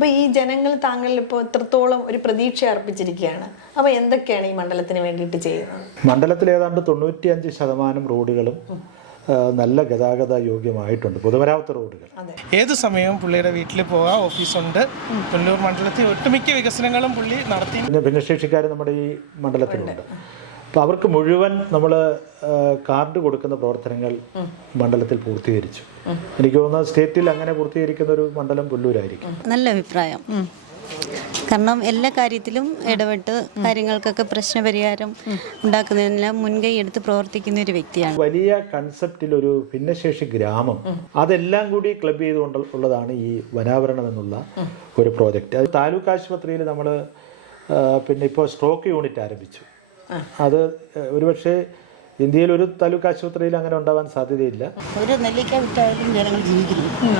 അപ്പോൾ ഈ ജനങ്ങൾ താങ്കളിൽ ഇപ്പോൾ എത്രത്തോളം ഒരു പ്രതീക്ഷ അർപ്പിച്ചിരിക്കുകയാണ്. അപ്പോൾ എന്തൊക്കെയാണ് ഈ മണ്ഡലത്തിന് വേണ്ടിയിട്ട് ചെയ്യുന്നത്? മണ്ഡലത്തിൽ ഏതാണ്ട് 95% റോഡുകളും നല്ല ഗതാഗത യോഗ്യമായിട്ടുണ്ട്, പൊതുമരാമത്ത് റോഡുകൾ. ഏത് സമയവും പുള്ളിയുടെ വീട്ടിൽ പോകാം, ഓഫീസുണ്ട്. പുനലൂർ മണ്ഡലത്തിൽ ഒട്ടുമിക്ക വികസനങ്ങളും പുള്ളി നടത്തി. പിന്നെ ഭിന്നശേഷിക്കാർ നമ്മുടെ ഈ മണ്ഡലത്തിലുണ്ട്. അപ്പോൾ അവർക്ക് മുഴുവൻ നമ്മൾ കാർഡ് കൊടുക്കുന്ന പ്രവർത്തനങ്ങൾ മണ്ഡലത്തിൽ പൂർത്തീകരിച്ചു. എനിക്ക് തോന്നുന്നത് സ്റ്റേറ്റിൽ അങ്ങനെ പൂർത്തീകരിക്കുന്ന ഒരു മണ്ഡലം പുല്ലൂരായിരിക്കും. നല്ല അഭിപ്രായം. കാരണം എല്ലാ കാര്യത്തിലും ഇടപെട്ട് കാര്യങ്ങൾക്കൊക്കെ പ്രശ്നപരിഹാരം ഉണ്ടാക്കുന്നതിനെല്ലാം മുൻകൈ എടുത്ത് പ്രവർത്തിക്കുന്ന ഒരു വ്യക്തിയാണ്. വലിയ കൺസെപ്റ്റിൽ ഒരു ഭിന്നശേഷി ഗ്രാമം അതെല്ലാം കൂടി ക്ലബ് ചെയ്തുകൊണ്ടുള്ളതാണ് ഈ വനാവരണം എന്നുള്ള ഒരു പ്രോജക്റ്റ്. അത് താലൂക്ക് ആശുപത്രിയിൽ നമ്മൾ പിന്നെ ഇപ്പോൾ സ്ട്രോക്ക് യൂണിറ്റ് ആരംഭിച്ചു. അത് ഒരുപക്ഷെ ഇന്ത്യയിൽ ഒരു താലൂക്ക് ആശുപത്രിയിൽ അങ്ങനെ ഉണ്ടാവാൻ സാധ്യതയില്ല. ഒരു നെല്ലിക്ക വിറ്റായാലും ജനങ്ങൾ ജീവിക്കുന്നു.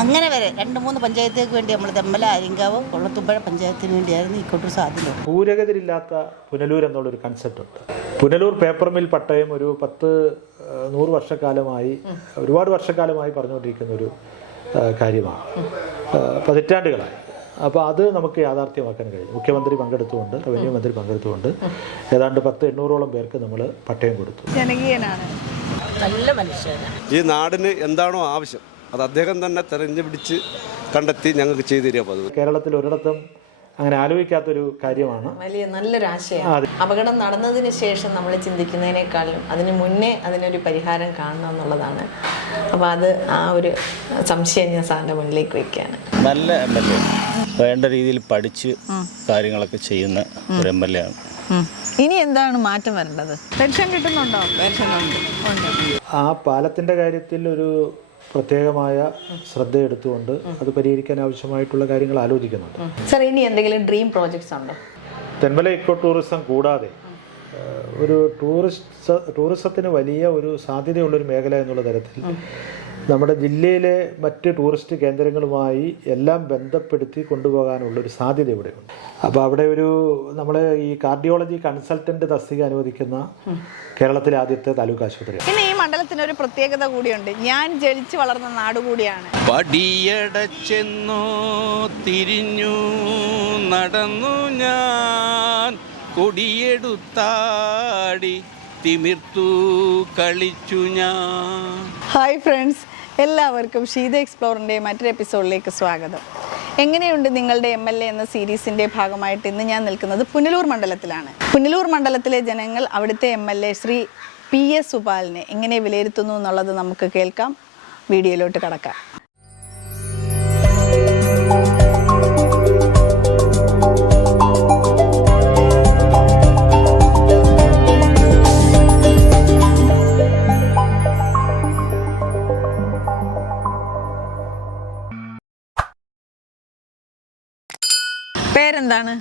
അങ്ങനെ വരെ 2-3 പഞ്ചായത്തേക്ക് വേണ്ടി നമ്മൾ തെമ്മല, അരിങ്കാവ്, കൊള്ളത്തുമ്പഴ പഞ്ചായത്തിന് വേണ്ടിയായിരുന്നു ഇക്കോട്ടൂർ സാധ്യത. പൂരകതിരില്ലാത്ത പുനലൂർ എന്നുള്ളൊരു കൺസെപ്റ്റ് ഉണ്ട്. പുനലൂർ പേപ്പർ മിൽ പട്ടയം ഒരു 100 വർഷക്കാലമായി, ഒരുപാട് വർഷക്കാലമായി പറഞ്ഞുകൊണ്ടിരിക്കുന്ന ഒരു കാര്യമാണ്, പതിറ്റാണ്ടുകളായി. അപ്പോൾ അത് നമുക്ക് യാഥാർത്ഥ്യമാക്കാൻ കഴിയും. മുഖ്യമന്ത്രി പങ്കെടുത്തുകൊണ്ട്, റവന്യൂ മന്ത്രി പങ്കെടുത്തുകൊണ്ട് ഏതാണ്ട് 100-800ഓളം പേർക്ക് നമ്മൾ പട്ടയം കൊടുത്തു. ജനകീയനാണ്, നല്ല മനുഷ്യനാണ്. ഈ നാടിന് എന്താണോ ആവശ്യം അത് അദ്ദേഹം തന്നെ തെരഞ്ഞുപിടിച്ച് കണ്ടെത്തി ഞങ്ങൾക്ക് ചെയ്തു തരിക. പതിവ് കേരളത്തിൽ ഒരിടത്തും അങ്ങനെ ആലോചിക്കാത്തൊരു കാര്യമാണ്. വലിയ നല്ലൊരു ആശയം. അപകടം നടന്നതിന് ശേഷം നമ്മൾ ചിന്തിക്കുന്നതിനേക്കാളും അതിന് മുന്നേ അതിനൊരു പരിഹാരം കാണണം എന്നുള്ളതാണ്. അപ്പോൾ അത് ആ ഒരു സംശയം ഞാൻ സാറിൻ്റെ മുന്നിലേക്ക് വയ്ക്കുകയാണ്. നല്ല MLA, വേണ്ട രീതിയിൽ പഠിച്ച് കാര്യങ്ങളൊക്കെ ചെയ്യുന്ന ഒരു MLA ആണ്. ഇനി എന്താണ് മാറ്റം വരേണ്ടത്? പെൻഷൻ കിട്ടുന്നുണ്ടോ? പെൻഷനുണ്ട്. ആ പാലത്തിൻ്റെ കാര്യത്തിൽ ഒരു പ്രത്യേകമായ ശ്രദ്ധയെടുത്തുകൊണ്ട് അത് പരിഹരിക്കാൻ ആവശ്യമായിട്ടുള്ള കാര്യങ്ങൾ ആലോചിക്കുന്നുണ്ട്. സാർ, ഇനി എന്തെങ്കിലും ഡ്രീം പ്രോജക്ട്സ് ഉണ്ടോ? തെന്മല ഇക്കോ ടൂറിസം കൂടാതെ ഒരു ടൂറിസത്തിന് വലിയ ഒരു സാധ്യതയുള്ളൊരു മേഖല എന്നുള്ള തരത്തിൽ നമ്മുടെ ജില്ലയിലെ മറ്റ് ടൂറിസ്റ്റ് കേന്ദ്രങ്ങളുമായി എല്ലാം ബന്ധപ്പെടുത്തി കൊണ്ടുപോകാനുള്ളൊരു സാധ്യത ഇവിടെയുണ്ട്. അപ്പോൾ അവിടെ നമ്മൾ ഈ കാർഡിയോളജി കൺസൾട്ടന്റ് തസ്തിക അനുവദിക്കുന്ന കേരളത്തിലെ ആദ്യത്തെ താലൂക്ക് ആശുപത്രി. പിന്നെ ഈ മണ്ഡലത്തിന് ഒരു പ്രത്യേകത കൂടിയുണ്ട്. ഞാൻ ജനിച്ചു വളർന്ന നാട് കൂടിയാണ്. പടിയടച്ചെന്നോ തിരിഞ്ഞു നടന്നു ഞാൻ, കൊടിയെടുത്താടി തിമിർത്തു കളിച്ചു ഞാൻ. ഹായ് ഫ്രണ്ട്സ്, എല്ലാവർക്കും ഷീത എക്സ്പ്ലോറിൻ്റെ മറ്റൊരു എപ്പിസോഡിലേക്ക് സ്വാഗതം. എങ്ങനെയുണ്ട് നിങ്ങളുടെ MLA എന്ന സീരീസിൻ്റെ ഭാഗമായിട്ട് ഇന്ന് ഞാൻ നിൽക്കുന്നത് പുനലൂർ മണ്ഡലത്തിലാണ്. പുനലൂർ മണ്ഡലത്തിലെ ജനങ്ങൾ അവിടുത്തെ MLA ശ്രീ PS സുപാലിനെ എങ്ങനെ വിലയിരുത്തുന്നു എന്നുള്ളത് നമുക്ക് കേൾക്കാം. വീഡിയോയിലോട്ട് കടക്കാം. പേരെന്താണ്?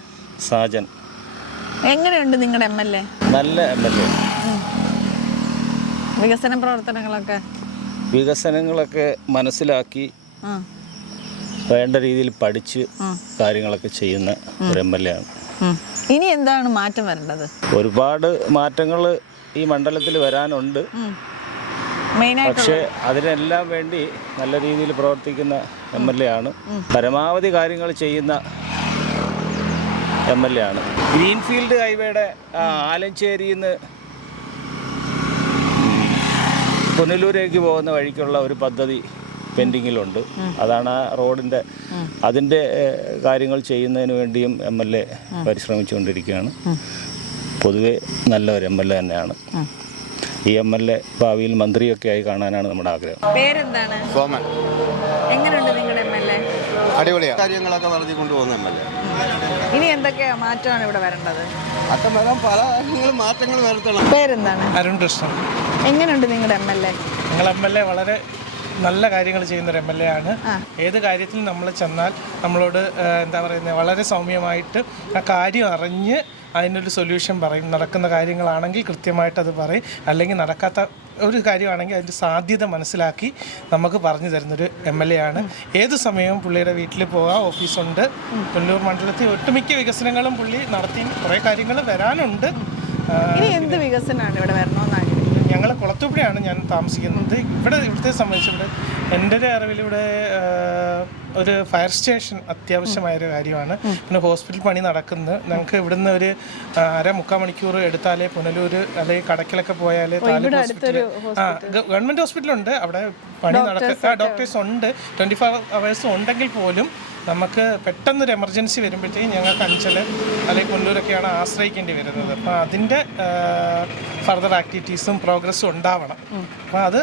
സാജൻ. എങ്ങനെയുണ്ട് നിങ്ങളുടെ MLA? നല്ല MLA. വികസനങ്ങളൊക്കെ മനസ്സിലാക്കി വേണ്ട രീതിയിൽ പഠിച്ച് കാര്യങ്ങളൊക്കെ ചെയ്യുന്ന ഒരു MLA ആണ്. ഇനി എന്താണ് മാറ്റം വരേണ്ടത്? ഒരുപാട് മാറ്റങ്ങൾ ഈ മണ്ഡലത്തിൽ വരാനുണ്ട്. പക്ഷേ അതിനെല്ലാം വേണ്ടി നല്ല രീതിയിൽ പ്രവർത്തിക്കുന്ന MLA ആണ്. പരമാവധി കാര്യങ്ങൾ ചെയ്യുന്ന MLA ആണ്. ഗ്രീൻഫീൽഡ് ഹൈവേയുടെ ആലഞ്ചേരിയിൽ നിന്ന് പുനലൂരേക്ക് പോകുന്ന വഴിക്കുള്ള ഒരു പദ്ധതി പെൻഡിങ്ങിലുണ്ട്. അതാണ് ആ റോഡിൻ്റെ അതിൻ്റെ കാര്യങ്ങൾ ചെയ്യുന്നതിന് വേണ്ടിയും MLA പരിശ്രമിച്ചുകൊണ്ടിരിക്കുകയാണ്. പൊതുവെ നല്ലൊരു MLA തന്നെയാണ്. ഈ MLA ഭാവിയിൽ മന്ത്രിയൊക്കെ ആയി കാണാനാണ് നമ്മുടെ ആഗ്രഹം. പേരെന്താണ്? സോമൻ. എങ്ങനെയുണ്ട് നിങ്ങളുടെ MLA? അടിപൊളിയാണ്. കാര്യങ്ങളൊക്കെ നടത്തി കൊണ്ടുപോകുന്ന MLA. ഇനി എന്തൊക്കെ മാറ്റമാണ് ഇവിടെ വരേണ്ടത്? പല മാറ്റങ്ങൾ വരുത്തണം. പേരെന്താണ്? അരുൺ കൃഷ്ണൻ. എങ്ങനെയുണ്ട് നിങ്ങളുടെ MLA? ഞങ്ങൾ MLA വളരെ നല്ല കാര്യങ്ങൾ ചെയ്യുന്നൊരു MLA ആണ്. ഏത് കാര്യത്തിൽ നമ്മൾ ചെന്നാൽ നമ്മളോട് എന്താ പറയുന്നത്, വളരെ സൗമ്യമായിട്ട് ആ കാര്യം അറിഞ്ഞ് അതിനൊരു സൊല്യൂഷൻ പറയും. നടക്കുന്ന കാര്യങ്ങളാണെങ്കിൽ കൃത്യമായിട്ട് അത് പറയും, അല്ലെങ്കിൽ നടക്കാത്ത ഒരു കാര്യമാണെങ്കിൽ അതിൻ്റെ സാധ്യത മനസ്സിലാക്കി നമുക്ക് പറഞ്ഞു തരുന്നൊരു MLA ആണ്. ഏത് സമയവും പുള്ളിയുടെ വീട്ടിൽ പോകാം, ഓഫീസുണ്ട്. പുനലൂർ മണ്ഡലത്തിൽ ഒട്ടുമിക്ക വികസനങ്ങളും പുള്ളി നടത്തി. കുറേ കാര്യങ്ങൾ വരാനുണ്ട്. ഇനി എന്ത് വികസനമാണ് ഇവിടെ വരണമെന്ന്? ഞങ്ങൾ കുളത്തൂപ്പുഴയാണ് ഞാൻ താമസിക്കുന്നത്. ഇവിടുത്തെ സംബന്ധിച്ച് എൻ്റെ ഒരു അറിവിലിവിടെ ഒരു ഫയർ സ്റ്റേഷൻ അത്യാവശ്യമായൊരു കാര്യമാണ്. പിന്നെ ഹോസ്പിറ്റൽ പണി നടക്കുന്നത്. ഞങ്ങൾക്ക് ഇവിടുന്ന് ഒരു 1.5-3 മണിക്കൂർ എടുത്താലേ പുനലൂർ അല്ലെങ്കിൽ കടക്കിലൊക്കെ പോയാലേ താലൂക്ക് ഹോസ്പിറ്റൽ, ഗവൺമെൻറ് ഹോസ്പിറ്റലുണ്ട്, അവിടെ പണി ഡോക്ടേഴ്സ് ഉണ്ട്, 24 hours ഉണ്ടെങ്കിൽ പോലും നമുക്ക് പെട്ടെന്നൊരു എമർജൻസി വരുമ്പോഴത്തേക്കും ഞങ്ങൾക്ക് അഞ്ചൽ അല്ലെങ്കിൽ പുനലൂരൊക്കെയാണ് ആശ്രയിക്കേണ്ടി വരുന്നത്. അപ്പോൾ അതിൻ്റെ ഫർദർ ആക്ടിവിറ്റീസും പ്രോഗ്രസ്സും ഉണ്ടാവണം. അപ്പോൾ അത്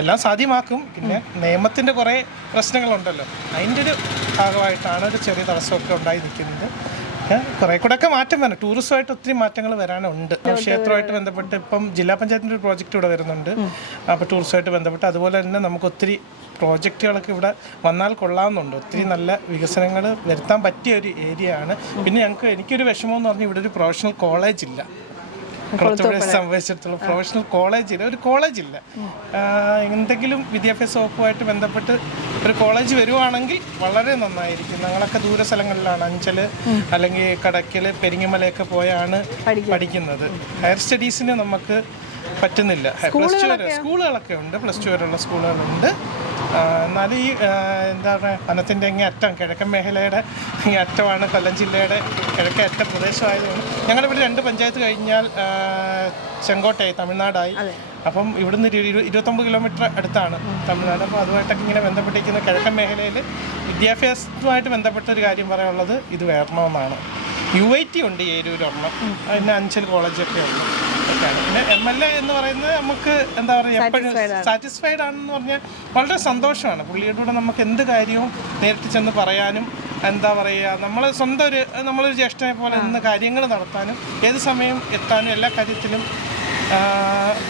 എല്ലാം സാധ്യമാക്കും. പിന്നെ നിയമത്തിൻ്റെ കുറേ പ്രശ്നങ്ങളുണ്ടല്ലോ, അതിൻ്റെ ഒരു ഭാഗമായിട്ടാണ് ഒരു ചെറിയ തടസ്സമൊക്കെ ഉണ്ടായി നിൽക്കുന്നത്. കുറേ കൂടെയൊക്കെ മാറ്റം വരണം. ടൂറിസമായിട്ട് ഒത്തിരി മാറ്റങ്ങൾ വരാനുണ്ട്. ക്ഷേത്രമായിട്ട് ബന്ധപ്പെട്ട് ഇപ്പം ജില്ലാ പഞ്ചായത്തിൻ്റെ ഒരു പ്രോജക്റ്റ് ഇവിടെ വരുന്നുണ്ട്. അപ്പോൾ ടൂറിസമായിട്ട് ബന്ധപ്പെട്ട് അതുപോലെ തന്നെ നമുക്ക് ഒത്തിരി പ്രോജക്റ്റുകളൊക്കെ ഇവിടെ വന്നാൽ കൊള്ളാമെന്നുണ്ട്. ഒത്തിരി നല്ല വികസനങ്ങൾ വരുത്താൻ പറ്റിയ ഒരു ഏരിയ ആണ്. പിന്നെ എനിക്കൊരു വിഷമം എന്ന് പറഞ്ഞാൽ ഇവിടെ ഒരു പ്രൊഫഷണൽ കോളേജ് ഇല്ല. കുളത്തൂപ്പുഴയെ സംബന്ധിച്ചിടത്തോളം പ്രൊഫഷണൽ കോളേജില്ല. എന്തെങ്കിലും വിദ്യാഭ്യാസ വകുപ്പുമായിട്ട് ബന്ധപ്പെട്ട് ഒരു കോളേജ് വരുവാണെങ്കിൽ വളരെ നന്നായിരിക്കും. ഞങ്ങളൊക്കെ ദൂര സ്ഥലങ്ങളിലാണ്, അഞ്ചൽ അല്ലെങ്കിൽ കടക്കൽ, പെരിങ്ങമലയൊക്കെ പോയാണ് പഠിക്കുന്നത്. ഹയർ സ്റ്റഡീസിന് നമുക്ക് പറ്റുന്നില്ല. സ്കൂളുകളൊക്കെ ഉണ്ട്, +2 വരെയുള്ള സ്കൂളുകളുണ്ട്. എന്നാലും ഈ എന്താ പറയുക, വനത്തിൻ്റെ അങ്ങേ അറ്റം, കിഴക്കൻ മേഖലയുടെ ഈ അറ്റമാണ് കൊല്ലം ജില്ലയുടെ കിഴക്കേ അറ്റ പ്രദേശമായതുകൊണ്ട് ഞങ്ങളിവിടെ 2 പഞ്ചായത്ത് കഴിഞ്ഞാൽ ചെങ്കോട്ടയായി, തമിഴ്നാടായി. അപ്പം ഇവിടുന്ന് 29 കിലോമീറ്റർ അടുത്താണ് തമിഴ്നാട്. അപ്പോൾ അതുമായിട്ടൊക്കെ ഇങ്ങനെ ബന്ധപ്പെട്ടിരിക്കുന്ന കിഴക്കൻ മേഖലയിൽ വിദ്യാഭ്യാസവുമായിട്ട് ബന്ധപ്പെട്ട ഒരു കാര്യം പറയാനുള്ളത് ഇത് വരണമെന്നാണ്. UIT ഉണ്ട് ഏരൂരൊരെണ്ണം, പിന്നെ അഞ്ചൽ കോളേജൊക്കെ ഉണ്ട്. പിന്നെ MLA എന്ന് പറയുന്നത് നമുക്ക് എന്താ പറയുക, എപ്പോഴും സാറ്റിസ്ഫൈഡ് ആണെന്ന് പറഞ്ഞാൽ വളരെ സന്തോഷമാണ്. പുള്ളിയുടെ കൂടെ നമുക്ക് എന്ത് കാര്യവും നേരിട്ട് ചെന്ന് പറയാനും, എന്താ പറയുക, നമ്മളൊരു ജ്യേഷ്ഠനെ പോലെ ഇന്ന് കാര്യങ്ങൾ നടത്താനും ഏത് സമയം എത്താനും എല്ലാ കാര്യത്തിലും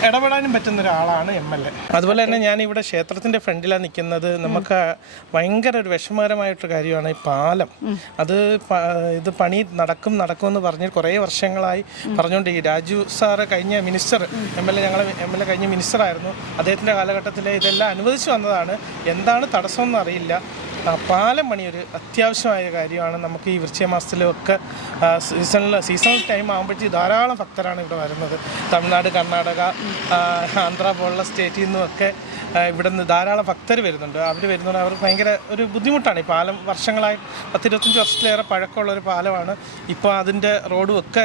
ഇടപെടാനും പറ്റുന്ന ഒരാളാണ് MLA. അതുപോലെ തന്നെ ഞാനിവിടെ ക്ഷേത്രത്തിൻ്റെ ഫ്രണ്ടിലാണ് നിൽക്കുന്നത്. നമുക്ക് ഭയങ്കര ഒരു വിഷമകരമായിട്ടൊരു കാര്യമാണ് ഈ പാലം. ഇത് പണി നടക്കുമെന്ന് പറഞ്ഞ് കുറേ വർഷങ്ങളായി പറഞ്ഞുകൊണ്ടിരിക്കും. രാജു സാറ് കഴിഞ്ഞ മിനിസ്റ്റർ, MLA കഴിഞ്ഞ മിനിസ്റ്ററായിരുന്നു. അദ്ദേഹത്തിൻ്റെ കാലഘട്ടത്തിൽ ഇതെല്ലാം അനുവദിച്ചു വന്നതാണ്. എന്താണ് തടസ്സമെന്ന് അറിയില്ല. പാലം പണി ഒരു അത്യാവശ്യമായ കാര്യമാണ്. നമുക്ക് ഈ വൃശ്ചിക മാസത്തിലൊക്കെ സീസണൽ ടൈം ആകുമ്പോഴത്തേക്ക് ധാരാളം ഭക്തരാണ് ഇവിടെ വരുന്നത്. തമിഴ്നാട്, കർണാടക, ആന്ധ്ര പോലുള്ള സ്റ്റേറ്റിൽ നിന്നുമൊക്കെ ഇവിടെ നിന്ന് ധാരാളം ഭക്തർ വരുന്നുണ്ട്. അവർക്ക് ഭയങ്കര ഒരു ബുദ്ധിമുട്ടാണ്. ഈ പാലം വർഷങ്ങളായി 10-25 വർഷത്തിലേറെ പഴക്കമുള്ളൊരു പാലമാണ്. ഇപ്പോൾ അതിൻ്റെ റോഡും ഒക്കെ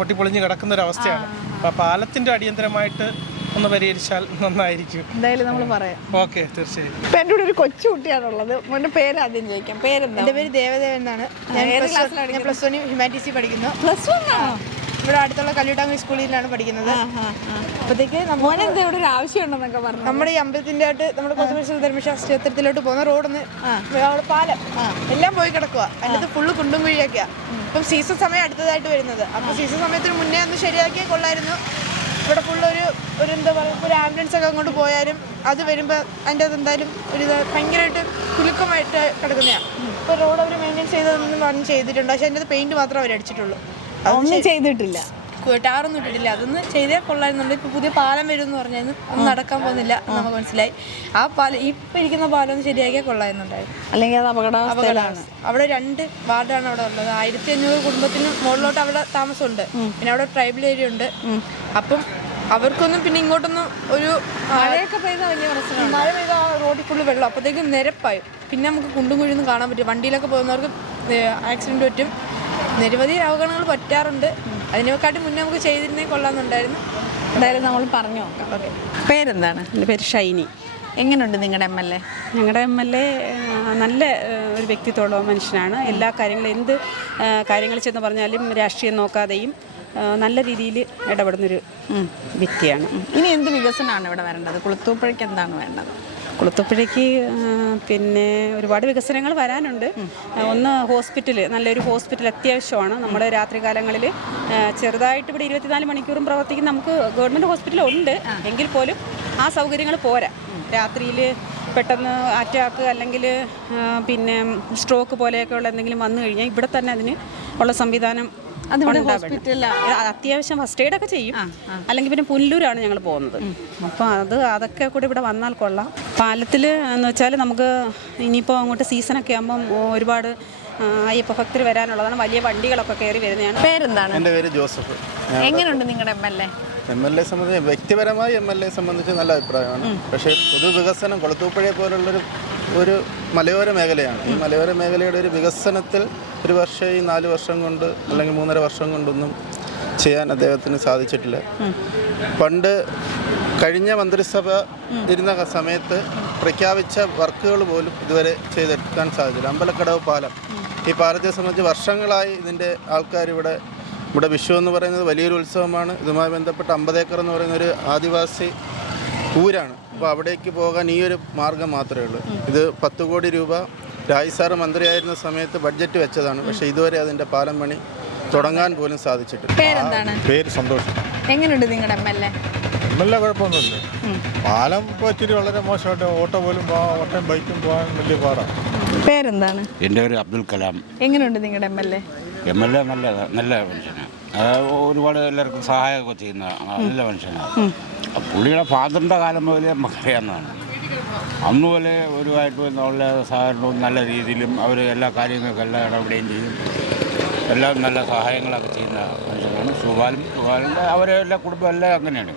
പൊട്ടിപ്പൊളിഞ്ഞ് കിടക്കുന്ന ഒരു അവസ്ഥയാണ്. അപ്പോൾ പാലത്തിൻ്റെ അടിയന്തരമായിട്ട് ഒന്ന് പരിഹരിച്ചാൽ നന്നായിരിക്കും. എന്തായാലും നമ്മൾ പറയാം. ഓക്കെ, തീർച്ചയായും. ഇപ്പം എൻ്റെ കൂടെ ഒരു കൊച്ചുകുട്ടിയാണുള്ളത്. മോൻ്റെ പേര് ആദ്യം ചോദിക്കാം. പേരെന്താ? എൻ്റെ പേര് ദേവദേവൻ എന്നാണ്. ഞാൻ +1 ഹ്യൂമാനിറ്റീസിൽ പഠിക്കുന്നു. +1 ആണോ? ഇവിടെ അടുത്തുള്ള കല്ലുട്ടാങ്ങി സ്കൂളിലാണ് പഠിക്കുന്നത്. അപ്പോഴത്തേക്ക് മോനെന്താ ഇവിടെ ഒരു ആവശ്യമുണ്ടെന്നൊക്കെ പറഞ്ഞു. നമ്മുടെ ഈ അമ്പലത്തിൻ്റെ ആയിട്ട് നമ്മുടെ കൊച്ചുപരിശുദ്ധ ധർമ്മശാസ്ത്ര ക്ഷേത്രത്തിലോട്ട് പോകുന്ന റോഡൊന്ന് പാലം എല്ലാം പോയി കിടക്കുക. അതിൻ്റെ ഫുള്ള് കുണ്ടും കുഴിയൊക്കെയാണ്. ഇപ്പം സീസൺ സമയം അടുത്തതായിട്ട് വരുന്നത്. അപ്പോൾ സീസൺ സമയത്തിന് മുന്നേ ഒന്ന് ശരിയാക്കിയാൽ കൊള്ളായിരുന്നു. ഇവിടെ ഫുള്ളൊരു എന്താ പറയുക, ഒരു ആംബുലൻസ് ഒക്കെ അങ്ങോട്ട് പോയാലും അത് വരുമ്പോൾ അതിൻ്റെ അത് എന്തായാലും ഭയങ്കരമായിട്ട് കുലുക്കമായിട്ട് കിടക്കുന്നതാണ്. ഇപ്പോൾ റോഡ് അവർ മെയിൻറ്റെയിൻ ചെയ്തതെന്ന് പറഞ്ഞ് ചെയ്തിട്ടുണ്ട്. പക്ഷേ അതിൻ്റെ പെയിൻറ്റ് മാത്രമേ അവർ അടിച്ചിട്ടുള്ളൂ. അതൊന്നും ചെയ്തിട്ടില്ല, ടാറൊന്നും ഇട്ടിട്ടില്ല. അതൊന്ന് ചെയ്താൽ കൊള്ളായിരുന്നുണ്ട്. ഇപ്പോൾ പുതിയ പാലം വരും എന്ന് പറഞ്ഞാൽ ഒന്നും നടക്കാൻ പോകുന്നില്ല നമുക്ക് മനസ്സിലായി. ആ പാലം ഇപ്പം ഇരിക്കുന്ന പാലം ഒന്ന് ശരിയാക്കിയാൽ കൊള്ളായിരുന്നുണ്ടായിരുന്നു. അല്ലെങ്കിൽ അത് അപകടാവസ്ഥയിലാണ്. അവിടെ 2 വാർഡാണ് അവിടെ ഉള്ളത്. 1500 കുടുംബത്തിന് മുകളിലോട്ട് അവിടെ താമസമുണ്ട്. പിന്നെ അവിടെ ട്രൈബൽ ഏരിയ ഉണ്ട്. അപ്പം അവർക്കൊന്നും പിന്നെ ഇങ്ങോട്ടൊന്നും ഒരു മഴയൊക്കെ പെയ്താൽ വലിയ പ്രശ്നമാണ്. മഴ പെയ്താൽ റോഡിൽ ഫുള്ള് വെള്ളം, അപ്പോഴത്തേക്കും നിരപ്പായി. പിന്നെ നമുക്ക് കുണ്ടും കുഴിയൊന്നും കാണാൻ പറ്റും. വണ്ടിയിലൊക്കെ പോകുന്നവർക്ക് ആക്സിഡൻറ്റ് പറ്റും. നിരവധി അപകടങ്ങൾ പറ്റാറുണ്ട്. അതിനെക്കാട്ടി മുന്നേ നമുക്ക് ചെയ്തിരുന്നേ കൊള്ളാമെന്നുണ്ടായിരുന്നു. എന്തായാലും നമ്മൾ പറഞ്ഞു നോക്കാം. ഓക്കെ, പേരെന്താണ്? എൻ്റെ പേര് ഷൈനി. എങ്ങനെയുണ്ട് നിങ്ങളുടെ MLA? ഞങ്ങളുടെ MLA നല്ല ഒരു വ്യക്തിത്വമുള്ള മനുഷ്യനാണ്. എല്ലാ കാര്യങ്ങളും എന്ത് കാര്യങ്ങൾ ചെന്ന് പറഞ്ഞാലും രാഷ്ട്രീയം നോക്കാതെയും നല്ല രീതിയിൽ ഇടപെടുന്നൊരു വ്യക്തിയാണ്. ഇനി എന്ത് വികസനമാണ് ഇവിടെ വരേണ്ടത്? കുളത്തൂപ്പുഴയ്ക്ക് എന്താണ് വേണ്ടത്? കുളത്തൂപ്പുഴയ്ക്ക് പിന്നെ ഒരുപാട് വികസനങ്ങൾ വരാനുണ്ട്. ഒന്ന് ഹോസ്പിറ്റൽ, നല്ലൊരു ഹോസ്പിറ്റൽ അത്യാവശ്യമാണ്. നമ്മുടെ രാത്രികാലങ്ങളിൽ ചെറുതായിട്ട് ഇവിടെ 24 മണിക്കൂറും പ്രവർത്തിക്കുന്ന നമുക്ക് ഗവൺമെൻറ് ഹോസ്പിറ്റൽ ഉണ്ട്. എങ്കിൽ പോലും ആ സൗകര്യങ്ങൾ പോരാ. രാത്രിയിൽ പെട്ടെന്ന് അറ്റാക്ക് അല്ലെങ്കിൽ പിന്നെ സ്ട്രോക്ക് പോലെയൊക്കെയുള്ള എന്തെങ്കിലും വന്നു കഴിഞ്ഞാൽ ഇവിടെ തന്നെ അതിന് ഉള്ള സംവിധാനം അത്യാവശ്യം ഫസ്റ്റ് എയ്ഡ് ഒക്കെ ചെയ്യും. അല്ലെങ്കിൽ പിന്നെ പുനലൂരാണ് ഞങ്ങൾ പോകുന്നത്. അപ്പോൾ അതൊക്കെ കൂടി ഇവിടെ വന്നാൽ കൊള്ളാം. പാലത്തിൽ എന്ന് വെച്ചാൽ നമുക്ക് ഇനിയിപ്പോൾ അങ്ങോട്ട് സീസണൊക്കെ ആകുമ്പം ഒരുപാട് അയ്യപ്പ ഭക്തർ വരാനുള്ളതാണ്. വലിയ വണ്ടികളൊക്കെ കയറി വരുന്നതാണ്. പേരെന്താണ്? എൻ്റെ പേര് ജോസഫ്. എങ്ങനെയുണ്ട് നിങ്ങളുടെ MLA? MLA സംബന്ധിച്ച് വ്യക്തിപരമായി MLA സംബന്ധിച്ച് നല്ല അഭിപ്രായമാണ്. പക്ഷേ പൊതുവികസനം കൊളത്തൂപ്പുഴയെ പോലുള്ളൊരു മലയോര മേഖലയാണ്. ഈ മലയോര മേഖലയുടെ ഒരു വികസനത്തിൽ ഒരു വർഷം ഈ 4 വർഷം കൊണ്ട് അല്ലെങ്കിൽ 3.5 വർഷം കൊണ്ടൊന്നും ചെയ്യാൻ അദ്ദേഹത്തിന് സാധിച്ചിട്ടില്ല. പണ്ട് കഴിഞ്ഞ മന്ത്രിസഭ ഇരുന്ന സമയത്ത് പ്രഖ്യാപിച്ച വർക്കുകൾ പോലും ഇതുവരെ ചെയ്തെടുക്കാൻ സാധിച്ചില്ല. അമ്പലക്കടവ് പാലം, ഈ പാലത്തെ സംബന്ധിച്ച് വർഷങ്ങളായി ഇതിൻ്റെ ആൾക്കാർ ഇവിടെ വിഷു എന്ന് പറയുന്നത് വലിയൊരു ഉത്സവമാണ്. ഇതുമായി ബന്ധപ്പെട്ട് 50 ഏക്കർ എന്ന് പറയുന്ന ഒരു ആദിവാസി ഊരാണ്. അപ്പോൾ അവിടേക്ക് പോകാൻ ഈ ഒരു മാർഗം മാത്രമേ ഉള്ളൂ. ഇത് 10 കോടി രൂപ രാജ് സാറ് മന്ത്രിയായിരുന്ന സമയത്ത് ബഡ്ജറ്റ് വെച്ചതാണ്. പക്ഷേ ഇതുവരെ അതിൻ്റെ പാലം പണി തുടങ്ങാൻ പോലും സാധിച്ചിട്ടില്ല. പേരെന്താണ്? പേര് സന്തോഷം. എങ്ങനെയുണ്ട് നിങ്ങളുടെ MLA? MLA കുഴപ്പമൊന്നുമില്ല. പാലം ഇപ്പോൾ ഇച്ചിരി വളരെ മോശമായിട്ട് ഓട്ടോ പോലും ഓട്ടോയും ബൈക്കും പോകാൻ വലിയ പാടാണ്. പേരെന്താണ്? എൻ്റെ പേര് അബ്ദുൽ കലാം. എങ്ങനെയുണ്ട് നിങ്ങളുടെ MLA? MLA നല്ല മനുഷ്യനാണ്. ഒരുപാട് എല്ലാവർക്കും സഹായമൊക്കെ ചെയ്യുന്ന നല്ല മനുഷ്യനാണ്. പുള്ളിയുടെ ഫാദറിൻ്റെ കാലം മുതലേ നമുക്കറിയാവുന്നതാണ്. അന്ന് പോലെ ഒരുമായിട്ട് ഉള്ള സഹകരണവും നല്ല രീതിയിലും അവർ എല്ലാ കാര്യങ്ങൾക്കും എല്ലാം ഇടപെടുകയും ചെയ്യും. എല്ലാം നല്ല സഹായങ്ങളൊക്കെ ചെയ്യുന്ന മനുഷ്യനാണ്. സുബാലിൻ്റെ അവരെ എല്ലാ കുടുംബം എല്ലാം അങ്ങനെയാണ്.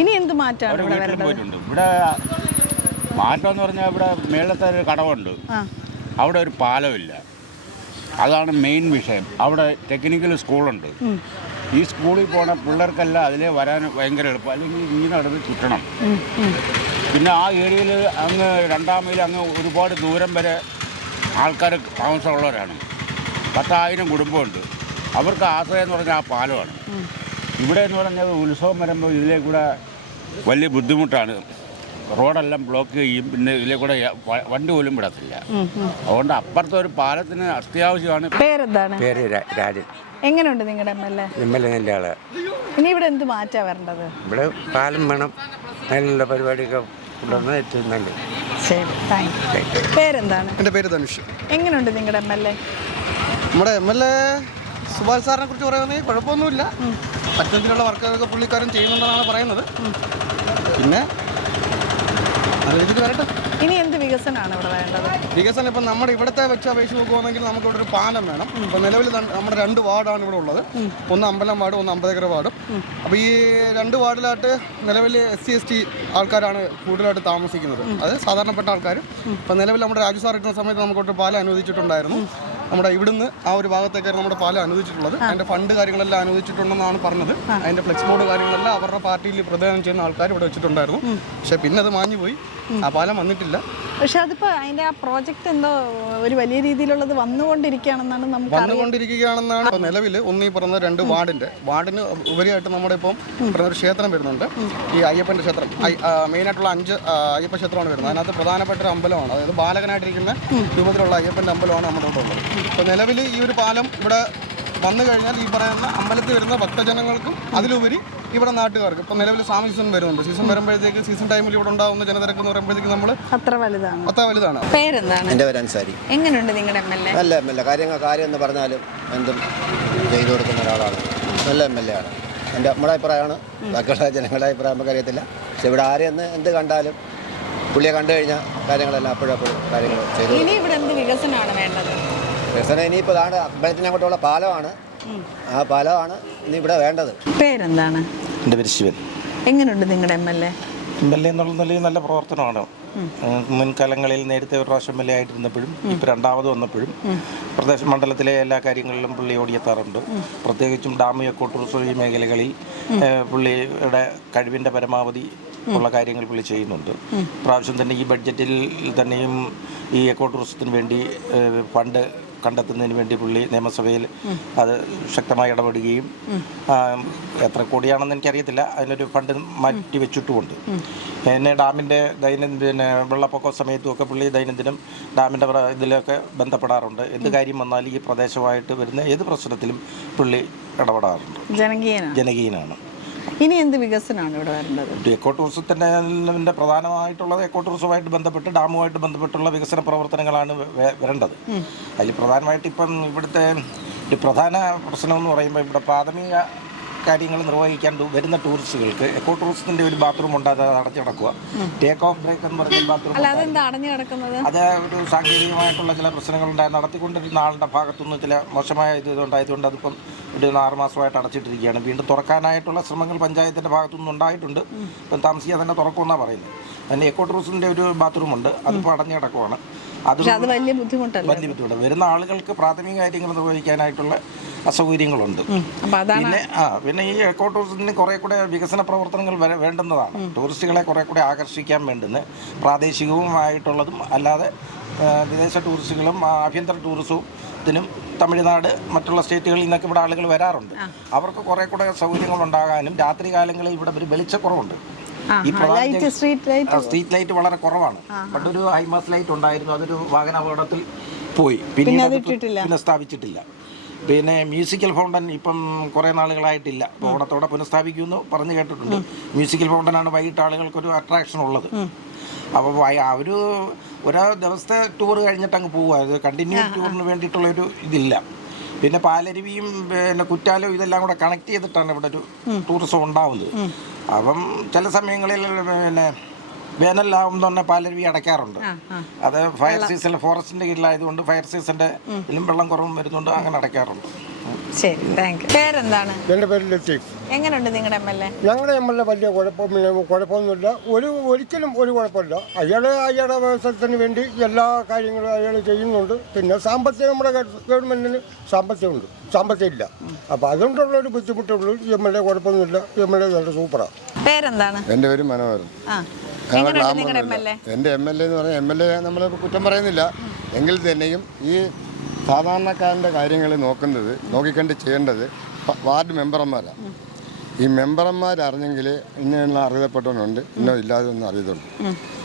ഇനി എന്ത് മാറ്റമാണ് അവർ വീട്ടിലും പോയിട്ടുണ്ട്. ഇവിടെ മാറ്റം എന്ന് പറഞ്ഞാൽ ഇവിടെ മേളത്തെ ഒരു കടവുണ്ട്, അവിടെ ഒരു പാലമില്ല. അതാണ് മെയിൻ വിഷയം. അവിടെ ടെക്നിക്കൽ സ്കൂളുണ്ട്. ഈ സ്കൂളിൽ പോണ പിള്ളേർക്കെല്ലാം അതിലേ വരാൻ ഭയങ്കര എളുപ്പം. അല്ലെങ്കിൽ ഈ നടന്ന് ചുറ്റണം. പിന്നെ ആ ഏരിയയിൽ അങ്ങ് 2-ാം മൈൽ അങ്ങ് ഒരുപാട് ദൂരം വരെ ആൾക്കാർ താമസമുള്ളവരാണ്. 10,000 കുടുംബമുണ്ട്. അവർക്ക് ആശ്രയം എന്ന് പറഞ്ഞാൽ ആ പാലമാണ്. ഇവിടെ എന്ന് പറഞ്ഞാൽ ഉത്സവം വരുമ്പോൾ ഇതിലേ കൂടെ വലിയ ബുദ്ധിമുട്ടാണ്. റോഡെല്ലാം ബ്ലോക്ക് ചെയ്യും. പിന്നെ ഇതിലേ കൂടെ വണ്ടി പോലും വിടത്തില്ല. അതുകൊണ്ട് അപ്പുറത്തെ ഒരു പാലത്തിന് അത്യാവശ്യമാണ്. പേരെന്താണ്? പേര് രാജൻ. എങ്ങനെയുണ്ട് നിങ്ങളുടെ MLA? MLA നല്ല ആള്. ഇനി ഇവിടെ എന്ത് മാറ്റാ വരേണ്ടത്? ഇവിടെ പാലം വേണം, അതിനുള്ള പരിപാടിയൊക്കെ കൊണ്ടുവന്നാൽ ഏറ്റവും നല്ലത്. ശരി, താങ്ക് യു. പേരെന്താണ്? എൻ്റെ പേര് ധനുഷ്. എങ്ങനെയുണ്ട് നിങ്ങളുടെ MLA? നമ്മുടെ MLA സുഭാഷ് സാറിനെ കുറിച്ച് പറയുകയാണെങ്കിൽ കുഴപ്പമൊന്നുമില്ല. പറ്റുന്നതിനുള്ള വർക്കുകളൊക്കെ പുള്ളിക്കാരൻ ചെയ്യുന്നുണ്ടെന്നാണ് പറയുന്നത്. പിന്നെ അത് രീതിക്ക് വരട്ടെ. ഇനി എന്ത് വികസനമാണ് ഇവിടെ വേണ്ടത്? വികസനം ഇപ്പം നമ്മുടെ ഇവിടുത്തെ വെച്ച് അപേക്ഷിച്ച് നോക്കുകയാണെങ്കിൽ നമുക്ക് ഇവിടെ ഒരു പാലം വേണം. ഇപ്പം നിലവിൽ നമ്മുടെ 2 വാർഡാണ് ഇവിടെ ഉള്ളത്. ഒന്ന് അമ്പലം വാർഡും ഒന്ന് 50 ഏക്കർ വാർഡും. അപ്പോൾ ഈ 2 വാർഡിലായിട്ട് നിലവിൽ SC/ST ആൾക്കാരാണ് കൂടുതലായിട്ട് താമസിക്കുന്നത്. അത് സാധാരണപ്പെട്ട ആൾക്കാർ. ഇപ്പം നിലവിൽ നമ്മുടെ രാജു സാർ ഇട്ടുന്ന സമയത്ത് നമുക്കൊരു പാലം അനുവദിച്ചിട്ടുണ്ടായിരുന്നു. നമ്മുടെ ഇവിടുന്ന് ആ ഒരു ഭാഗത്തേക്കാണ് നമ്മുടെ പാലം അനുവദിച്ചിട്ടുള്ളത്. അതിൻ്റെ ഫണ്ട് കാര്യങ്ങളെല്ലാം അനുവദിച്ചിട്ടുണ്ടെന്നാണ് പറഞ്ഞത്. അതിൻ്റെ ഫ്ലെക്സ് ബോർഡ് കാര്യങ്ങളെല്ലാം അവരുടെ പാർട്ടിയിൽ പ്രദാനം ചെയ്യുന്ന ആൾക്കാർ ഇവിടെ വെച്ചിട്ടുണ്ടായിരുന്നു. പക്ഷേ പിന്നെ അത് മാഞ്ഞു പോയി. ആ പാലം വന്നിട്ടില്ല. പക്ഷെ അതിപ്പോൾ അതിൻ്റെ ആ പ്രോജക്റ്റ് എന്തോ ഒരു വലിയ രീതിയിലുള്ളത് വന്നുകൊണ്ടിരിക്കുകയാണെന്നാണ് നമുക്ക് വന്നുകൊണ്ടിരിക്കുകയാണെന്നാണ് നിലവിൽ. ഒന്നീ പറഞ്ഞ 2 വാർഡിന് ഉപരിയായിട്ട് നമ്മുടെ ഇപ്പം ഒരു ക്ഷേത്രം വരുന്നുണ്ട്. ഈ അയ്യപ്പൻ്റെ ക്ഷേത്രം, മെയിനായിട്ടുള്ള 5 അയ്യപ്പ ക്ഷേത്രമാണ് വരുന്നത്. അതിനകത്ത് പ്രധാനപ്പെട്ട ഒരു അമ്പലമാണ്. അതായത് ബാലകനായിട്ടിരിക്കുന്ന രൂപത്തിലുള്ള അയ്യപ്പൻ്റെ അമ്പലമാണ് നമ്മുടെ ഇവിടെ ഉള്ളത്. ഇപ്പോൾ നിലവിൽ ഈ ഒരു പാലം ഇവിടെ വന്നു കഴിഞ്ഞാൽ ഈ പറയുന്ന അമ്പലത്തിൽ വരുന്ന ഭക്തജനങ്ങൾക്കും അതിലുപരി ഇവിടെ നാട്ടുകാർക്ക് ഇപ്പം നിലവിൽ സീസൺ വരുന്നുണ്ട്. സീസൺ വരുമ്പോഴത്തേക്ക് സീസൺ ടൈമിൽ ഇവിടെ ഉണ്ടാകുന്ന ജനതിരക്ക് എന്ന് പറയുമ്പോഴത്തേക്ക് നമ്മൾ അത്ര വലുതാണ്. പേരെന്താണ്? എൻ്റെ പേര് അൻസാരി. എങ്ങനെയുണ്ട് നിങ്ങളുടെ MLA? നല്ല കാര്യം എന്ന് പറഞ്ഞാലും എന്തും ചെയ്തു കൊടുക്കുന്ന ഒരാളാണ്. നല്ല MLA ആണ്. നമ്മുടെ അഭിപ്രായമാണ്. ബാക്കിയുള്ള ജനങ്ങളുടെ അഭിപ്രായം നമുക്കറിയത്തില്ല. പക്ഷെ ഇവിടെ ആരെയെന്ന് എന്ത് കണ്ടാലും പുള്ളിയെ കണ്ടു കഴിഞ്ഞാൽ കാര്യങ്ങളെല്ലാം അപ്പോഴപ്പോഴും കാര്യങ്ങൾ ചെയ്തു. ഇനി ഇവിടെ എന്ത് വികസനമാണ് വേണ്ടത്? വികസനം ഇനിയിപ്പോൾ ഇതാണ് അമ്പലത്തിന് അങ്ങോട്ടുള്ള പാലമാണ്. ആ പാലമാണ് ഇനി ഇവിടെ വേണ്ടത്. പേരെന്താണ്? എൻ്റെ പേര് ശിവൻ. എങ്ങനെയുണ്ട് നിങ്ങളുടെ MLA? MLA എന്നുള്ള നിലയിൽ നല്ല പ്രവർത്തനമാണ്. മുൻകാലങ്ങളിൽ നേരത്തെ ഒരു പ്രാവശ്യം MLA ആയിട്ടിരുന്നപ്പോഴും ഇപ്പോൾ 2ാമത് വന്നപ്പോഴും പ്രദേശ മണ്ഡലത്തിലെ എല്ലാ കാര്യങ്ങളിലും പുള്ളി ഓടിയെത്താറുണ്ട്. പ്രത്യേകിച്ചും ഡാം, എക്കോ ടൂറിസം ഈ മേഖലകളിൽ പുള്ളിയുടെ കഴിവിൻ്റെ പരമാവധി ഉള്ള കാര്യങ്ങൾ പുള്ളി ചെയ്യുന്നുണ്ട്. പ്രാവശ്യം തന്നെ ഈ ബഡ്ജറ്റിൽ തന്നെയും ഈ എക്കോ ടൂറിസത്തിന് വേണ്ടി ഫണ്ട് കണ്ടെത്തുന്നതിന് വേണ്ടി പുള്ളി നിയമസഭയിൽ അത് ശക്തമായി ഇടപെടുകയും എത്ര കോടിയാണെന്ന് എനിക്കറിയത്തില്ല, അതിനൊരു ഫണ്ട് മാറ്റി വെച്ചിട്ടുമുണ്ട്. പിന്നെ ഡാമിൻ്റെ പിന്നെ വെള്ളപ്പൊക്ക സമയത്തുമൊക്കെ പുള്ളി ദൈനംദിനം ഡാമിൻ്റെ ഇതിലൊക്കെ ബന്ധപ്പെടാറുണ്ട്. എന്ത് കാര്യം വന്നാലും ഈ പ്രദേശമായിട്ട് വരുന്ന ഏത് പ്രശ്നത്തിലും പുള്ളി ഇടപെടാറുണ്ട്. ജനകീയനാണ്. ഇനി എന്ത് വികസനമാണ് ഇവിടെ വരേണ്ടത്? എക്കോ ടൂറിസത്തിൻ്റെ പ്രധാനമായിട്ടുള്ളത് എക്കോ ടൂറിസവുമായിട്ട് ബന്ധപ്പെട്ട് ഡാമുമായിട്ട് ബന്ധപ്പെട്ടുള്ള വികസന പ്രവർത്തനങ്ങളാണ് വരേണ്ടത്. അതിൽ പ്രധാനമായിട്ട് ഇപ്പം ഇവിടുത്തെ ഒരു പ്രധാന പ്രശ്നമെന്ന് പറയുമ്പോൾ ഇവിടെ പ്രാഥമിക കാര്യങ്ങൾ നിർവഹിക്കാൻ വരുന്ന ടൂറിസ്റ്റുകൾക്ക് എക്കോ ടൂറിസത്തിൻ്റെ ഒരു ബാത്റൂം ഉണ്ട്, അത് അടച്ചു കിടക്കുക. ടേക്ക് ഓഫ് ബ്രേക്ക് എന്ന് പറഞ്ഞ ബാത്റൂം അല്ല അതെന്താ അടഞ്ഞു കിടക്കുന്നത്? അത് ഒരു സാങ്കേതികമായിട്ടുള്ള ചില പ്രശ്നങ്ങളുണ്ടായി നടത്തിക്കൊണ്ടിരുന്ന ആളുടെ ഭാഗത്തുനിന്ന് ചില മോശമായ ഇതുണ്ടായതുകൊണ്ട് അതിപ്പം ഒരു 6 മാസമായിട്ട് അടച്ചിട്ടിരിക്കുകയാണ്. വീണ്ടും തുറക്കാനായിട്ടുള്ള ശ്രമങ്ങൾ പഞ്ചായത്തിൻ്റെ ഭാഗത്തുനിന്ന് ഉണ്ടായിട്ടുണ്ട്. ഇപ്പം താമസിയാതെ തന്നെ തുറക്കുമെന്നാണ് പറയുന്നത്. അതിന് എക്കോ ടൂറിസത്തിൻ്റെ ഒരു ബാത്റൂമുണ്ട്, അതിപ്പോൾ അടഞ്ഞു കിടക്കുവാണ്. അത് വലിയ ബുദ്ധിമുട്ടല്ല. വലിയ ബുദ്ധിമുട്ട്. വരുന്ന ആളുകൾക്ക് പ്രാഥമിക കാര്യങ്ങൾ നിർവഹിക്കാനായിട്ടുള്ള അസൗകര്യങ്ങളുണ്ട്. പിന്നെ ഈ എക്കോ ടൂറിസത്തിന് കുറേ കൂടെ വികസന പ്രവർത്തനങ്ങൾ വേണ്ടുന്നതാണ്. ടൂറിസ്റ്റുകളെ കുറേ കൂടെ ആകർഷിക്കാൻ വേണ്ടുന്ന പ്രാദേശികവുമായിട്ടുള്ളതും അല്ലാതെ വിദേശ ടൂറിസ്റ്റുകളും ആഭ്യന്തര ടൂറിസവും തമിഴ്നാട് മറ്റുള്ള സ്റ്റേറ്റുകളിൽ നിന്നൊക്കെ ഇവിടെ ആളുകൾ വരാറുണ്ട്. അവർക്ക് കുറേ കൂടെ സൗകര്യങ്ങൾ ഉണ്ടാകാനും രാത്രി കാലങ്ങളിൽ ഇവിടെ ഒരു വെളിച്ചക്കുറവുണ്ട്. ഈ സ്ട്രീറ്റ് ലൈറ്റ് വളരെ കുറവാണ്. പണ്ടൊരു ഹൈമാസ് ലൈറ്റ് ഉണ്ടായിരുന്നു, അതൊരു വാഹന അപകടത്തിൽ പോയി, പിന്നെ സ്ഥാപിച്ചിട്ടില്ല. പിന്നെ മ്യൂസിക്കൽ ഫൗണ്ടൻ ഇപ്പം കുറേ നാളുകളായിട്ടില്ല, ഓണത്തോടെ പുനഃസ്ഥാപിക്കുമെന്ന് പറഞ്ഞു കേട്ടിട്ടുണ്ട്. മ്യൂസിക്കൽ ഫൗണ്ടനാണ് വൈകിട്ട് ആളുകൾക്കൊരു അട്രാക്ഷൻ ഉള്ളത്. അപ്പോൾ ഒരു ദിവസത്തെ ടൂർ കഴിഞ്ഞിട്ട് അങ്ങ് പോകുക, അത് കണ്ടിന്യൂ ടൂറിന് വേണ്ടിയിട്ടുള്ളൊരു ഇതില്ല. പിന്നെ പാലരുവിയും പിന്നെ കുറ്റാലും ഇതെല്ലാം കൂടെ കണക്ട് ചെയ്തിട്ടാണ് ഇവിടെ ഒരു ടൂറിസം ഉണ്ടാവുന്നത്. അപ്പം ചില സമയങ്ങളിൽ പിന്നെ വേനലാകുമ്പോൾ തന്നെ പാലരുവി അടയ്ക്കാറുണ്ട്. അത് ഫയർ സീസൺ ഫോറസ്റ്റിന്റെ കീഴിലായതുകൊണ്ട് ഫയർ സീസണിന്റെ ഇതിലും വെള്ളം കുറവും വരുന്നുണ്ട്, അങ്ങനെ അടയ്ക്കാറുണ്ട്. ശരി, താങ്ക് യു. പേരെന്താണ്? എൻ്റെ പേര് ലത്തീഫ്. എങ്ങനെയുണ്ട് നിങ്ങളുടെ MLA? ഞങ്ങളുടെ MLA വലിയ കുഴപ്പമൊന്നുമില്ല, ഒരിക്കലും ഒരു കുഴപ്പമില്ല. അയാളുടെ വ്യവസായത്തിന് വേണ്ടി എല്ലാ കാര്യങ്ങളും അയാൾ ചെയ്യുന്നുണ്ട്. പിന്നെ സാമ്പത്തികം നമ്മുടെ ഗവൺമെൻറ്റിന് സാമ്പത്തികം ഇല്ല. അപ്പോൾ അതുകൊണ്ടുള്ളൊരു ബുദ്ധിമുട്ടുള്ളൂ. MLA കുഴപ്പമൊന്നുമില്ല, MLA നല്ല സൂപ്പറാണ്. പേരെന്താണ്? എൻ്റെ പേര് മനോഹരൻ. എൻ്റെ MLA എന്ന് പറഞ്ഞാൽ MLA നമ്മൾ കുറ്റം പറയുന്നില്ല, എങ്കിൽ തന്നെയും ഈ സാധാരണക്കാരൻ്റെ കാര്യങ്ങൾ നോക്കിക്കണ്ട് ചെയ്യേണ്ടത് വാർഡ് മെമ്പർമാരാണ്. ഈ മെമ്പർമാരറിഞ്ഞെങ്കിൽ ഇന്ന അറിയപ്പെട്ടവനുണ്ട്, ഇന്നോ ഇല്ലാതെ ഒന്നും അറിയത്തുള്ളൂ,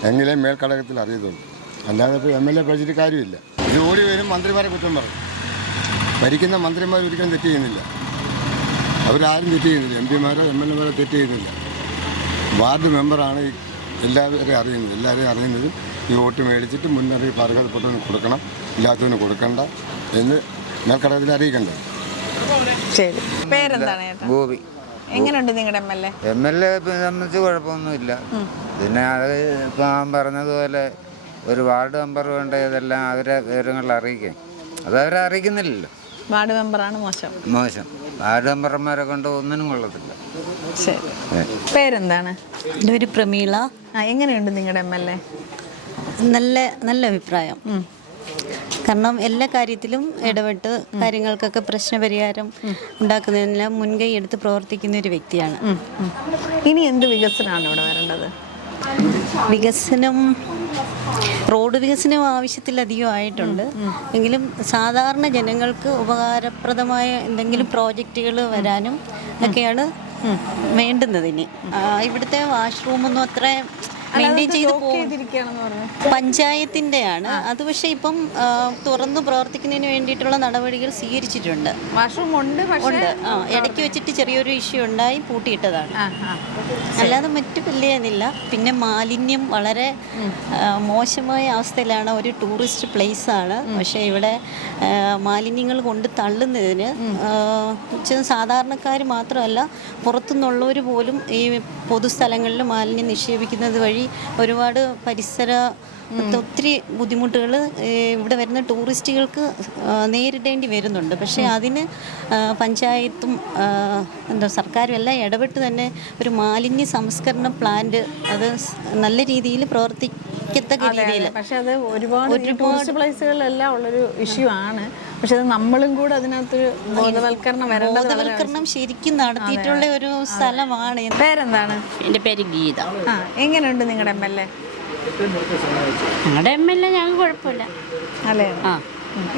എങ്കിലേ മേൽഘടകത്തിൽ അറിയത്തുള്ളൂ. അല്ലാതെ ഇപ്പോൾ MLA പഠിച്ചിട്ട് കാര്യമില്ല. ഇത് ഓടി വരും മന്ത്രിമാരെ കുറ്റം പറയും. ഭരിക്കുന്ന മന്ത്രിമാർ ഒരിക്കലും തെറ്റ് ചെയ്യുന്നില്ല, അവരാരും തെറ്റ് ചെയ്യുന്നില്ല. MPമാരോ MLAമാരോ തെറ്റ് ചെയ്യുന്നില്ല. വാർഡ് മെമ്പറാണ് എല്ലാവരെയും അറിയുന്നത്. ഈ വോട്ട് മേടിച്ചിട്ട് മുന്നറിയിപ്പ് അർഹതപ്പെട്ടവന് കൊടുക്കണം, ഇല്ലാത്തവന് കൊടുക്കണ്ട എന്ന് മേൽഘടകത്തിൽ അറിയിക്കേണ്ടത്. ശരി, പേരെന്താണ്? ഗോപി. എങ്ങനെയുണ്ട് നിങ്ങളുടെ MLA? MLA സംബന്ധിച്ച് കുഴപ്പമൊന്നുമില്ല. പിന്നെ അത് ഇപ്പം പറഞ്ഞതുപോലെ ഒരു വാർഡ് മെമ്പർ വേണ്ട ഇതെല്ലാം അവരെ വിവരങ്ങൾ അറിയിക്കാൻ, അത് അവരെ അറിയിക്കുന്നില്ലല്ലോ. വാർഡ് മെമ്പറാണ് മോശം. വാർഡ് മെമ്പർമാരെ കൊണ്ട് ഒന്നിനും കൊള്ളത്തില്ല. ശരി, പേരെന്താണ്? എൻ്റെ പേര് പ്രമീള. എങ്ങനെയുണ്ട് നിങ്ങളുടെ MLA? നല്ല അഭിപ്രായം. കാരണം എല്ലാ കാര്യത്തിലും ഇടപെട്ട് കാര്യങ്ങൾക്കൊക്കെ പ്രശ്നപരിഹാരം ഉണ്ടാക്കുന്നതിനെല്ലാം മുൻകൈ എടുത്ത് പ്രവർത്തിക്കുന്ന ഒരു വ്യക്തിയാണ്. ഇനി എന്ത് വികസനമാണ് ഇവിടെ വരേണ്ടത്? റോഡ് വികസനം ആവശ്യത്തിലധികം ആയിട്ടുണ്ട്. എങ്കിലും സാധാരണ ജനങ്ങൾക്ക് ഉപകാരപ്രദമായ എന്തെങ്കിലും പ്രോജക്റ്റുകൾ വരാനും ഒക്കെയാണ് വേണ്ടുന്നതിന്. ഇവിടുത്തെ വാഷ്റൂമൊന്നും അത്ര മെയിൻറ്റെയിൻ ചെയ്ത് പഞ്ചായത്തിൻ്റെയാണ് അത്. പക്ഷേ ഇപ്പം തുറന്നു പ്രവർത്തിക്കുന്നതിന് വേണ്ടിയിട്ടുള്ള നടപടികൾ സ്വീകരിച്ചിട്ടുണ്ട്. വാഷ്റൂം ഉണ്ട്, ഇടയ്ക്ക് വെച്ചിട്ട് ചെറിയൊരു ഇഷ്യൂ ഉണ്ടായി പൂട്ടിയിട്ടതാണ്, അല്ലാതെ മറ്റു വലിയതില്ല. പിന്നെ മാലിന്യം വളരെ മോശമായ അവസ്ഥയിലാണ്. ഒരു ടൂറിസ്റ്റ് പ്ലേസ് ആണ്, പക്ഷേ ഇവിടെ മാലിന്യങ്ങൾ കൊണ്ട് തള്ളുന്നതിന് സാധാരണക്കാർ മാത്രമല്ല പുറത്തുനിന്നുള്ളവർ പോലും ഈ പൊതുസ്ഥലങ്ങളിൽ മാലിന്യം നിക്ഷേപിക്കുന്നത് വഴി ഒരുപാട് പരിസര ഒത്തിരി ബുദ്ധിമുട്ടുകൾ ഇവിടെ വരുന്ന ടൂറിസ്റ്റുകൾക്ക് നേരിടേണ്ടി വരുന്നുണ്ട്. പക്ഷേ അതിന് പഞ്ചായത്തും സർക്കാരും എല്ലാം ഇടപെട്ട് തന്നെ ഒരു മാലിന്യ സംസ്കരണ പ്ലാന്റ് അത് നല്ല രീതിയിൽ പ്രവർത്തിക്കത്തക്ക രീതിയിൽ. പക്ഷെ അത് ഒരുപാട് ടൂറിസ്റ്റ് പ്ലേസുകളിലെല്ലാം ഉള്ളൊരു ഇഷ്യൂ ആണ്. പക്ഷെ അത് നമ്മളും കൂടെ അതിനകത്തൊരു ബോധവൽക്കരണം ശരിക്കും നടത്തിയിട്ടുള്ള ഒരു സ്ഥലമാണ്. പേരെന്താണ്? എൻ്റെ പേര് ഗീത. എങ്ങനെയുണ്ട് നിങ്ങളുടെ MLA? ഞങ്ങളുടെ MLA ഞങ്ങൾക്ക് കുഴപ്പമില്ല അല്ലേ?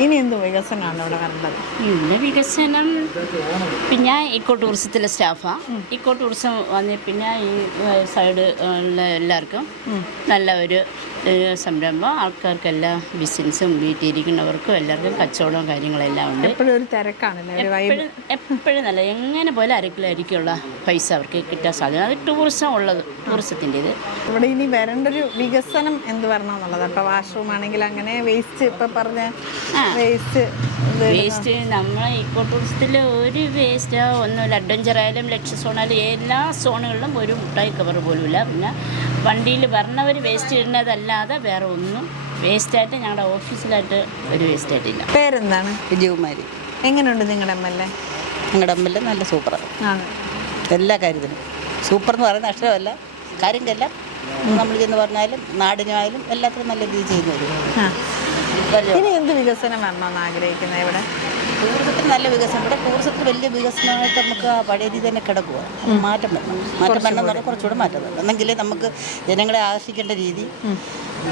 ഇനി എന്ത് വികസനമാണ് ഇവിടെ വരേണ്ടത്? ഇന്ന് വികസനം പിന്നെ ഞാൻ ഇക്കോ ടൂറിസത്തിലെ സ്റ്റാഫാണ്. ഇക്കോ ടൂറിസം വന്ന് പിന്നെ ഈ സൈഡ് ഉള്ള എല്ലാവർക്കും നല്ല ഒരു സംരംഭം. ആൾക്കാർക്കെല്ലാം ബിസിനസ്സും വീട്ടിലിരിക്കുന്നവർക്കും എല്ലാവർക്കും കച്ചവടവും കാര്യങ്ങളെല്ലാം ഉണ്ട്. എപ്പോഴും ഒരു തിരക്കാണല്ലേ, ഒരു vibe. എപ്പോഴും നല്ല എങ്ങനെ പോലെ അരക്കിലായിരിക്കുള്ള പൈസ അവർക്ക് കിട്ടാൻ സാധ്യത. അത് ടൂറിസം ഉള്ളത്, ടൂറിസത്തിൻ്റെ ഇത്. ഇവിടെ ഇനി വരേണ്ട ഒരു വികസനം എന്ത് വരണമെന്നുള്ളത്. അപ്പോൾ വാഷ്റൂം ആണെങ്കിൽ അങ്ങനെ വേസ്റ്റ് ഇപ്പം പറഞ്ഞ വേസ്റ്റ് നമ്മൾ ഇക്കോ ടൂറിസത്തിൽ ഒരു വേസ്റ്റ് ഒന്നുമില്ല. അഡ്വഞ്ചർ ആയാലും ലക്ഷ്യ സോണായാലും എല്ലാ സോണുകളിലും ഒരു മുട്ടായി കവർ പോലുമില്ല. പിന്നെ വണ്ടിയിൽ വരണവർ വേസ്റ്റ് ഇടുന്നതല്ലാതെ വേറെ ഒന്നും വേസ്റ്റായിട്ട് ഞങ്ങളുടെ ഓഫീസിലായിട്ട് ഒരു വേസ്റ്റായിട്ടില്ല. പേരെന്താണ്? വിജയകുമാരി. എങ്ങനെയുണ്ട് നിങ്ങളുടെ MLA? ഞങ്ങളുടെ MLA നല്ല സൂപ്പറാണ് എല്ലാ കാര്യത്തിലും. സൂപ്പർ എന്ന് പറയുന്ന അക്ഷരമല്ല, കാര്യങ്ങളെല്ലാം നമ്മൾ ചെന്ന് പറഞ്ഞാലും നാടിനായാലും എല്ലാത്തിനും നല്ല രീതിയിൽ ചെയ്യുന്ന ഒരു. ഇനി എന്ത് വികസനം വരണമെന്ന് ആഗ്രഹിക്കുന്നത് ഇവിടെ? ടൂറിസത്തിന് നല്ല വികസനം. ഇവിടെ ടൂറിസത്തിന് വലിയ വികസനമായിട്ട് നമുക്ക് ആ പഴയ രീതി തന്നെ കിടക്കുക. മാറ്റം വരണം. മാറ്റം വരണം എന്ന് പറഞ്ഞാൽ കുറച്ചുകൂടെ മാറ്റം വരണം. എന്നെങ്കിലേ നമുക്ക് ജനങ്ങളെ ആകർഷിക്കേണ്ട രീതി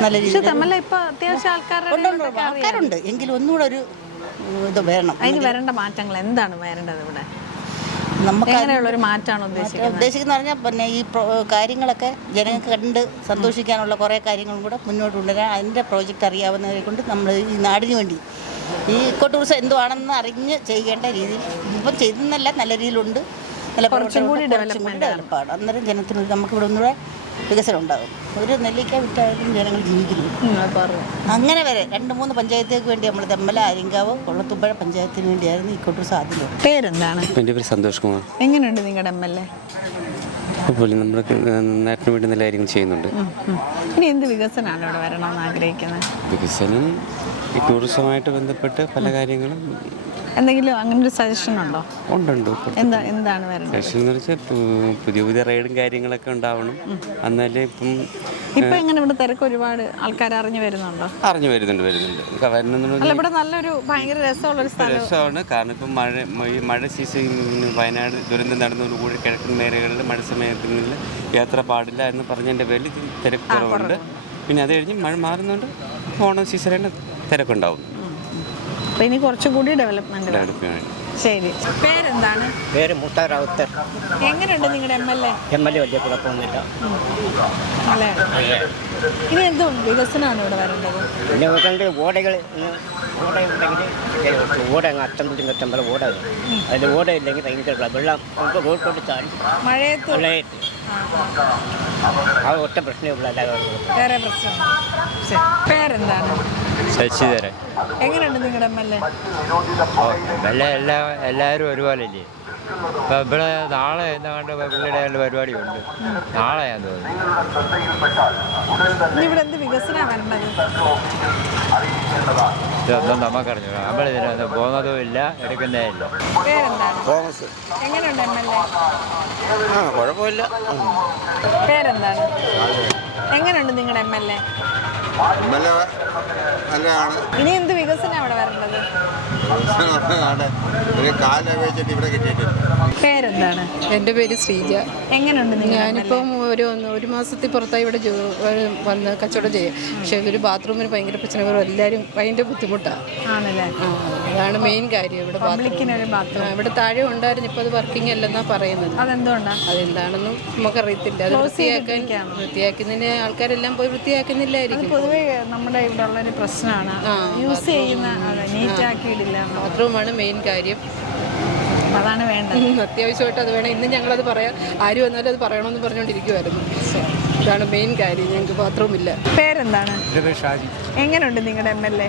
നല്ല രീതിയിൽ. ഇപ്പൊ അത്യാവശ്യം ആൾക്കാരുണ്ട്, എങ്കിലും ഒന്നുകൂടെ ഒരു ഇത് വേണം. അതിന് വരേണ്ട മാറ്റങ്ങൾ എന്താണ് വരേണ്ടത് ഇവിടെ? നമുക്ക് അങ്ങനെയുള്ള ഒരു മാറ്റമാണ് ഉദ്ദേശിക്കുന്നത് പറഞ്ഞാൽ പിന്നെ ഈ കാര്യങ്ങളൊക്കെ ജനങ്ങൾക്ക് കണ്ട് സന്തോഷിക്കാനുള്ള കുറേ കാര്യങ്ങളും കൂടെ മുന്നോട്ട് കൊണ്ടുവരാൻ അതിൻ്റെ പ്രോജക്റ്റ് അറിയാവുന്നവരെ കൊണ്ട് നമ്മൾ ഈ നാടിന് വേണ്ടി ഈ ഇക്കോ ടൂറിസം എന്തുവാണെന്ന് അറിഞ്ഞ് ചെയ്യേണ്ട രീതിയിൽ ഇപ്പം ചെയ്തെന്നല്ല, നല്ല രീതിയിലുണ്ട്. നല്ല കുറച്ചും കൂടി ഡെവലപ്പാണ്. അന്നേരം ജനത്തിന് നമുക്കിവിടെ ഒന്നുകൂടെ വികസനം ഉണ്ടാകും. ഒരു നെല്ലിക്ക വിറ്റായാലും ജനങ്ങൾ ജീവിക്കുന്നു. അങ്ങനെ വരെ 2-3 പഞ്ചായത്തേക്ക് വേണ്ടി നമ്മൾ തെമ്മല, അരിങ്കാവ്, കൊള്ളത്തുമ്പഴ പഞ്ചായത്തിന് വേണ്ടിയായിരുന്നു ഇക്കോ ടൂറിസം ആദ്യം. പേരെന്താണ്? എൻ്റെ പേര് സന്തോഷ് കുമാർ. എങ്ങനെയുണ്ട് നിങ്ങളുടെ MLA? നമ്മുടെ നാട്ടിന് വേണ്ടി നല്ല കാര്യങ്ങൾ ചെയ്യുന്നുണ്ട്. ഇനി എന്ത് വികസനമാണ് ഇവിടെ വരണമെന്ന് ആഗ്രഹിക്കുന്നത്? വികസനം ഈ ടൂറിസവുമായിട്ട് ബന്ധപ്പെട്ട് പല കാര്യങ്ങളും. എന്തെങ്കിലും അങ്ങനെ ഒരു സജഷൻ ഉണ്ടോ? ഉണ്ട്. എന്താണ് വരുന്നത്? സജഷൻ എന്ന് വെച്ചാൽ പുതിയ പുതിയ റൈഡും കാര്യങ്ങളൊക്കെ ഉണ്ടാവണം. എന്നാലേ ഇപ്പം എങ്ങനെ ഇവിടെ തിരക്ക് ഒരുപാട് ആൾക്കാർ അറിഞ്ഞു വരുന്നുണ്ടോ? അറിഞ്ഞു വരുന്നുണ്ട്. ഇവിടെ നല്ലൊരു ഭയങ്കര രസമുള്ളൊരു രസമാണ്. കാരണം ഇപ്പം മഴ സീസൺ വയനാട് ദുരന്തം നടന്നതോടുകൂടി കിഴക്കൻ മേഖലകളിൽ മഴ സമയങ്ങളിൽ യാത്ര പാടില്ല എന്ന് പറഞ്ഞതിൻ്റെ പേരിൽ തിരക്ക് കുറവുണ്ട്. പിന്നെ അത് കഴിഞ്ഞ് മഴ മാറുന്നുണ്ട്, ഓണം സീസണിൽ തിരക്കുണ്ടാവും. അപ്പോൾ ഇനി കുറച്ചുകൂടി ഡെവലപ്മെന്റ്. ശരി. പേരെന്താണ്? പേര് മുത്താർ റാവുത്തർ. എങ്ങനെയുണ്ട് നിങ്ങളുടെ MLA? MLA വലിയ കുഴപ്പമൊന്നുമില്ല. ഇനി എന്ത് വികസനമാണ് ഇവിടെ വരേണ്ടത്? പിന്നെ കണ്ട് ഓടകൾ ഓട അറ്റം തൊട്ട് അറ്റം വരെ ഓട. അതിൽ ഓടയില്ലെങ്കിൽ ഭയങ്കര വെള്ളം റോഡിലോട്ട് ചാടി മഴയത്ത് ആ ഒറ്റ പ്രശ്നമേ ഉള്ളൂ. വേറെ പ്രശ്നം. പേരെന്താണ്? ശശിധരൻ. എങ്ങനെയുണ്ട് നിങ്ങളുടെ MLA? എല്ലാവരും ഒരുപോലെയല്ലേ? ഇപ്പം ഇവിടെ നാളെ എന്നാണ്ട് പിള്ളേരുടെ പരിപാടിയുണ്ട്. നാളെയാന്ന് തോന്നുന്നു. ഇവിടെ എന്ത് വികസനമാണ് വരേണ്ടത്? ഇതൊന്നും നമുക്കറിഞ്ഞു. നമ്മളിതിനൊന്നും പോകുന്നതും ഇല്ല, എടുക്കുന്നേ ഇല്ല. പേരെന്താണ്? തോമസ്. എങ്ങനെയുണ്ട് MLA? കുഴപ്പമില്ല. പേരെന്താണ്? എങ്ങനെയുണ്ട് നിങ്ങളുടെ MLA? ഇനി എന്ത് വികസനം അവിടെ വരേണ്ടത്? പേരെന്താണ്? എൻ്റെ പേര് ശ്രീജ. എങ്ങനെയുണ്ട്? ഞാനിപ്പം ഒരു മാസത്തിൽ പുറത്തായി ഇവിടെ വന്ന് കച്ചവടം ചെയ്യും. പക്ഷേ ഒരു ബാത്റൂമിന് ഭയങ്കര പ്രശ്നം വരും. എല്ലാവരും ഭയങ്കര ബുദ്ധിമുട്ടാണ്. ആണല്ലേ? അതാണ് മെയിൻ കാര്യം. ഇവിടെ ഇവിടെ താഴെ ഉണ്ടായിരുന്നു, ഇപ്പോൾ അത് വർക്കിംഗ് അല്ലെന്നാണ് പറയുന്നത്. അതെന്തുകൊണ്ടാണ്? അതെന്താണെന്നും നമുക്കറിയത്തില്ല. അത് വൃത്തിയാക്കുന്നതിന് ആൾക്കാരെല്ലാം പോയി വൃത്തിയാക്കുന്നില്ലായിരിക്കും. പൊതുവേ നമ്മുടെ ഇവിടെ ഉള്ളൊരു പ്രശ്നമാണ് യൂസ് ചെയ്യുന്ന നീറ്റാക്കിയിടില്ല. ബാത്റൂമാണ് മെയിൻ കാര്യം. അതാണ് വേണ്ടത്. അത്യാവശ്യമായിട്ട് അത് വേണം. ഇന്ന് ഞങ്ങളത് പറയാം, ആര് വന്നാലും അത് പറയണമെന്ന് പറഞ്ഞുകൊണ്ടിരിക്കുമായിരുന്നു. ഇതാണ് മെയിൻ കാര്യം. ഞങ്ങൾക്ക് ബാത്റൂം ഇല്ല. പേരെന്താണ്? എങ്ങനെയുണ്ട് നിങ്ങളുടെ MLA?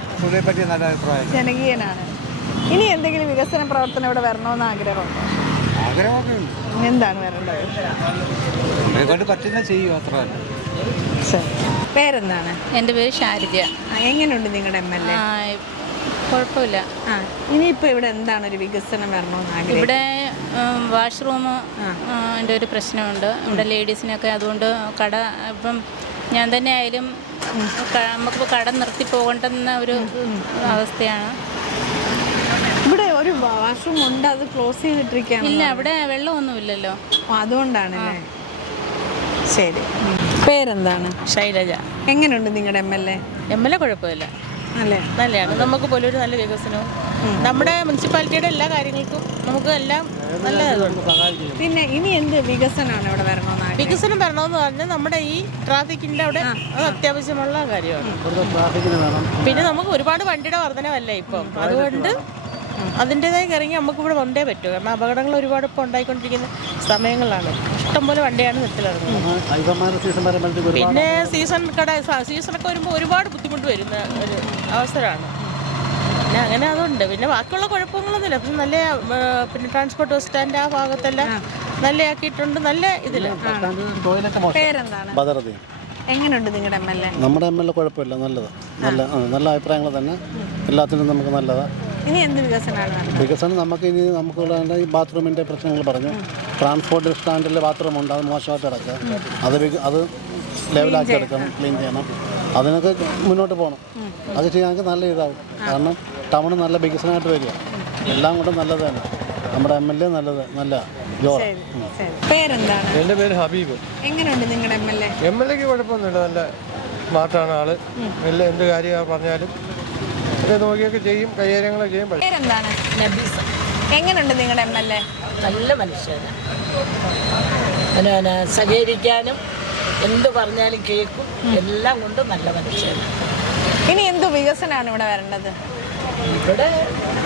നല്ല അഭിപ്രായം. ജനകീയനാണ്. ഇനി എന്തെങ്കിലും വികസന പ്രവർത്തനം ഇവിടെ വരണമെന്ന് ആഗ്രഹമുണ്ടോ? എന്താണ് വരേണ്ടത്? പറ്റുന്ന ചെയ്യും, അത്രയല്ല. പേരെന്താണ്? എൻ്റെ പേര് ഷാരിജ. എങ്ങനെയുണ്ട് നിങ്ങളുടെ MLA? കുഴപ്പമില്ല. ഇനിയിപ്പോൾ ഇവിടെ എന്താണ് ഒരു വികസനം വരണമെന്ന് ആഗ്രഹം? ഇവിടെ വാഷ്റൂം ൻ്റെ ഒരു പ്രശ്നമുണ്ട്. ഇവിടെ ലേഡീസിനൊക്കെ അതുകൊണ്ട് കട ഇപ്പം ഞാൻ തന്നെ ആയാലും നമുക്കിപ്പോൾ കട നിർത്തി പോകേണ്ടുന്ന ഒരു അവസ്ഥയാണ്. ഇവിടെ ഒരു വാഷ്റൂം ഉണ്ട്, അത് ക്ലോസ് ചെയ്തിട്ടിരിക്കുകയാണ്. ഇല്ല, അവിടെ വെള്ളമൊന്നുമില്ലല്ലോ, അതുകൊണ്ടാണല്ലേ. ശരി. പേരെന്താണ്? ശൈലജ. എങ്ങനെയുണ്ട് നിങ്ങളുടെ MLA? MLA കുഴപ്പമില്ല, നല്ലതാണ്. നമുക്ക് പോലും ഒരു നല്ല വികസനവും നമ്മുടെ മുനിസിപ്പാലിറ്റിയുടെ എല്ലാ കാര്യങ്ങൾക്കും നമുക്ക് എല്ലാം പിന്നെ ഇനി എന്ത് വികസനമാണ് ഇവിടെ വരണമെന്ന് വികസനം വരണമെന്ന് പറഞ്ഞാൽ നമ്മുടെ ഈ ട്രാഫിക്കിൻ്റെ അവിടെ അത് അത്യാവശ്യമുള്ള കാര്യമാണ്. പിന്നെ നമുക്ക് ഒരുപാട് വണ്ടിയുടെ വർധനവല്ലേ ഇപ്പം, അതുകൊണ്ട് അതിൻ്റെതായി ഇറങ്ങി നമുക്ക് ഇവിടെ വന്നേ പറ്റൂ. കാരണം അപകടങ്ങൾ ഒരുപാട് ഇപ്പോൾ ഉണ്ടായിക്കൊണ്ടിരിക്കുന്ന സമയങ്ങളാണ്. ഇഷ്ടംപോലെ വണ്ടിയാണ് നിർത്തിലിറങ്ങുന്നത്. പിന്നെ സീസണൊക്കെ വരുമ്പോൾ ഒരുപാട് ബുദ്ധിമുട്ട് വരുന്ന ഒരു അവസരമാണ്. പിന്നെ അങ്ങനെ അതുണ്ട്. പിന്നെ ബാക്കിയുള്ള കുഴപ്പങ്ങളൊന്നുമില്ല. പക്ഷെ നല്ല പിന്നെ ട്രാൻസ്പോർട്ട് ബസ് സ്റ്റാൻഡ് ആ ഭാഗത്തെല്ലാം നല്ല ആക്കിയിട്ടുണ്ട്. നല്ല ഇതിലാണ്. പേരെന്താണ്? എങ്ങനെയുണ്ട് നിങ്ങളുടെ MLA? നമ്മുടെ MLA കുഴപ്പമില്ല, നല്ലത്, നല്ല അഭിപ്രായങ്ങൾ തന്നെ, എല്ലാത്തിനും നമുക്ക് നല്ലതാണ്. ഇനി എന്ത് വികസനമാണ്? വികസനം നമുക്കുള്ള ഈ ബാത്റൂമിൻ്റെ പ്രശ്നങ്ങൾ പറഞ്ഞു. ട്രാൻസ്പോർട്ട് സ്റ്റാൻഡിൽ ബാത്റൂം ഉണ്ട്, അത് മോശമായിട്ട് കിടക്കുക. അത് ലെവലാക്കി എടുക്കണം, ക്ലീൻ ചെയ്യണം. അതിനൊക്കെ മുന്നോട്ട് പോകണം. അത് ചെയ്യാൻ നല്ല ഇതാവും. കാരണം ടൗൺ നല്ല വികസനമായിട്ട് വരിക. എല്ലാം കൊണ്ടും നല്ലത് തന്നെ. നമ്മുടെ MLA നല്ല ജോലി. പേരെന്താണ്? എൻ്റെ പേര് ഹബീബ്. എങ്ങനെയുണ്ട് നിങ്ങളുടെ MLA? MLAക്ക് കുഴപ്പമൊന്നുമില്ല, നല്ല സ്മാർട്ടാണ് ആള്. എല്ലാം എന്ത് കാര്യം പറഞ്ഞാലും ഇത് നോക്കിയൊക്കെ ചെയ്യും, കൈകാര്യങ്ങളൊക്കെ ചെയ്യും. പേരെന്താണ്? നബീസ. എങ്ങനെയുണ്ട് നിങ്ങളുടെ MLA? നല്ല മനുഷ്യനാണ്, സഹകരിക്കാനും എന്ത് പറഞ്ഞാലും കേൾക്കും, എല്ലാം കൊണ്ടും നല്ല മനുഷ്യനാണ്. ഇനി എന്ത് വികസനമാണ് ഇവിടെ വരേണ്ടത്? ഇവിടെ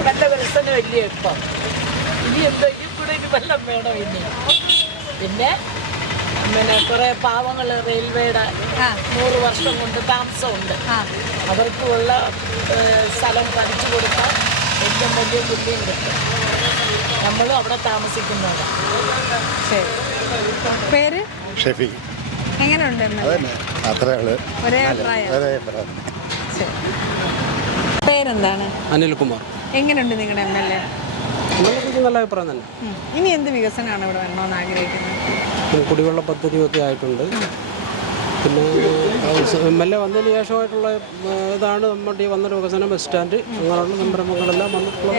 നല്ല വികസനം വലിയ ഇപ്പം ഇനി എന്തോ ഇവിടെ ഒരു വെള്ളം വേണം. പിന്നെ കുറേ പാവങ്ങൾ റെയിൽവേയുടെ 100 വർഷം കൊണ്ട് താമസമുണ്ട്. അവർക്കുള്ള സ്ഥലം പഠിച്ചു കൊടുത്താൽ ഏറ്റവും വലിയ പുല്യം കിട്ടും. നമ്മളും അവിടെ താമസിക്കുന്നതാണ്. പേര് ഷെഫീഖ്. എങ്ങനെയുണ്ട്? ഒരേ അഭിപ്രായം. പേരെന്താണ്? അനിൽകുമാർ. എങ്ങനെയുണ്ട് നിങ്ങളുടെ MLA? നല്ല അഭിപ്രായം തന്നെ. ഇനി എന്ത് വികസനമാണ് ഇവിടെ വരണമെന്ന് ആഗ്രഹിക്കുന്നത്? കുടിവെള്ള പദ്ധതിയൊക്കെ ആയിട്ടുണ്ട്. പിന്നെ MLA വന്നതിന് ശേഷമായിട്ടുള്ള ഇതാണ് നമ്മുടെ ഈ വന്നൊരു വികസനം. ബസ് സ്റ്റാൻഡ് അങ്ങനെയുള്ള സംരംഭങ്ങളെല്ലാം വന്നിട്ടുള്ള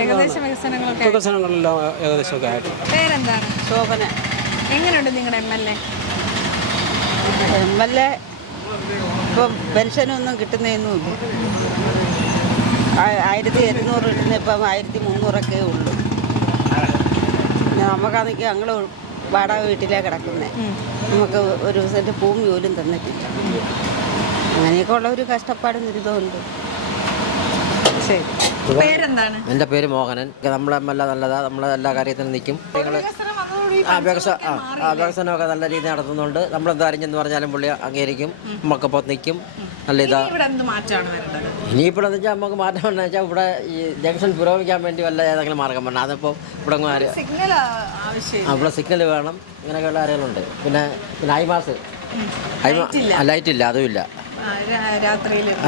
വികസനങ്ങളെല്ലാം ഏകദേശമൊക്കെ ആയിട്ടുണ്ട്. പേരെന്താണ്? ശോഭന. എങ്ങനെയുണ്ട് നിങ്ങളുടെ MLA? MLA ഇപ്പം പെൻഷനൊന്നും കിട്ടുന്നതൊന്നുമില്ല. 1200 കിട്ടുന്ന ഇപ്പം 1300 ഉള്ളൂ. പിന്നെ നമുക്കാണെങ്കിൽ ഞങ്ങൾ വാടക വീട്ടിലാണ് കിടക്കുന്നത്. നമുക്ക് ഒരു സെൻറ്റ് ഭൂമി പോലും തന്നിട്ടില്ല. അങ്ങനെയൊക്കെ ഉള്ള ഒരു കഷ്ടപ്പാടും ദുരിതമുണ്ട്. ശരി. പേരെന്താണ്? എൻ്റെ പേര് മോഹനൻ. നമ്മളെ MLA നല്ലതാണ്, നമ്മളെ എല്ലാ കാര്യത്തിനും നിൽക്കും. വികസനമൊക്കെ നല്ല രീതിയിൽ നടത്തുന്നുണ്ട്. നമ്മളെന്ത് കാര്യം എന്ന് പറഞ്ഞാലും പുള്ളി അംഗീകരിക്കും, നമുക്കൊപ്പം നിൽക്കും. നല്ല ഇതാണ്. ഇനിയിപ്പോൾ എന്ന് വെച്ചാൽ നമുക്ക് മാറ്റം എന്ന് വെച്ചാൽ ഇവിടെ ഈ ജംഗ്ഷൻ പുരോഗമിക്കാൻ വേണ്ടി വല്ല ഏതെങ്കിലും മാർഗം വേണം. അതിപ്പോൾ ഇവിടെ ഇവിടെ സിഗ്നൽ വേണം. ഇങ്ങനെയൊക്കെയുള്ള കാര്യങ്ങളുണ്ട്. പിന്നെ ഹൈമാസ് ലൈറ്റ് ഇല്ല, അതുമില്ല.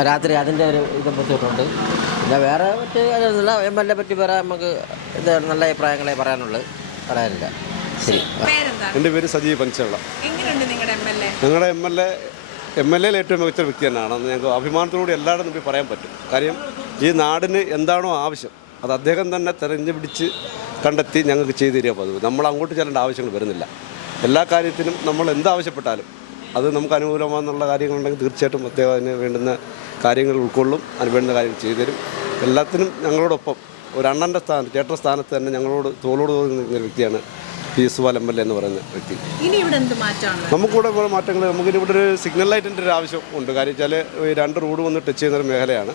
രാത്രി അതിൻ്റെ ഒരു ഇത് ബുദ്ധിമുട്ടുണ്ട്. പിന്നെ വേറെ മറ്റ് കാര്യമൊന്നുമില്ല. MLA പറ്റി വേറെ നമുക്ക് ഇത് നല്ല അഭിപ്രായങ്ങളെ പറയാനുള്ളത്, പറയാനില്ല. ശരി. എൻ്റെ പേര് സജീവ് പഞ്ചവള. ഞങ്ങളുടെ MLA ഏറ്റവും മികച്ച വ്യക്തി തന്നെയാണെന്ന് ഞങ്ങൾക്ക് അഭിമാനത്തോടുകൂടി എല്ലായിടും നമുക്ക് പറയാൻ പറ്റും. കാര്യം ഈ നാടിന് എന്താണോ ആവശ്യം അത് അദ്ദേഹം തന്നെ തെരഞ്ഞു പിടിച്ച് കണ്ടെത്തി ഞങ്ങൾക്ക് ചെയ്തു തരിക പതിവ്. നമ്മൾ അങ്ങോട്ട് ചെല്ലേണ്ട ആവശ്യങ്ങൾ വരുന്നില്ല. എല്ലാ കാര്യത്തിനും നമ്മൾ എന്താവശ്യപ്പെട്ടാലും അത് നമുക്ക് അനുകൂലമാണെന്നുള്ള കാര്യങ്ങളുണ്ടെങ്കിൽ തീർച്ചയായിട്ടും അദ്ദേഹം അതിന് വേണ്ടുന്ന കാര്യങ്ങൾ ഉൾക്കൊള്ളും, അതിന് വേണ്ടുന്ന കാര്യങ്ങൾ ചെയ്തു തരും. എല്ലാത്തിനും ഞങ്ങളോടൊപ്പം ഒരു അണ്ണൻ്റെ സ്ഥാനത്ത്, ചേട്ട സ്ഥാനത്ത് തന്നെ ഞങ്ങളോട് തോളോട് നിൽക്കുന്ന വ്യക്തിയാണ് PS വാൽ MLA എന്ന് പറയുന്ന വ്യക്തി. നമുക്കിവിടെ കുറേ മാറ്റങ്ങൾ, നമുക്കിവിടെ ഒരു സിഗ്നൽ ലൈറ്റിൻ്റെ ഒരു ആവശ്യം ഉണ്ട്. കാര്യം വെച്ചാൽ 2 റോഡ് വന്ന് ടച്ച് ചെയ്യുന്നൊരു മേഖലയാണ്.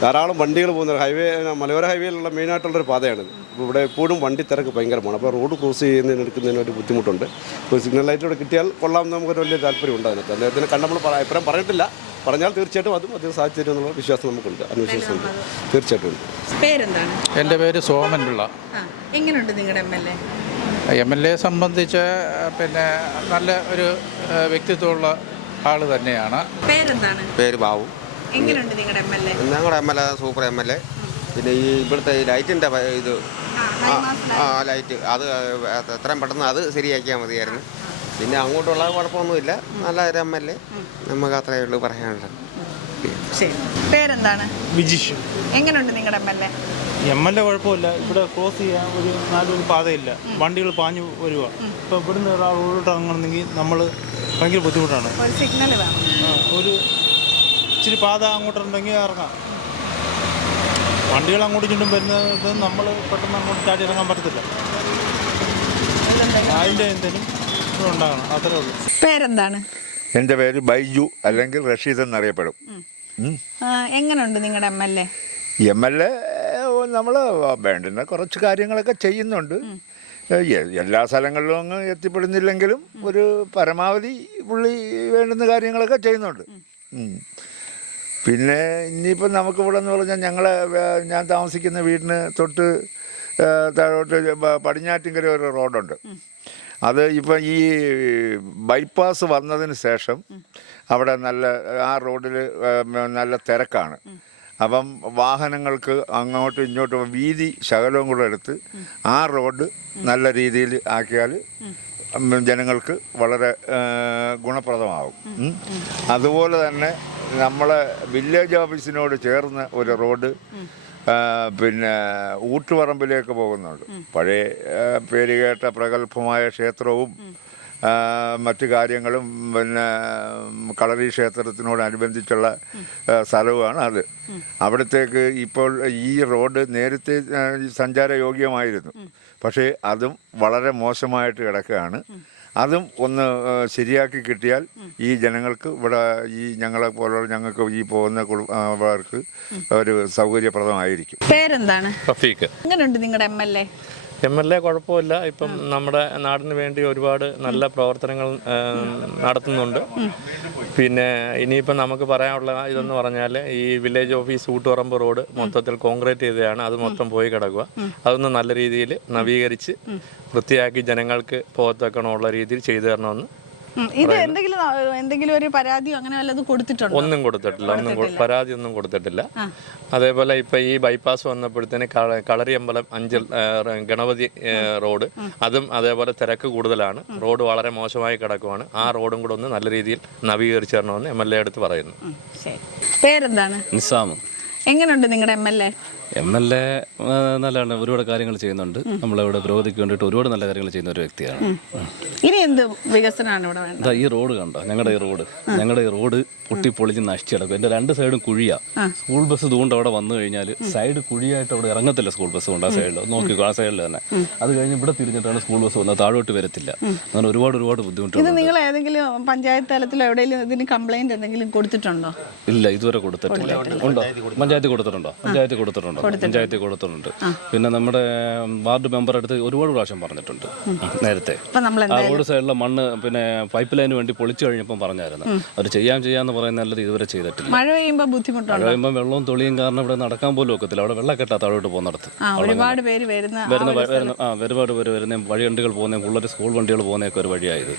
ധാരാളം വണ്ടികൾ പോകുന്ന ഹൈവേ, മലയോര ഹൈവേയിലുള്ള മെയിനായിട്ടുള്ളൊരു പാതയാണിത്. അപ്പോൾ ഇവിടെ എപ്പോഴും വണ്ടി തിരക്ക് ഭയങ്കരമാണ്. അപ്പോൾ റോഡ് ക്രോസ് ചെയ്യുന്നതിന് എടുക്കുന്നതിന് ഒരു ബുദ്ധിമുട്ടുണ്ട്. ഇപ്പോൾ സിഗ്നൽ ലൈറ്റോടെ കിട്ടിയാൽ കൊള്ളാം, നമുക്കൊരു വലിയ താല്പര്യമുണ്ട് അതിനകത്ത്. അദ്ദേഹത്തിന് നമ്മൾ അഭിപ്രായം പറഞ്ഞിട്ടില്ല, പറഞ്ഞാൽ തീർച്ചയായിട്ടും അദ്ദേഹം സാധിച്ചു തരും എന്നുള്ള വിശ്വാസം നമുക്കുണ്ട്, അനുവിശ്വാസമുണ്ട്, തീർച്ചയായിട്ടും ഉണ്ട്. പേരെന്താണ്? എൻ്റെ പേര് സോമൻ പിള്ള. എങ്ങനെയുണ്ട് നിങ്ങളുടെ MLA സംബന്ധിച്ച് പിന്നെ നല്ല ഒരു വ്യക്തിത്വമുള്ള ആൾ തന്നെയാണ്. പേരെന്താണ്? പേര് ബാബു. എങ്ങനെയുണ്ട് നിങ്ങളുടെ ഞങ്ങളുടെ MLA സൂപ്പർ MLA. പിന്നെ ഈ ഇവിടുത്തെ ഈ ലൈറ്റിൻ്റെ ഇത് ലൈറ്റ് അത് എത്രയും പെട്ടെന്ന് അത് ശരിയാക്കിയാൽ മതിയായിരുന്നു. പിന്നെ അങ്ങോട്ടുള്ള കുഴപ്പമൊന്നുമില്ല, നല്ല ഒരു MLA. നമുക്ക് അത്രയേ ഉള്ളൂ പറയാനുള്ളത്. പേരെന്താണ്? വിജിഷ്. എങ്ങനെയുണ്ട് നിങ്ങളുടെ MLA കുഴപ്പമില്ല. ഇവിടെ ക്രോസ് ചെയ്യാൻ ഒരു നാലൊരു പാതയില്ല, വണ്ടികൾ പാഞ്ഞു വരിക. ഇപ്പോൾ ഇവിടുന്ന് റോഡിലോട്ട് ഇറങ്ങണമെങ്കിൽ നമ്മൾ ഭയങ്കര ബുദ്ധിമുട്ടാണ്. സിഗ്നൽ വേണം, ഒരു ഇച്ചിരി പാത അങ്ങോട്ടുണ്ടെങ്കിൽ ഇറങ്ങാം. വണ്ടികൾ അങ്ങോട്ടും ചുണ്ടും വരുന്നത് നമ്മൾ പെട്ടെന്ന് അങ്ങോട്ട് ചാടി ഇറങ്ങാൻ പറ്റത്തില്ല. അതിന്റെ എന്തെങ്കിലും ഉണ്ടാകണം, അത്രേ ഉള്ളൂ. പേരെന്താണ്? എൻ്റെ പേര് ബൈജു അല്ലെങ്കിൽ റഷീദ് എന്നറിയപ്പെടും. എങ്ങനെയുണ്ട് നിങ്ങളുടെ MLA? MLA നമ്മൾ വേണ്ടുന്ന കുറച്ച് കാര്യങ്ങളൊക്കെ ചെയ്യുന്നുണ്ട്. എല്ലാ സ്ഥലങ്ങളിലും അങ്ങ് എത്തിപ്പെടുന്നില്ലെങ്കിലും ഒരു പരമാവധി പുള്ളി വേണ്ടുന്ന കാര്യങ്ങളൊക്കെ ചെയ്യുന്നുണ്ട്. പിന്നെ ഇനിയിപ്പം നമുക്കിവിടെ എന്ന് പറഞ്ഞാൽ ഞാൻ താമസിക്കുന്ന വീടിന് തൊട്ട് താഴോട്ട് പടിഞ്ഞാറ്റിൻകര ഒരു റോഡുണ്ട്. അത് ഇപ്പം ഈ ബൈപ്പാസ് വന്നതിന് ശേഷം അവിടെ ആ റോഡിൽ നല്ല തിരക്കാണ്. അപ്പം വാഹനങ്ങൾക്ക് അങ്ങോട്ടും ഇങ്ങോട്ടും വീതി ശകലവും കൂടെ എടുത്ത് ആ റോഡ് നല്ല രീതിയിൽ ആക്കിയാൽ ജനങ്ങൾക്ക് വളരെ ഗുണപ്രദമാകും. അതുപോലെ തന്നെ നമ്മളെ വില്ലേജ് ഓഫീസിനോട് ചേർന്ന് ഒരു റോഡ് പിന്നെ ഊട്ടുപറമ്പിലേക്ക് പോകുന്നുണ്ട്. പഴയ പേരുകേട്ട പ്രഗത്ഭമായ ക്ഷേത്രവും മറ്റു കാര്യങ്ങളും പിന്നെ കളരി ക്ഷേത്രത്തിനോടനുബന്ധിച്ചുള്ള സ്ഥലവുമാണ് അത്. അവിടത്തേക്ക് ഇപ്പോൾ ഈ റോഡ് നേരത്തെ സഞ്ചാരയോഗ്യമായിരുന്നു, പക്ഷേ അതും വളരെ മോശമായിട്ട് കിടക്കുകയാണ്. അതും ഒന്ന് ശരിയാക്കി കിട്ടിയാൽ ഈ ജനങ്ങൾക്ക് ഇവിടെ ഈ ഞങ്ങളെ പോലുള്ള ഞങ്ങൾക്ക് ഈ പോകുന്നവർക്ക് ഒരു സൗകര്യപ്രദമായിരിക്കും. പേരെന്താണ്? റഫീഖ്. എങ്ങനെയുണ്ട് നിങ്ങളുടെ MLA കുഴപ്പമില്ല. ഇപ്പം നമ്മുടെ നാടിന് വേണ്ടി ഒരുപാട് നല്ല പ്രവർത്തനങ്ങൾ നടത്തുന്നുണ്ട്. പിന്നെ ഇനിയിപ്പം നമുക്ക് പറയാനുള്ള ഇതെന്ന് പറഞ്ഞാൽ ഈ വില്ലേജ് ഓഫീസ് ഊട്ടുപറമ്പ് റോഡ് മൊത്തത്തിൽ കോൺക്രീറ്റ് ചെയ്തതാണ്. അത് മൊത്തം പോയി കിടക്കുക. അതൊന്ന് നല്ല രീതിയിൽ നവീകരിച്ച് വൃത്തിയാക്കി ജനങ്ങൾക്ക് പോകത്തക്കണമുള്ള രീതിയിൽ ചെയ്തു തരണമെന്ന്. ഇത് എന്തെങ്കിലും ഒരു പരാതിയോ അങ്ങനെ വല്ലതും കൊടുത്തിട്ടുണ്ടോ? ഒന്നും കൊടുത്തിട്ടില്ല, പരാതി ഒന്നും കൊടുത്തിട്ടില്ല. അതേപോലെ ഇപ്പം ഈ ബൈപ്പാസ് വന്നപ്പോഴത്തേന് കളരിയമ്പലം അഞ്ചൽ ഗണപതി റോഡ് അതും അതേപോലെ തിരക്ക് കൂടുതലാണ്. റോഡ് വളരെ മോശമായി കിടക്കുവാണ്. ആ റോഡും കൂടെ ഒന്ന് നല്ല രീതിയിൽ നവീകരിച്ചു തരണമെന്ന് MLA അടുത്ത് പറയുന്നു. പേരെന്താണ്? നിസാം. എങ്ങനെയുണ്ട് നിങ്ങളുടെ MLA? നല്ലതാണ്, ഒരുപാട് കാര്യങ്ങൾ ചെയ്യുന്നുണ്ട്. നമ്മളിവിടെ പുരോഗതിക്ക് വേണ്ടിയിട്ട് ഒരുപാട് നല്ല കാര്യങ്ങൾ ചെയ്യുന്ന ഒരു വ്യക്തിയാണ്. ഇനി എന്ത് വികസനമാണ് ഇവിടെ വേണ്ടത്? ഈ റോഡ് കണ്ടോ, ഞങ്ങളുടെ ഈ റോഡ് പൊട്ടിപ്പൊളിച്ച് നശിച്ചു കിടക്കും. എൻ്റെ രണ്ട് സൈഡും കുഴിയാ. സ്കൂൾ ബസ് ഇതുകൊണ്ട് അവിടെ വന്നു കഴിഞ്ഞാൽ സൈഡ് കുഴിയായിട്ട് അവിടെ ഇറങ്ങത്തില്ല. സ്കൂൾ ബസ് കൊണ്ട് ആ സൈഡിൽ നോക്കിക്കോ, ആ സൈഡിൽ തന്നെ. അത് കഴിഞ്ഞ് ഇവിടെ തിരിഞ്ഞിട്ടാണ് സ്കൂൾ ബസ് വന്നത്, താഴോട്ട് വരത്തില്ല. അങ്ങനെ ഒരുപാട് ബുദ്ധിമുട്ടുണ്ട്. ഇത് നിങ്ങൾ ഏതെങ്കിലും പഞ്ചായത്ത് തലത്തിലോ എവിടെയെങ്കിലും ഇതിന് കംപ്ലൈന്റ് എന്തെങ്കിലും കൊടുത്തിട്ടുണ്ടോ? ഇല്ല, ഇതുവരെ കൊടുത്തിട്ടില്ല. ഉണ്ടോ? പഞ്ചായത്തിൽ കൊടുത്തിട്ടുണ്ടോ? പഞ്ചായത്തിൽ കൊടുത്തിട്ടുണ്ട്. പിന്നെ നമ്മുടെ വാർഡ് മെമ്പർ അടുത്ത് ഒരുപാട് പ്രാവശ്യം പറഞ്ഞിട്ടുണ്ട് നേരത്തെ. ആ റോഡ് സൈഡിലെ മണ്ണ് പിന്നെ പൈപ്പ് ലൈന് വേണ്ടി പൊളിച്ചു കഴിഞ്ഞപ്പം പറഞ്ഞായിരുന്നു. അവർ ചെയ്യാന്ന് പറയുന്നത് ഇതുവരെ ചെയ്തിട്ടില്ല. മഴ പെയ്യുമ്പോൾ ബുദ്ധിമുട്ടുണ്ട്. മഴ പെയ്യുമ്പോൾ വെള്ളവും തുളിയും കാരണം ഇവിടെ നടക്കാൻ പോലും ഒക്കത്തില്ല. അവിടെ വെള്ളക്കെട്ടാ താഴോട്ട് പോകുന്നിടത്ത്. ഒരുപാട് പേര് ഒരുപാട് പേര് വരുന്ന വഴിവണ്ടികൾ പോകുന്ന പിള്ളേർ സ്കൂൾ വണ്ടികൾ പോകുന്നൊക്കെ ഒരു വഴിയായത്.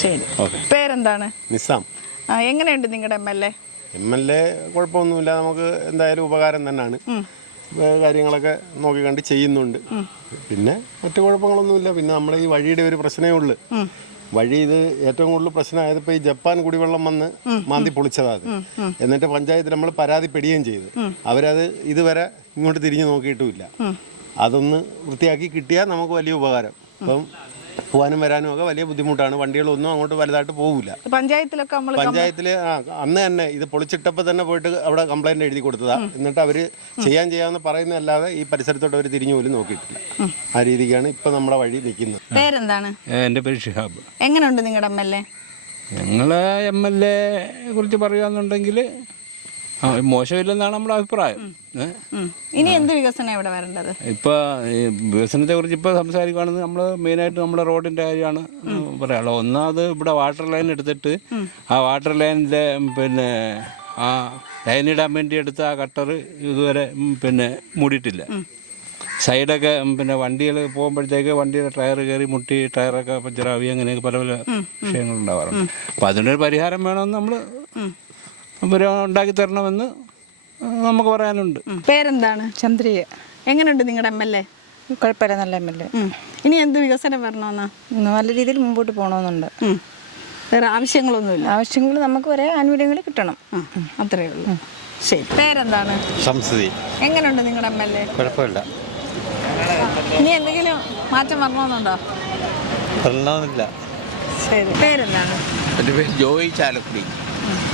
ശരി. പേരെന്താണ്? നിസാം. എങ്ങനെയുണ്ട് നിങ്ങളുടെ MLA? കുഴപ്പമൊന്നുമില്ല, നമുക്ക് എന്തായാലും ഉപകാരം തന്നെയാണ്. കാര്യങ്ങളൊക്കെ നോക്കി കണ്ട് ചെയ്യുന്നുണ്ട്. പിന്നെ മറ്റു കുഴപ്പങ്ങളൊന്നുമില്ല. പിന്നെ നമ്മുടെ ഈ വഴിയുടെ ഒരു പ്രശ്നമേ ഉള്ളൂ. വഴി ഇത് ഏറ്റവും കൂടുതൽ പ്രശ്നമായത് ഇപ്പോൾ ഈ ജപ്പാൻ കുടിവെള്ളം വന്ന് മാന്തി പൊളിച്ചതാണ്. എന്നിട്ട് പഞ്ചായത്തിൽ നമ്മൾ പരാതിപ്പെടുകയും ചെയ്തു. അവരത് ഇതുവരെ ഇങ്ങോട്ട് തിരിഞ്ഞു നോക്കിയിട്ടുമില്ല. അതൊന്ന് വൃത്തിയാക്കി കിട്ടിയാൽ നമുക്ക് വലിയ ഉപകാരം. അപ്പം പോകാനും വരാനും ഒക്കെ വലിയ ബുദ്ധിമുട്ടാണ്. വണ്ടികളൊന്നും അങ്ങോട്ട് വലുതായിട്ട് പോകില്ല. പഞ്ചായത്തിൽ അന്ന് തന്നെ ഇത് പൊളിച്ചിട്ടപ്പോൾ തന്നെ പോയിട്ട് അവിടെ കംപ്ലൈൻറ്റ് എഴുതി കൊടുത്തതാ. എന്നിട്ട് അവർ ചെയ്യാമെന്ന് പറയുന്നതല്ലാതെ ഈ പരിസരത്തോട്ട് അവർ തിരിഞ്ഞു പോലും നോക്കിയിട്ടില്ല. ആ രീതിക്കാണ് ഇപ്പം നമ്മുടെ വഴി നിൽക്കുന്നത്. പേരെന്താണ്? എൻ്റെ പേര് ഷിഹാബ്. എങ്ങനെയുണ്ട് നിങ്ങളുടെ ഞങ്ങളെ MLA കുറിച്ച് പറയുകയാണെന്നുണ്ടെങ്കിൽ മോശമില്ലെന്നാണ് നമ്മുടെ അഭിപ്രായം. ഇനി എന്ത് വികസനം ഇവിടെ വരേണ്ടത്? ഇപ്പോൾ ഈ വികസനത്തെ കുറിച്ച് ഇപ്പോൾ സംസാരിക്കുകയാണെങ്കിൽ നമ്മൾ മെയിനായിട്ട് നമ്മുടെ റോഡിൻ്റെ കാര്യമാണ് പറയാനുള്ളത്. ഒന്നാമത് ഇവിടെ വാട്ടർ ലൈൻ എടുത്തിട്ട് ആ വാട്ടർ ലൈനിൻ്റെ പിന്നെ ആ ലൈൻ ഇടാൻ വേണ്ടി എടുത്ത ആ കട്ടർ ഇതുവരെ പിന്നെ മൂടിയിട്ടില്ല. സൈഡൊക്കെ പിന്നെ വണ്ടികൾ പോകുമ്പോഴത്തേക്ക് വണ്ടിയുടെ ടയർ കയറി മുട്ടി ടയറൊക്കെ പഞ്ചറാവി അങ്ങനെയൊക്കെ പല വിഷയങ്ങളുണ്ടാവാറുണ്ട്. അപ്പോൾ അതിനൊരു പരിഹാരം വേണമെന്ന് നമ്മൾ ഉണ്ടാക്കി തരണമെന്ന് നമുക്ക് പറയാനുണ്ട്. പേരെന്താണ്? ചന്ദ്രിയ. എങ്ങനെയുണ്ട് നിങ്ങളുടെ കുഴപ്പമില്ല, നല്ല MLA. ഇനി എന്ത് വികസനം വരണമെന്നാ? നല്ല രീതിയിൽ മുമ്പോട്ട് പോകണമെന്നുണ്ട്. വേറെ ആവശ്യങ്ങളൊന്നുമില്ല. ആവശ്യങ്ങൾ നമുക്ക് ഒരേ ആനുകൂല്യങ്ങൾ കിട്ടണം, അത്രയേ ഉള്ളൂ. ശരി. പേരെന്താണ്? സംസ്കൃതി. എങ്ങനെയുണ്ട് നിങ്ങളുടെ കുഴപ്പമില്ല. ഇനി എന്തെങ്കിലും മാറ്റം വരണമെന്നുണ്ടോ? വരണമെന്നില്ല. ശരി. പേരെന്താണ്? എൻ്റെ പേര് ജോയി ചാലക്കുടി.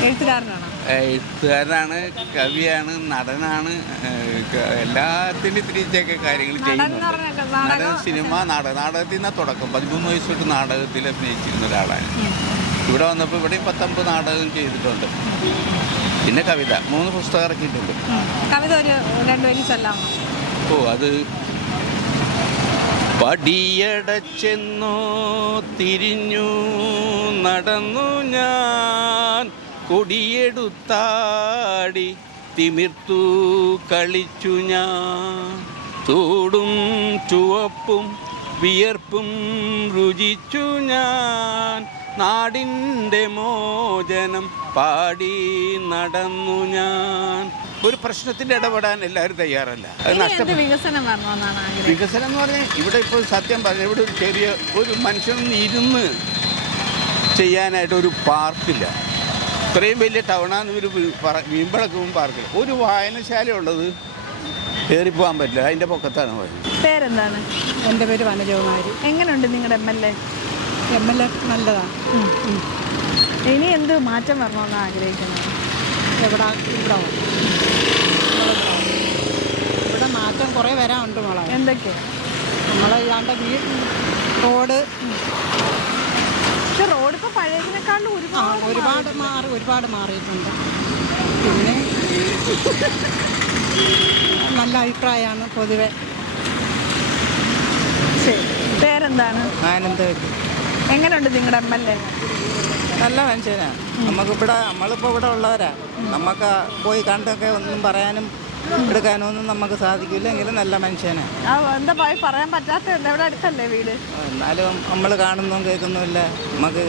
എഴുത്തുകാരനാണോ? എഴുത്തുകാരനാണ്, കവിയാണ്, നടനാണ്, എല്ലാത്തിൻ്റെ ഇത്തിരിച്ചൊക്കെ കാര്യങ്ങൾ ചെയ്യുന്നുണ്ട്. നടൻ, സിനിമ, നാടകത്തിൽ നിന്നാണ് തുടക്കം. 13 വയസ്സ് തൊട്ട് നാടകത്തിൽ അഭിനയിച്ചിരുന്ന ഒരാളാണ്. ഇവിടെ വന്നപ്പോൾ ഇവിടെയും 19 നാടകം ചെയ്തിട്ടുണ്ട്. പിന്നെ കവിത 3 പുസ്തകം ഇറക്കിയിട്ടുണ്ട്. കവിത ഒരു 2 വരി ചൊല്ലാമോ? അത് പടിയടച്ചെന്നോ തിരിഞ്ഞു നടന്നു ഞാൻ, കൊടിയെടുത്താടി തിമിർത്തു കളിച്ചു ഞാൻ, ചൂടും ചുവപ്പും വിയർപ്പും രുചിച്ചു ഞാൻ, നാടിൻ്റെ മോചനം പാടി നടന്നു ഞാൻ. ഒരു പ്രശ്നത്തിൻ്റെ ഇടപെടാൻ എല്ലാവരും തയ്യാറല്ല. അത് വികസനം വരണമെന്നാണ് ആഗ്രഹം. വികസനം എന്ന് പറഞ്ഞാൽ ഇവിടെ ഇപ്പോൾ സത്യം പറഞ്ഞാൽ ഇവിടെ ഒരു ചെറിയ ഒരു മനുഷ്യനൊന്ന് ഇരുന്ന് ചെയ്യാനായിട്ടൊരു പാർക്കില്ല. ഇത്രയും വലിയ ടൗണാന്ന് ഒരു വീമ്പളക്കും പാർക്കില്ല. ഒരു വായനശാല ഉള്ളത് കയറിപ്പോകാൻ പറ്റില്ല, അതിൻ്റെ പൊക്കത്താണ് പോയത്. പേരെന്താണ്? എൻ്റെ പേര് വനജകുമാരി. എങ്ങനെയുണ്ട് നിങ്ങളുടെ MLA? MLA നല്ലതാണ്. ഇനി എന്ത് മാറ്റം വരണമെന്ന് ആഗ്രഹിക്കുന്നത്? ഇവിടെ മാറ്റം കുറേ വരാനുണ്ട് മോളെ. എന്തൊക്കെയാണ്? നമ്മളെ ഇയാളുടെ റോഡ്, പക്ഷെ റോഡ് ഇപ്പോൾ പഴയതിനേക്കാളും ഒരുപാട് മാറിയിട്ടുണ്ട്. പിന്നെ നല്ല അഭിപ്രായമാണ് പൊതുവെ. ശരി. പേരെന്താണ്? ആനന്ദവല്ലി. എങ്ങനെയുണ്ട് നിങ്ങളുടെ MLA? നല്ല മനുഷ്യനാണ്. നമ്മളിപ്പോൾ ഇവിടെ ഉള്ളവരാ. നമുക്ക് പോയി കണ്ടൊക്കെ ഒന്നും പറയാനും എടുക്കാനോ ഒന്നും നമുക്ക് സാധിക്കില്ല. എങ്കിലും നല്ല മനുഷ്യനാണ്. എന്താ പറയാൻ പറ്റാത്ത? ഇവിടെ അടുത്തല്ലേ വീട്? എന്നാലും നമ്മൾ കാണുന്നതും കേൾക്കുന്നുമില്ല. നമുക്ക്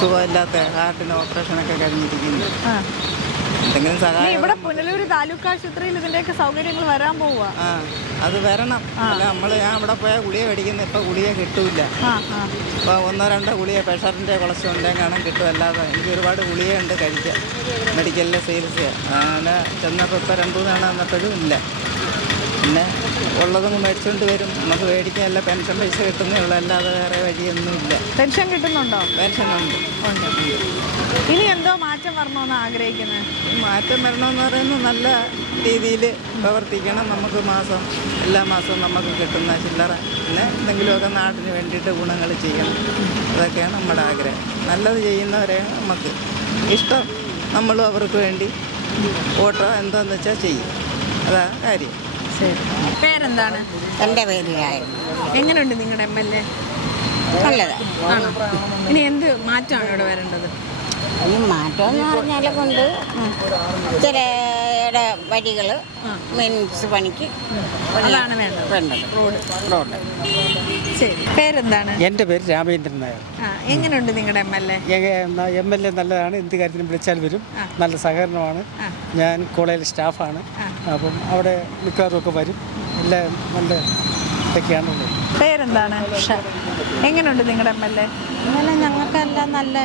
സുഖമില്ലാത്ത ഹാർട്ടിന് ഓപ്പറേഷനൊക്കെ കഴിഞ്ഞിരിക്കുന്നു. എന്തെങ്കിലും സഹായം ഇവിടെ പുനലൂർ താലൂക്ക് ആശുപത്രിയിൽ ഇതിൻ്റെയൊക്കെ സൗകര്യങ്ങൾ വരാൻ പോവുക. അത് വരണം. അല്ല ഞാൻ അവിടെ പോയാൽ ഗുളിക മേടിക്കുന്നത്. ഇപ്പോൾ ഗുളിക കിട്ടൂല. ഇപ്പോൾ 1-2 ഗുളിക പ്രഷറിൻ്റെ കൊളസ്ട്രോളിൻ്റെ കാണാൻ കിട്ടും. അല്ലാതെ എനിക്ക് ഒരുപാട് ഗുളികയുണ്ട് കഴിക്കാൻ. മെഡിക്കലിലെ ചികിത്സ അങ്ങനെ ചെന്നപ്പോൾ ഇപ്പോൾ 2-3 തവണ വന്നപ്പോഴും ഇല്ല. പിന്നെ ഉള്ളതും മേടിച്ചുകൊണ്ട് വരും. നമുക്ക് മേടിക്കാനല്ല പെൻഷൻ പൈസ കിട്ടുന്നേ ഉള്ളൂ, അല്ലാതെ വേറെ വഴിയൊന്നുമില്ല. പെൻഷൻ കിട്ടുന്നുണ്ടോ? പെൻഷനുണ്ട്. ഇനി എന്തോ മാറ്റം വരണമെന്ന് ആഗ്രഹിക്കുന്നത്? മാറ്റം വരണമെന്ന് പറയുന്നത് നല്ല രീതിയിൽ പ്രവർത്തിക്കണം. നമുക്ക് എല്ലാ മാസവും നമുക്ക് കിട്ടുന്ന ചില്ലറ, പിന്നെ എന്തെങ്കിലുമൊക്കെ നാടിന് വേണ്ടിയിട്ട് ഗുണങ്ങൾ ചെയ്യണം. അതൊക്കെയാണ് നമ്മുടെ ആഗ്രഹം. നല്ലത് ചെയ്യുന്നവരെ നമുക്ക് ഇഷ്ടം. നമ്മളും അവർക്ക് വേണ്ടി വോട്ടോ എന്താണെന്ന് വെച്ചാൽ ചെയ്യും. അതാ കാര്യം. ശരി. പേരെന്താണ്? എൻ്റെ പേര് എങ്ങനെയുണ്ട് നിങ്ങളുടെ MLA? നല്ലതാണ്. ആണോ? ഇനി എന്ത് മാറ്റമാണ് ഇവിടെ വരേണ്ടത്? ഈ മാറ്റം എന്ന് പറഞ്ഞാൽ കൊണ്ട് ചില വഴികൾ മീൻസ് പണിക്ക് അതാണ് വേണ്ടത്. റോഡ്. ശരി. പേരെന്താണ്? എൻ്റെ പേര് രാമേന്ദ്രൻ നായർ. എങ്ങനെയുണ്ട് നിങ്ങളുടെ MLA? MLA നല്ലതാണ്. എന്ത് കാര്യത്തിനും വിളിച്ചാൽ വരും. നല്ല സഹകരണമാണ്. ഞാൻ കോളേജിൽ സ്റ്റാഫാണ്. അപ്പം അവിടെ മിക്കവാറും ഒക്കെ വരും. എല്ലാം നല്ല ഇതൊക്കെയാണുള്ളത്. പേരെന്താണ്? എങ്ങനെയുണ്ട് നിങ്ങളുടെ MLA? അങ്ങനെ ഞങ്ങൾക്കെല്ലാം നല്ല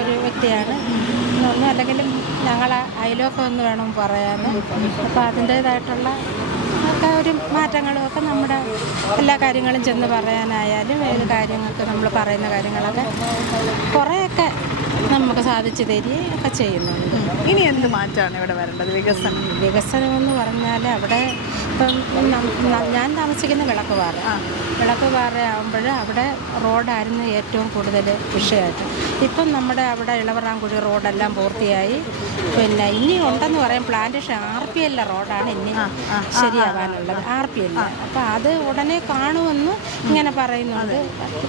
ഒരു വ്യക്തിയാണ്. ഒന്നും അല്ലെങ്കിലും ഞങ്ങളെ അയലൊക്കെ ഒന്ന് വേണം പറയാൻ. അപ്പോൾ അതിൻ്റേതായിട്ടുള്ള ഒക്കെ ഒരു മാറ്റങ്ങളും ഒക്കെ നമ്മുടെ എല്ലാ കാര്യങ്ങളും ചെന്ന് പറയാനായാലും ഏത് കാര്യങ്ങൾക്ക് നമ്മൾ പറയുന്ന കാര്യങ്ങളൊക്കെ കുറേയൊക്കെ നമുക്ക് സാധിച്ചു തരികയൊക്കെ ചെയ്യുന്നുണ്ട്. ഇനി എന്ത് മാറ്റമാണ് ഇവിടെ വരേണ്ടത്? വികസനം എന്ന് പറഞ്ഞാൽ അവിടെ ഇപ്പം ഞാൻ താമസിക്കുന്ന വിളക്കുപാറ ആകുമ്പോൾ അവിടെ റോഡായിരുന്നു ഏറ്റവും കൂടുതൽ വിഷയമായിട്ട്. ഇപ്പം നമ്മുടെ അവിടെ ഇളവറാംകുടി റോഡെല്ലാം പൂർത്തിയായി. പിന്നെ ഇനി ഉണ്ടെന്ന് പറയാം പ്ലാന്റേഷൻ RPL റോഡാണ് ഇനി ശരിയാവാനുള്ളത്. RPL. അപ്പോൾ അത് ഉടനെ കാണുമെന്ന് ഇങ്ങനെ പറയുന്നുണ്ട്.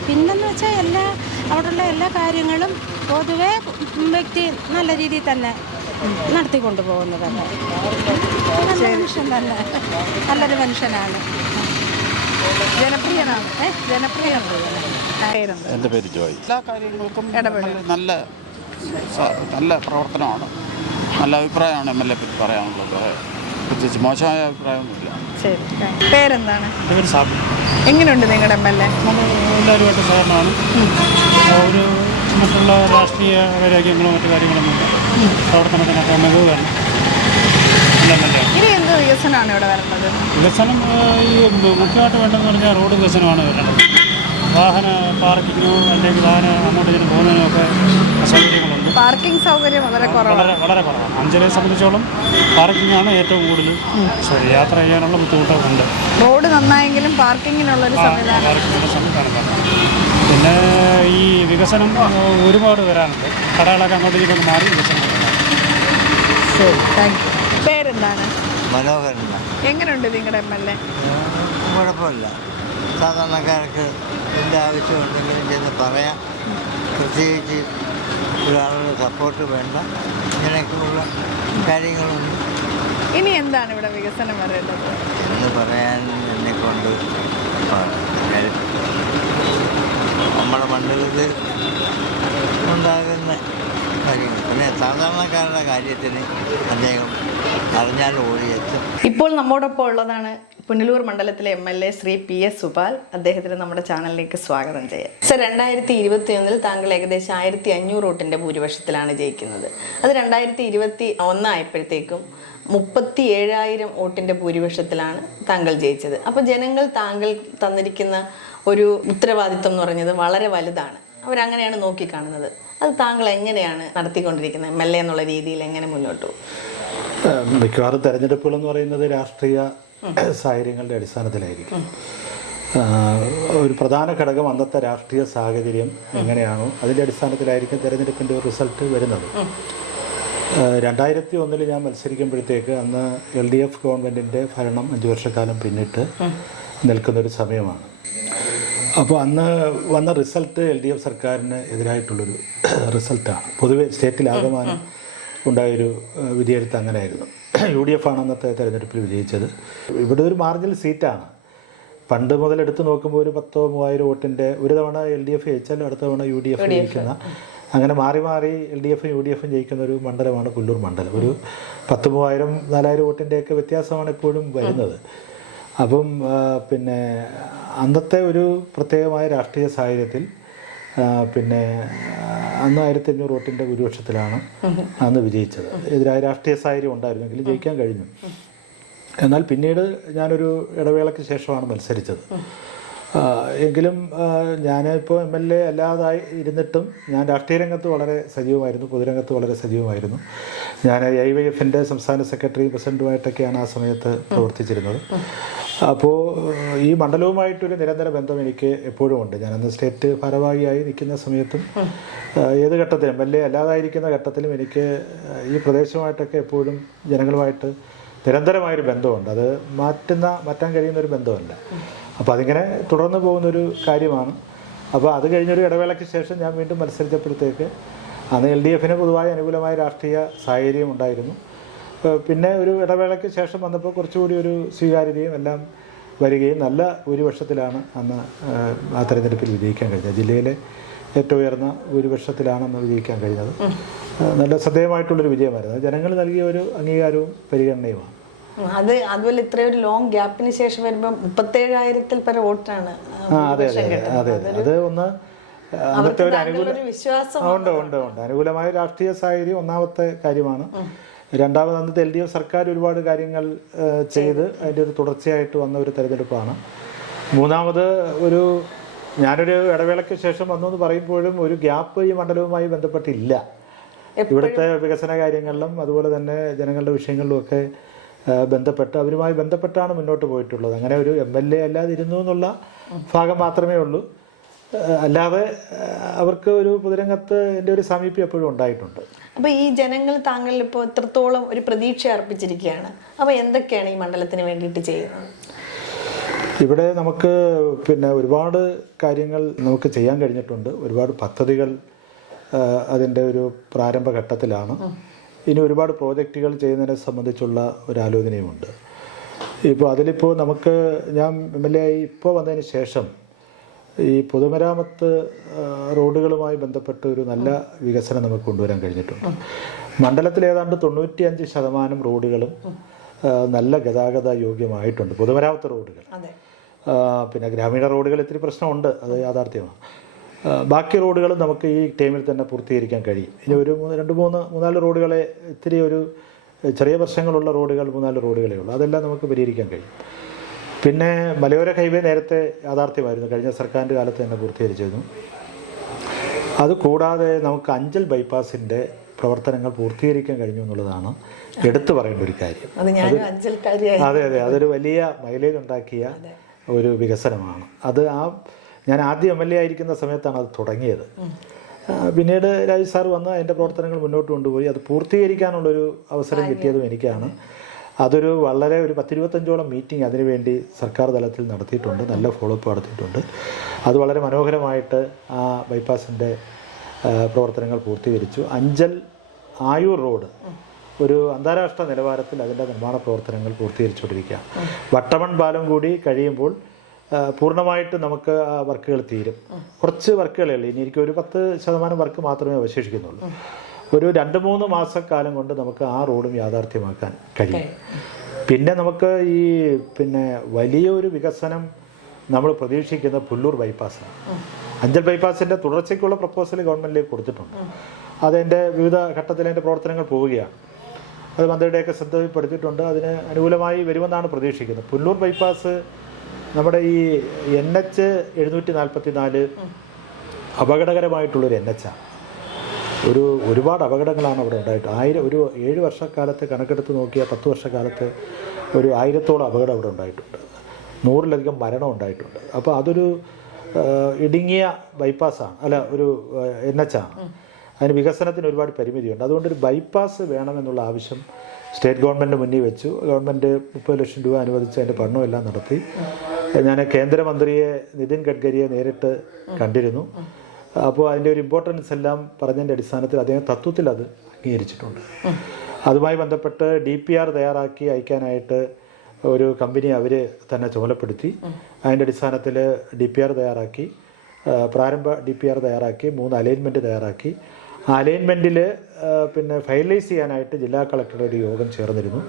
പിന്നെന്ന് വെച്ചാൽ അവിടെയുള്ള എല്ലാ കാര്യങ്ങളും പൊതുവെ വ്യക്തി നല്ല രീതിയിൽ തന്നെ നടത്തിക്കൊണ്ടു പോകുന്നതല്ല. നല്ല മനുഷ്യൻ തന്നെ, നല്ലൊരു മനുഷ്യനാണ്, ജനപ്രിയനാണ്. എൻ്റെ പേര് ജോയ്. എല്ലാ കാര്യങ്ങൾക്കും നല്ല പ്രവർത്തനമാണ്. നല്ല അഭിപ്രായമാണ് MLA പറ്റി പറയാനുള്ളത്. പ്രത്യേകിച്ച് മോശമായ അഭിപ്രായമൊന്നുമില്ല. ശരി. പേരെന്താണ്? എൻ്റെ പേര് സാബു. എങ്ങനെയുണ്ട് നിങ്ങളുടെ MLA? എല്ലാവരുമായിട്ട് സഹകരണമാണ്. ഒരു മറ്റുള്ള രാഷ്ട്രീയ വൈരാഗ്യങ്ങളോ മറ്റു കാര്യങ്ങളൊന്നുമില്ല. പ്രവർത്തനത്തിനൊക്കെ മികവാണ്. ഇനി എന്ത് വികസനമാണ് ഇവിടെ വരേണ്ടത്? വികസനം ഈ മുഖ്യമായിട്ട് വേണ്ടതെന്ന് പറഞ്ഞാൽ റോഡ് വികസനമാണ് വരേണ്ടത്. വാഹന പാർക്കിങ്ങിനോ അല്ലെങ്കിൽ വാഹനം അങ്ങോട്ട് ഇതിന് പോകുന്നതിനോ ഒക്കെ അസൗകര്യങ്ങളുണ്ട്. പാർക്കിംഗ് സൗകര്യം വളരെ കുറവാണ്. വളരെ കുറവാണ്. അഞ്ചലിനെ സംബന്ധിച്ചോളം പാർക്കിങ്ങാണ് ഏറ്റവും കൂടുതൽ. യാത്ര ചെയ്യാനുള്ള ബുദ്ധിമുട്ടൊക്കെ ഉണ്ട്. റോഡ് നന്നായെങ്കിലും പാർക്കിങ്ങിനുള്ളൊരു സംവിധാനം. പാർക്കിങ്ങിൻ്റെ സംവിധാനം. പിന്നെ ഈ വികസനം ഒരുപാട് വരാനുണ്ട്. കടകളൊക്കെ അങ്ങോട്ട് ഇങ്ങോട്ട് മാറി വികസനം വരാനുണ്ട്. ശരി, താങ്ക് യു. പേരെന്താണ്? മനോഹരൻ. എങ്ങനെയുണ്ട് നിങ്ങളുടെ MLA? കുഴപ്പമില്ല. സാധാരണക്കാർക്ക് എന്ത് ആവശ്യമുണ്ടെങ്കിലും ചെന്ന് പറയാം. പ്രത്യേകിച്ച് ഒരാളുടെ സപ്പോർട്ട് വേണ്ട. ഇങ്ങനെയൊക്കെയുള്ള കാര്യങ്ങളൊന്നും ഇനി എന്താണ് ഇവിടെ വികസനം വരേണ്ടത് എന്ന് പറയാൻ എന്നെക്കൊണ്ട് നമ്മുടെ മണ്ഡലത്തിൽ ഉണ്ടാകുന്ന കാര്യങ്ങൾ. പിന്നെ സാധാരണക്കാരുടെ കാര്യത്തിന് അദ്ദേഹം അറിഞ്ഞാൽ ഓടിയെത്തും. ഇപ്പോൾ നമ്മോടൊപ്പം ഉള്ളതാണ് പുനലൂർ മണ്ഡലത്തിലെ MLA ശ്രീ PS സുപാൽ. അദ്ദേഹത്തിന് നമ്മുടെ ചാനലിലേക്ക് സ്വാഗതം ചെയ്യാം. സർ, 2021 താങ്കൾ ഏകദേശം 1500 വോട്ടിൻ്റെ ഭൂരിപക്ഷത്തിലാണ് ജയിക്കുന്നത്. അത് 2021 ആയപ്പോഴത്തേക്കും 37,000 വോട്ടിൻ്റെ ഭൂരിപക്ഷത്തിലാണ് താങ്കൾ ജയിച്ചത്. അപ്പോൾ ജനങ്ങൾ താങ്കൾ തന്നിരിക്കുന്ന ഒരു ഉത്തരവാദിത്വം എന്ന് പറഞ്ഞത് വളരെ വലുതാണ്. അവരങ്ങനെയാണ് നോക്കിക്കാണുന്നത്. അത് താങ്കൾ എങ്ങനെയാണ് നടത്തിക്കൊണ്ടിരിക്കുന്നത്? MLA എന്നുള്ള രീതിയിൽ എങ്ങനെ മുന്നോട്ട് പോകും? മിക്കവാറും തെരഞ്ഞെടുപ്പുകൾ എന്ന് പറയുന്നത് രാഷ്ട്രീയ സാഹചര്യങ്ങളുടെ അടിസ്ഥാനത്തിലായിരിക്കും. ഒരു പ്രധാന ഘടകം അന്നത്തെ രാഷ്ട്രീയ സാഹചര്യം എങ്ങനെയാണോ അതിൻ്റെ അടിസ്ഥാനത്തിലായിരിക്കും തെരഞ്ഞെടുപ്പിൻ്റെ ഒരു റിസൾട്ട് വരുന്നത്. 2001 ഞാൻ മത്സരിക്കുമ്പോഴത്തേക്ക് അന്ന് LDF ഗവൺമെൻറ്റിൻ്റെ ഭരണം 5 വർഷക്കാലം പിന്നിട്ട് നിൽക്കുന്നൊരു സമയമാണ്. അപ്പോൾ അന്ന് വന്ന റിസൾട്ട് LDF സർക്കാരിന് എതിരായിട്ടുള്ളൊരു റിസൾട്ടാണ്. പൊതുവെ സ്റ്റേറ്റിലാകമാനം ഉണ്ടായൊരു വിധിയെഴുത്ത് അങ്ങനെയായിരുന്നു. UDF ആണ് അന്നത്തെ തെരഞ്ഞെടുപ്പിൽ വിജയിച്ചത്. ഇവിടെ ഒരു മാർജിനൽ സീറ്റാണ്. പണ്ട് മുതൽ എടുത്ത് നോക്കുമ്പോൾ ഒരു 10,000-3000 വോട്ടിൻ്റെ ഒരു തവണ LDF ജയിച്ചാലും അടുത്ത തവണ UDF ജയിക്കുന്ന, അങ്ങനെ മാറി മാറി LDFും UDFും ജയിക്കുന്ന ഒരു മണ്ഡലമാണ് പുനലൂർ മണ്ഡലം. ഒരു 10,000-4000 വോട്ടിൻ്റെയൊക്കെ വ്യത്യാസമാണ് എപ്പോഴും വരുന്നത്. അപ്പം പിന്നെ അന്നത്തെ ഒരു പ്രത്യേകമായ രാഷ്ട്രീയ സാഹചര്യത്തിൽ പിന്നെ അന്ന് 1500 വോട്ടിൻ്റെ ഭൂരിപക്ഷത്തിലാണ് അന്ന് വിജയിച്ചത്. എതിരായ രാഷ്ട്രീയ സാഹചര്യം ഉണ്ടായിരുന്നെങ്കിൽ ജയിക്കാൻ കഴിഞ്ഞു. എന്നാൽ പിന്നീട് ഞാനൊരു ഇടവേളയ്ക്ക് ശേഷമാണ് മത്സരിച്ചത്. എങ്കിലും ഞാനിപ്പോൾ MLA അല്ലാതായി ഇരുന്നിട്ടും ഞാൻ രാഷ്ട്രീയ രംഗത്ത് വളരെ സജീവമായിരുന്നു, പൊതുരംഗത്ത് വളരെ സജീവമായിരുന്നു. ഞാൻ IYF-ൻ്റെ സംസ്ഥാന സെക്രട്ടറി പ്രസിഡൻറ്റുമായിട്ടൊക്കെയാണ് ആ സമയത്ത് പ്രവർത്തിച്ചിരുന്നത്. അപ്പോൾ ഈ മണ്ഡലവുമായിട്ടൊരു നിരന്തര ബന്ധം എനിക്ക് എപ്പോഴും ഉണ്ട്. ഞാനന്ന് സ്റ്റേറ്റ് ഭാരവാഹിയായി നിൽക്കുന്ന സമയത്തും ഏത് ഘട്ടത്തിലും MLA അല്ലാതായിരിക്കുന്ന ഘട്ടത്തിലും എനിക്ക് ഈ പ്രദേശവുമായിട്ടൊക്കെ എപ്പോഴും ജനങ്ങളുമായിട്ട് നിരന്തരമായൊരു ബന്ധമുണ്ട്. അത് മാറ്റാൻ കഴിയുന്നൊരു ബന്ധമല്ല. അപ്പോൾ അതിങ്ങനെ തുടർന്ന് പോകുന്നൊരു കാര്യമാണ്. അപ്പോൾ അത് കഴിഞ്ഞൊരു ഇടവേളയ്ക്ക് ശേഷം ഞാൻ വീണ്ടും മത്സരിച്ചപ്പോഴത്തേക്ക് അന്ന് LDFന് പൊതുവായ അനുകൂലമായ രാഷ്ട്രീയ സാഹചര്യം ഉണ്ടായിരുന്നു. പിന്നെ ഒരു ഇടവേളയ്ക്ക് ശേഷം വന്നപ്പോൾ കുറച്ചുകൂടി ഒരു സ്വീകാര്യതയും എല്ലാം വരികയും നല്ല ഭൂരിപക്ഷത്തിലാണ് അന്ന് ആ തെരഞ്ഞെടുപ്പിൽ വിജയിക്കാൻ കഴിഞ്ഞത്. ജില്ലയിലെ ഏറ്റവും ഉയർന്ന ഭൂരിപക്ഷത്തിലാണ് അന്ന് വിജയിക്കാൻ കഴിഞ്ഞത്. നല്ല ശ്രദ്ധേയമായിട്ടുള്ളൊരു വിജയമായിരുന്നു. ജനങ്ങൾ നൽകിയ ഒരു അംഗീകാരവും പരിഗണനയുമാണ്. അതുപോലെ ഇത്രയൊരു ലോങ് ഗ്യാപ്പിന് ശേഷം വരുമ്പോൾ 37,000-ൽ പരം വോട്ടാണ്. അതെ അതെ അതെ അതെ അത് ഒന്ന് അന്നത്തെ ഒരു ഉണ്ട് അനുകൂലമായ രാഷ്ട്രീയ സാഹചര്യം ഒന്നാമത്തെ കാര്യമാണ്. രണ്ടാമത് അന്നത്തെ LDF സർക്കാർ ഒരുപാട് കാര്യങ്ങൾ ചെയ്ത് അതിൻ്റെ ഒരു തുടർച്ചയായിട്ട് വന്ന ഒരു തെരഞ്ഞെടുപ്പാണ്. മൂന്നാമത് ഞാനൊരു ഇടവേളയ്ക്ക് ശേഷം വന്നു എന്ന് പറയുമ്പോഴും ഒരു ഗ്യാപ്പ് ഈ മണ്ഡലവുമായി ബന്ധപ്പെട്ടില്ല. ഇവിടുത്തെ വികസന കാര്യങ്ങളിലും അതുപോലെ തന്നെ ജനങ്ങളുടെ വിഷയങ്ങളിലുമൊക്കെ അവരുമായി ബന്ധപ്പെട്ടാണ് മുന്നോട്ട് പോയിട്ടുള്ളത്. അങ്ങനെ ഒരു MLA അല്ലാതിരുന്നു എന്നുള്ള ഭാഗം മാത്രമേ ഉള്ളൂ. അല്ലാതെ അവർക്ക് ഒരു പൊതുരംഗത്ത് എൻ്റെ ഒരു സാമീപ്യം എപ്പോഴും ഉണ്ടായിട്ടുണ്ട്. അപ്പോൾ ഈ ജനങ്ങൾ താങ്കളിൽ ഇപ്പോൾ എത്രത്തോളം ഒരു പ്രതീക്ഷ അർപ്പിച്ചിരിക്കുകയാണ്. അപ്പോൾ എന്തൊക്കെയാണ് ഈ മണ്ഡലത്തിന് വേണ്ടിയിട്ട് ചെയ്യുന്നത്? ഇവിടെ നമുക്ക് ഒരുപാട് കാര്യങ്ങൾ നമുക്ക് ചെയ്യാൻ കഴിഞ്ഞിട്ടുണ്ട്. ഒരുപാട് പദ്ധതികൾ അതിൻ്റെ ഒരു പ്രാരംഭഘട്ടത്തിലാണ്. ഇനി ഒരുപാട് പ്രോജക്റ്റുകൾ ചെയ്യുന്നതിനെ സംബന്ധിച്ചുള്ള ഒരു ആലോചനയുമുണ്ട്. അതിലിപ്പോൾ ഞാൻ MLA ആയി ഇപ്പോൾ വന്നതിന് ശേഷം ഈ പൊതുമരാമത്ത് റോഡുകളുമായി ബന്ധപ്പെട്ട് ഒരു നല്ല വികസനം നമുക്ക് കൊണ്ടുവരാൻ കഴിഞ്ഞിട്ടുണ്ട്. മണ്ഡലത്തിൽ ഏതാണ്ട് 95% റോഡുകളും നല്ല ഗതാഗത യോഗ്യമായിട്ടുണ്ട്, പൊതുമരാമത്ത് റോഡുകൾ. പിന്നെ ഗ്രാമീണ റോഡുകൾ ഇത്തിരി പ്രശ്നമുണ്ട്, അത് യാഥാർത്ഥ്യമാണ്. ബാക്കി റോഡുകളും നമുക്ക് ഈ ടൈമിൽ തന്നെ പൂർത്തീകരിക്കാൻ കഴിയും. ഇനി ഒരു 2-3-4 റോഡുകളെ ഇത്തിരി ഒരു ചെറിയ പ്രശ്നങ്ങളുള്ള റോഡുകൾ 3-4 റോഡുകളേ ഉള്ളൂ. അതെല്ലാം നമുക്ക് പരിഹരിക്കാൻ കഴിയും. പിന്നെ മലയോര ഹൈവേ നേരത്തെ യാഥാർത്ഥ്യമായിരുന്നു, കഴിഞ്ഞ സർക്കാരിൻ്റെ കാലത്ത് തന്നെ പൂർത്തീകരിച്ചിരുന്നു. അതുകൂടാതെ നമുക്ക് അഞ്ചൽ ബൈപ്പാസിൻ്റെ പ്രവർത്തനങ്ങൾ പൂർത്തീകരിക്കാൻ കഴിഞ്ഞു എന്നുള്ളതാണ് എടുത്തു പറയേണ്ട ഒരു കാര്യം. അതെ അതെ, അതൊരു വലിയ മൈലേജ് ഉണ്ടാക്കിയ ഒരു വികസനമാണ്. അത് ഞാൻ ആദ്യം MLA ആയിരിക്കുന്ന സമയത്താണ് അത് തുടങ്ങിയത്. പിന്നീട് രാജു സാർ വന്ന് അതിൻ്റെ പ്രവർത്തനങ്ങൾ മുന്നോട്ട് കൊണ്ടുപോയി അത് പൂർത്തീകരിക്കാനുള്ളൊരു അവസരം കിട്ടിയതും എനിക്കാണ്. അതൊരു വളരെ ഒരു 10-25ഓളം മീറ്റിംഗ് അതിനുവേണ്ടി സർക്കാർ തലത്തിൽ നടത്തിയിട്ടുണ്ട്, നല്ല ഫോളോ അപ്പ് നടത്തിയിട്ടുണ്ട്. അത് വളരെ മനോഹരമായിട്ട് ആ ബൈപ്പാസിൻ്റെ പ്രവർത്തനങ്ങൾ പൂർത്തീകരിച്ചു. അഞ്ചൽ ആയൂർ റോഡ് ഒരു അന്താരാഷ്ട്ര നിലവാരത്തിൽ അതിൻ്റെ നിർമ്മാണ പ്രവർത്തനങ്ങൾ പൂർത്തീകരിച്ചുകൊണ്ടിരിക്കുകയാണ്. വട്ടമൺ പാലം കൂടി കഴിയുമ്പോൾ പൂർണ്ണമായിട്ട് നമുക്ക് ആ വർക്കുകൾ തീരും. കുറച്ച് വർക്കുകളേ ഉള്ളൂ, ഇനി എനിക്ക് ഒരു 10% വർക്ക് മാത്രമേ അവശേഷിക്കുന്നുള്ളൂ. ഒരു 2-3 മാസക്കാലം കൊണ്ട് നമുക്ക് ആ റോഡും യാഥാർത്ഥ്യമാക്കാൻ കഴിയും. പിന്നെ നമുക്ക് വലിയൊരു വികസനം നമ്മൾ പ്രതീക്ഷിക്കുന്ന പുല്ലൂർ ബൈപ്പാസാണ്. അഞ്ചൽ ബൈപ്പാസിൻ്റെ തുടർച്ചയ്ക്കുള്ള പ്രപ്പോസൽ ഗവൺമെൻറ്റിലേക്ക് കൊടുത്തിട്ടുണ്ട്. അതിൻ്റെ വിവിധ ഘട്ടത്തിൽ അതിൻ്റെ പ്രവർത്തനങ്ങൾ പോവുകയാണ്. അത് മന്ത്രിയുടെയൊക്കെ ശ്രദ്ധയിൽപ്പെടുത്തിയിട്ടുണ്ട്. അതിന് അനുകൂലമായി വരുമെന്നാണ് പ്രതീക്ഷിക്കുന്നത്. പുല്ലൂർ ബൈപ്പാസ് നമ്മുടെ ഈ NH 744 അപകടകരമായിട്ടുള്ളൊരു NH-ആണ്. ഒരുപാട് അപകടങ്ങളാണ് അവിടെ ഉണ്ടായിട്ട്. ഒരു 7 വർഷക്കാലത്ത് കണക്കെടുത്ത് നോക്കിയാൽ 10 വർഷക്കാലത്ത് ഒരു 1000-ഓളം അപകടം അവിടെ ഉണ്ടായിട്ടുണ്ട്. 100-ലധികം മരണം ഉണ്ടായിട്ടുണ്ട്. അപ്പോൾ അതൊരു ഇടുങ്ങിയ ബൈപ്പാസാണ്, ഒരു NH-ആണ്. അതിന് വികസനത്തിന് ഒരുപാട് പരിമിതിയുണ്ട്. അതുകൊണ്ടൊരു ബൈപ്പാസ് വേണമെന്നുള്ള ആവശ്യം സ്റ്റേറ്റ് ഗവൺമെൻറ് മുന്നിൽ വെച്ചു. ഗവൺമെൻറ് 30 ലക്ഷം രൂപ അനുവദിച്ച് അതിൻ്റെ പഠനമെല്ലാം നടത്തി. ഞാൻ കേന്ദ്രമന്ത്രിയെ നിതിൻ ഗഡ്കരിയെ നേരിട്ട് കണ്ടിരുന്നു. അപ്പോൾ അതിൻ്റെ ഒരു ഇമ്പോർട്ടൻസ് എല്ലാം പറഞ്ഞതിൻ്റെ അടിസ്ഥാനത്തിൽ അദ്ദേഹം തത്വത്തിൽ അത് അംഗീകരിച്ചിട്ടുണ്ട്. അതുമായി ബന്ധപ്പെട്ട് DPR തയ്യാറാക്കി അയക്കാനായിട്ട് ഒരു കമ്പനി അവർ തന്നെ ചുമതലപ്പെടുത്തി. അതിൻ്റെ അടിസ്ഥാനത്തിൽ DPR തയ്യാറാക്കി, പ്രാരംഭ DPR തയ്യാറാക്കി, 3 അലൈൻമെൻറ്റ് തയ്യാറാക്കി. ആ അലൈൻമെൻറ്റിൽ ഫൈനലൈസ് ചെയ്യാനായിട്ട് ജില്ലാ കളക്ടറുടെ ഒരു യോഗം ചേർന്നിരുന്നു.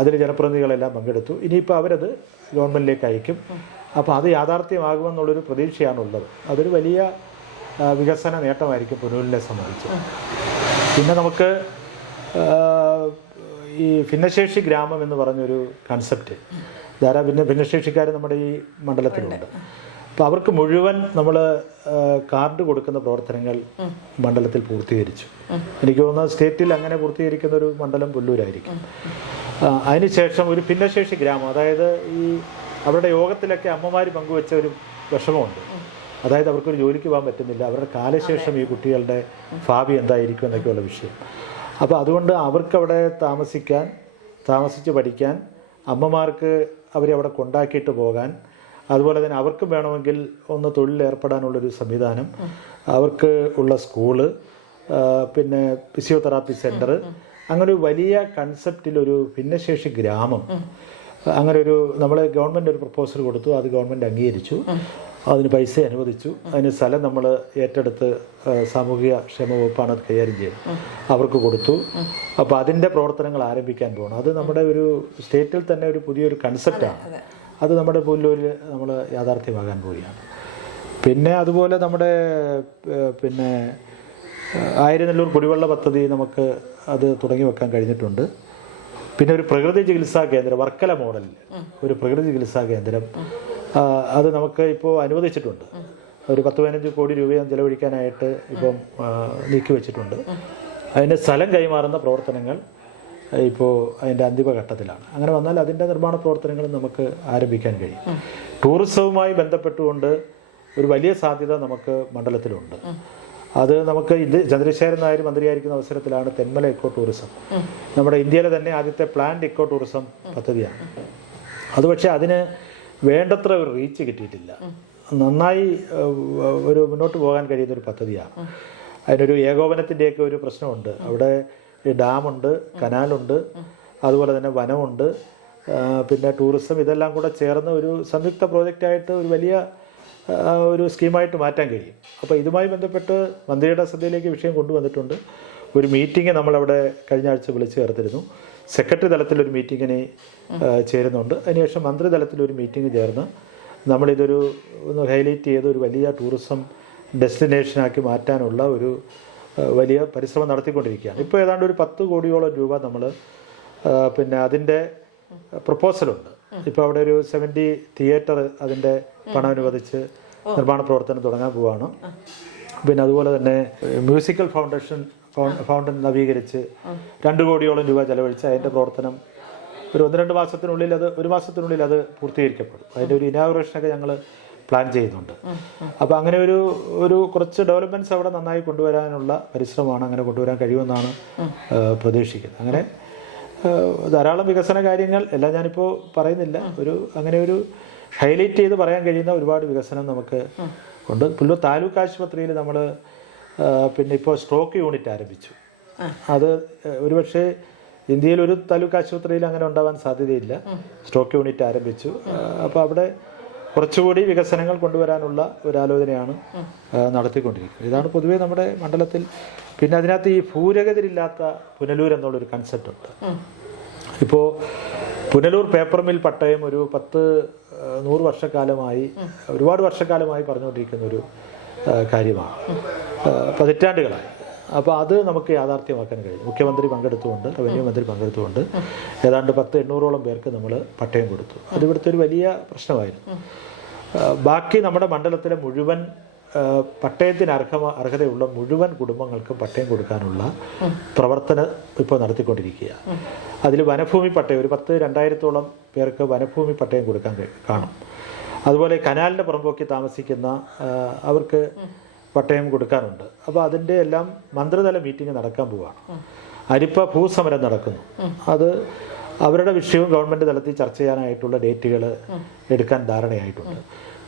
അതിൽ ജനപ്രതിനിധികളെല്ലാം പങ്കെടുത്തു. ഇനിയിപ്പോൾ അവരത് ഗവൺമെൻറ്റിലേക്ക് അയക്കും. അപ്പോൾ അത് യാഥാർത്ഥ്യമാകുമെന്നുള്ളൊരു പ്രതീക്ഷയാണുള്ളത്. അതൊരു വലിയ വികസന നേട്ടമായിരിക്കും പുനലൂരിനെ സംബന്ധിച്ച്. പിന്നെ നമുക്ക് ഈ ഭിന്നശേഷി ഗ്രാമം എന്ന് പറഞ്ഞൊരു കൺസെപ്റ്റ് ധാരാളം ഭിന്നശേഷിക്കാർ നമ്മുടെ ഈ മണ്ഡലത്തിലുണ്ട്. അപ്പോൾ അവർക്ക് മുഴുവൻ നമ്മൾ കാർഡ് കൊടുക്കുന്ന പ്രവർത്തനങ്ങൾ മണ്ഡലത്തിൽ പൂർത്തീകരിച്ചു. എനിക്ക് തോന്നുന്നത് സ്റ്റേറ്റിൽ അങ്ങനെ പൂർത്തീകരിക്കുന്ന ഒരു മണ്ഡലം പുല്ലൂരായിരിക്കും. അതിനുശേഷം ഒരു ഭിന്നശേഷി ഗ്രാമം, അതായത് ഈ അവരുടെ യോഗത്തിലൊക്കെ അമ്മമാർ പങ്കുവെച്ച ഒരു വിഷമമുണ്ട്. അതായത് അവർക്കൊരു ജോലിക്ക് പോകാൻ പറ്റുന്നില്ല, അവരുടെ കാലശേഷം ഈ കുട്ടികളുടെ ഭാവി എന്തായിരിക്കും എന്നൊക്കെയുള്ള വിഷയം. അപ്പോൾ അതുകൊണ്ട് അവർക്കവിടെ താമസിച്ച് പഠിക്കാൻ, അമ്മമാർക്ക് അവരെ അവിടെ കൊണ്ടാക്കിയിട്ട് പോകാൻ, അതുപോലെ തന്നെ അവർക്കും വേണമെങ്കിൽ ഒന്ന് തൊഴിലേർപ്പെടാനുള്ളൊരു സംവിധാനം, അവർക്ക് ഉള്ള സ്കൂള്, പിന്നെ ഫിസിയോതെറാപ്പി സെൻറ്റർ, അങ്ങനെ ഒരു വലിയ കൺസെപ്റ്റിലൊരു ഭിന്നശേഷി ഗ്രാമം, അങ്ങനെ ഒരു നമ്മൾ ഗവൺമെൻറ് ഒരു പ്രപ്പോസൽ കൊടുത്തു. അത് ഗവൺമെൻറ് അംഗീകരിച്ചു. അതിന് പൈസ അനുവദിച്ചു. അതിന് സ്ഥലം നമ്മൾ ഏറ്റെടുത്ത് സാമൂഹിക ക്ഷേമ വകുപ്പാണ് അത് കൈകാര്യം ചെയ്യുന്നത്, അവർക്ക് കൊടുത്തു. അപ്പോൾ അതിൻ്റെ പ്രവർത്തനങ്ങൾ ആരംഭിക്കാൻ പോകണം. അത് നമ്മുടെ ഒരു സ്റ്റേറ്റിൽ തന്നെ ഒരു പുതിയൊരു കൺസെപ്റ്റാണ്. അത് നമ്മുടെ പുല്ലൂരിൽ നമ്മൾ യാഥാർത്ഥ്യമാകാൻ പോവുകയാണ്. പിന്നെ അതുപോലെ നമ്മുടെ ആയിരനെല്ലൂർ കുടിവെള്ള പദ്ധതി നമുക്ക് അത് തുടങ്ങി വെക്കാൻ കഴിഞ്ഞിട്ടുണ്ട്. പിന്നെ ഒരു പ്രകൃതി ചികിത്സാ കേന്ദ്രം, വർക്കല മോഡലിൽ ഒരു പ്രകൃതി ചികിത്സാ കേന്ദ്രം, അത് നമുക്ക് ഇപ്പോൾ അനുവദിച്ചിട്ടുണ്ട്. ഒരു 10-15 കോടി രൂപയും ചെലവഴിക്കാനായിട്ട് ഇപ്പം നീക്കി വെച്ചിട്ടുണ്ട്. അതിൻ്റെ സ്ഥലം കൈമാറുന്ന പ്രവർത്തനങ്ങൾ ഇപ്പോൾ അതിൻ്റെ അന്തിമഘട്ടത്തിലാണ്. അങ്ങനെ വന്നാൽ അതിൻ്റെ നിർമ്മാണ പ്രവർത്തനങ്ങളും നമുക്ക് ആരംഭിക്കാൻ കഴിയും. ടൂറിസവുമായി ബന്ധപ്പെട്ടുകൊണ്ട് ഒരു വലിയ സാധ്യത നമുക്ക് മണ്ഡലത്തിലുണ്ട്. അത് നമുക്ക് ചന്ദ്രശേഖരൻ നായർ മന്ത്രിയായിരിക്കുന്ന അവസരത്തിലാണ് തെന്മല ഇക്കോ ടൂറിസം, നമ്മുടെ ഇന്ത്യയിലെ തന്നെ ആദ്യത്തെ പ്ലാൻഡ് ഇക്കോ ടൂറിസം പദ്ധതിയാണ്. അത് പക്ഷേ അതിന് വേണ്ടത്ര ഒരു റീച്ച് കിട്ടിയിട്ടില്ല. നന്നായി ഒരു മുന്നോട്ട് പോകാൻ കഴിയുന്നൊരു പദ്ധതിയാണ്. അതിനൊരു ഏകോപനത്തിൻ്റെയൊക്കെ ഒരു പ്രശ്നമുണ്ട്. അവിടെ ഡാമുണ്ട്, കനാലുണ്ട്, അതുപോലെ തന്നെ വനമുണ്ട്, പിന്നെ ടൂറിസം, ഇതെല്ലാം കൂടെ ചേർന്ന് ഒരു സംയുക്ത പ്രോജക്റ്റായിട്ട് ഒരു വലിയ ഒരു സ്കീമായിട്ട് മാറ്റാൻ കഴിയും. അപ്പോൾ ഇതുമായി ബന്ധപ്പെട്ട് മന്ത്രിയുടെ ശ്രദ്ധയിലേക്ക് വിഷയം കൊണ്ടുവന്നിട്ടുണ്ട്. ഒരു മീറ്റിംഗ് നമ്മളവിടെ കഴിഞ്ഞ ആഴ്ച വിളിച്ചു ചേർത്തിരുന്നു. സെക്രട്ടറി തലത്തിലൊരു മീറ്റിങ്ങിന് ചേരുന്നുണ്ട്. അതിനുശേഷം മന്ത്രിതലത്തിലൊരു മീറ്റിംഗ് ചേർന്ന് നമ്മളിതൊരു ഒന്ന് ഹൈലൈറ്റ് ചെയ്ത് ഒരു വലിയ ടൂറിസം ഡെസ്റ്റിനേഷനാക്കി മാറ്റാനുള്ള ഒരു വലിയ പരിശ്രമം നടത്തിക്കൊണ്ടിരിക്കുകയാണ്. ഇപ്പോൾ ഏതാണ്ട് ഒരു 10 കോടിയോളം രൂപ നമ്മൾ അതിൻ്റെ പ്രപ്പോസലുണ്ട്. ഇപ്പോൾ അവിടെ ഒരു 70 തിയേറ്റർ അതിൻ്റെ പണം അനുവദിച്ച് നിർമ്മാണ പ്രവർത്തനം തുടങ്ങാൻ പോവുകയാണ്. പിന്നെ അതുപോലെ തന്നെ മ്യൂസിക്കൽ ഫൗണ്ടൻ നവീകരിച്ച് 2 കോടിയോളം രൂപ ചെലവഴിച്ച് അതിൻ്റെ പ്രവർത്തനം ഒരു 1-2 മാസത്തിനുള്ളിൽ ഒരു മാസത്തിനുള്ളിൽ അത് പൂർത്തീകരിക്കപ്പെടും. അതിൻ്റെ ഒരു ഇനാഗുറേഷനൊക്കെ ഞങ്ങൾ പ്ലാൻ ചെയ്യുന്നുണ്ട്. അപ്പോൾ അങ്ങനെ ഒരു കുറച്ച് ഡെവലപ്മെൻറ്റ്സ് അവിടെ നന്നായി കൊണ്ടുവരാനുള്ള പരിശ്രമമാണ്. അങ്ങനെ കൊണ്ടുവരാൻ കഴിയുമെന്നാണ് പ്രതീക്ഷിക്കുന്നത്. അങ്ങനെ ധാരാളം വികസന കാര്യങ്ങൾ എല്ലാം ഞാനിപ്പോൾ പറയുന്നില്ല. അങ്ങനെ ഒരു ഹൈലൈറ്റ് ചെയ്ത് പറയാൻ കഴിയുന്ന ഒരുപാട് വികസനം നമുക്ക് ഉണ്ട്. പുല്ലൂർ താലൂക്ക് ആശുപത്രിയിൽ നമ്മൾ പിന്നെ ഇപ്പോൾ സ്ട്രോക്ക് യൂണിറ്റ് ആരംഭിച്ചു. അത് ഒരുപക്ഷെ ഇന്ത്യയിൽ ഒരു താലൂക്ക് ആശുപത്രിയിൽ അങ്ങനെ ഉണ്ടാവാൻ സാധ്യതയില്ല. സ്ട്രോക്ക് യൂണിറ്റ് ആരംഭിച്ചു. അപ്പോൾ അവിടെ കുറച്ചുകൂടി വികസനങ്ങൾ കൊണ്ടുവരാനുള്ള ഒരു ആലോചനയാണ് നടത്തിക്കൊണ്ടിരിക്കുന്നത്. ഇതാണ് പൊതുവേ നമ്മുടെ മണ്ഡലത്തിൽ. പിന്നെ അതിനകത്ത് ഈ ഭൂരഹിതരില്ലാത്ത പുനലൂർ എന്നുള്ളൊരു കൺസെപ്റ്റ് ഉണ്ട്. ഇപ്പോൾ പുനലൂർ പേപ്പർ മിൽ പട്ടയം ഒരു 100 വർഷക്കാലമായി ഒരുപാട് വർഷക്കാലമായി പറഞ്ഞുകൊണ്ടിരിക്കുന്ന ഒരു കാര്യമാണ്, പതിറ്റാണ്ടുകളായി. അപ്പോൾ അത് നമുക്ക് യാഥാർത്ഥ്യമാക്കാൻ കഴിയും. മുഖ്യമന്ത്രി പങ്കെടുത്തുകൊണ്ട്, റവന്യൂ മന്ത്രി പങ്കെടുത്തുകൊണ്ട് ഏതാണ്ട് 800ഓളം പേർക്ക് നമ്മൾ പട്ടയം കൊടുത്തു. അത് ഇവിടുത്തെ ഒരു വലിയ പ്രശ്നമായിരുന്നു. ബാക്കി നമ്മുടെ മണ്ഡലത്തിലെ മുഴുവൻ പട്ടയത്തിന് അർഹതയുള്ള മുഴുവൻ കുടുംബങ്ങൾക്കും പട്ടയം കൊടുക്കാനുള്ള പ്രവർത്തനം ഇപ്പോൾ നടത്തിക്കൊണ്ടിരിക്കുക. അതിൽ വനഭൂമി പട്ടയം ഒരു 2000-2000ഓളം പേർക്ക് വനഭൂമി പട്ടയം കൊടുക്കാൻ കാണും. അതുപോലെ കനാലിൻ്റെ പുറമ്പോക്കി താമസിക്കുന്ന അവർക്ക് പട്ടയം കൊടുക്കാനുണ്ട്. അപ്പോൾ അതിൻ്റെ എല്ലാം മന്ത്രിതല മീറ്റിംഗ് നടക്കാൻ പോവുകയാണ്. അരിപ്പ ഭൂസമരം നടക്കുന്നു. അത് അവരുടെ വിഷയവും ഗവൺമെൻറ് തലത്തിൽ ചർച്ച ചെയ്യാനായിട്ടുള്ള ഡേറ്റുകൾ എടുക്കാൻ ധാരണയായിട്ടുണ്ട്.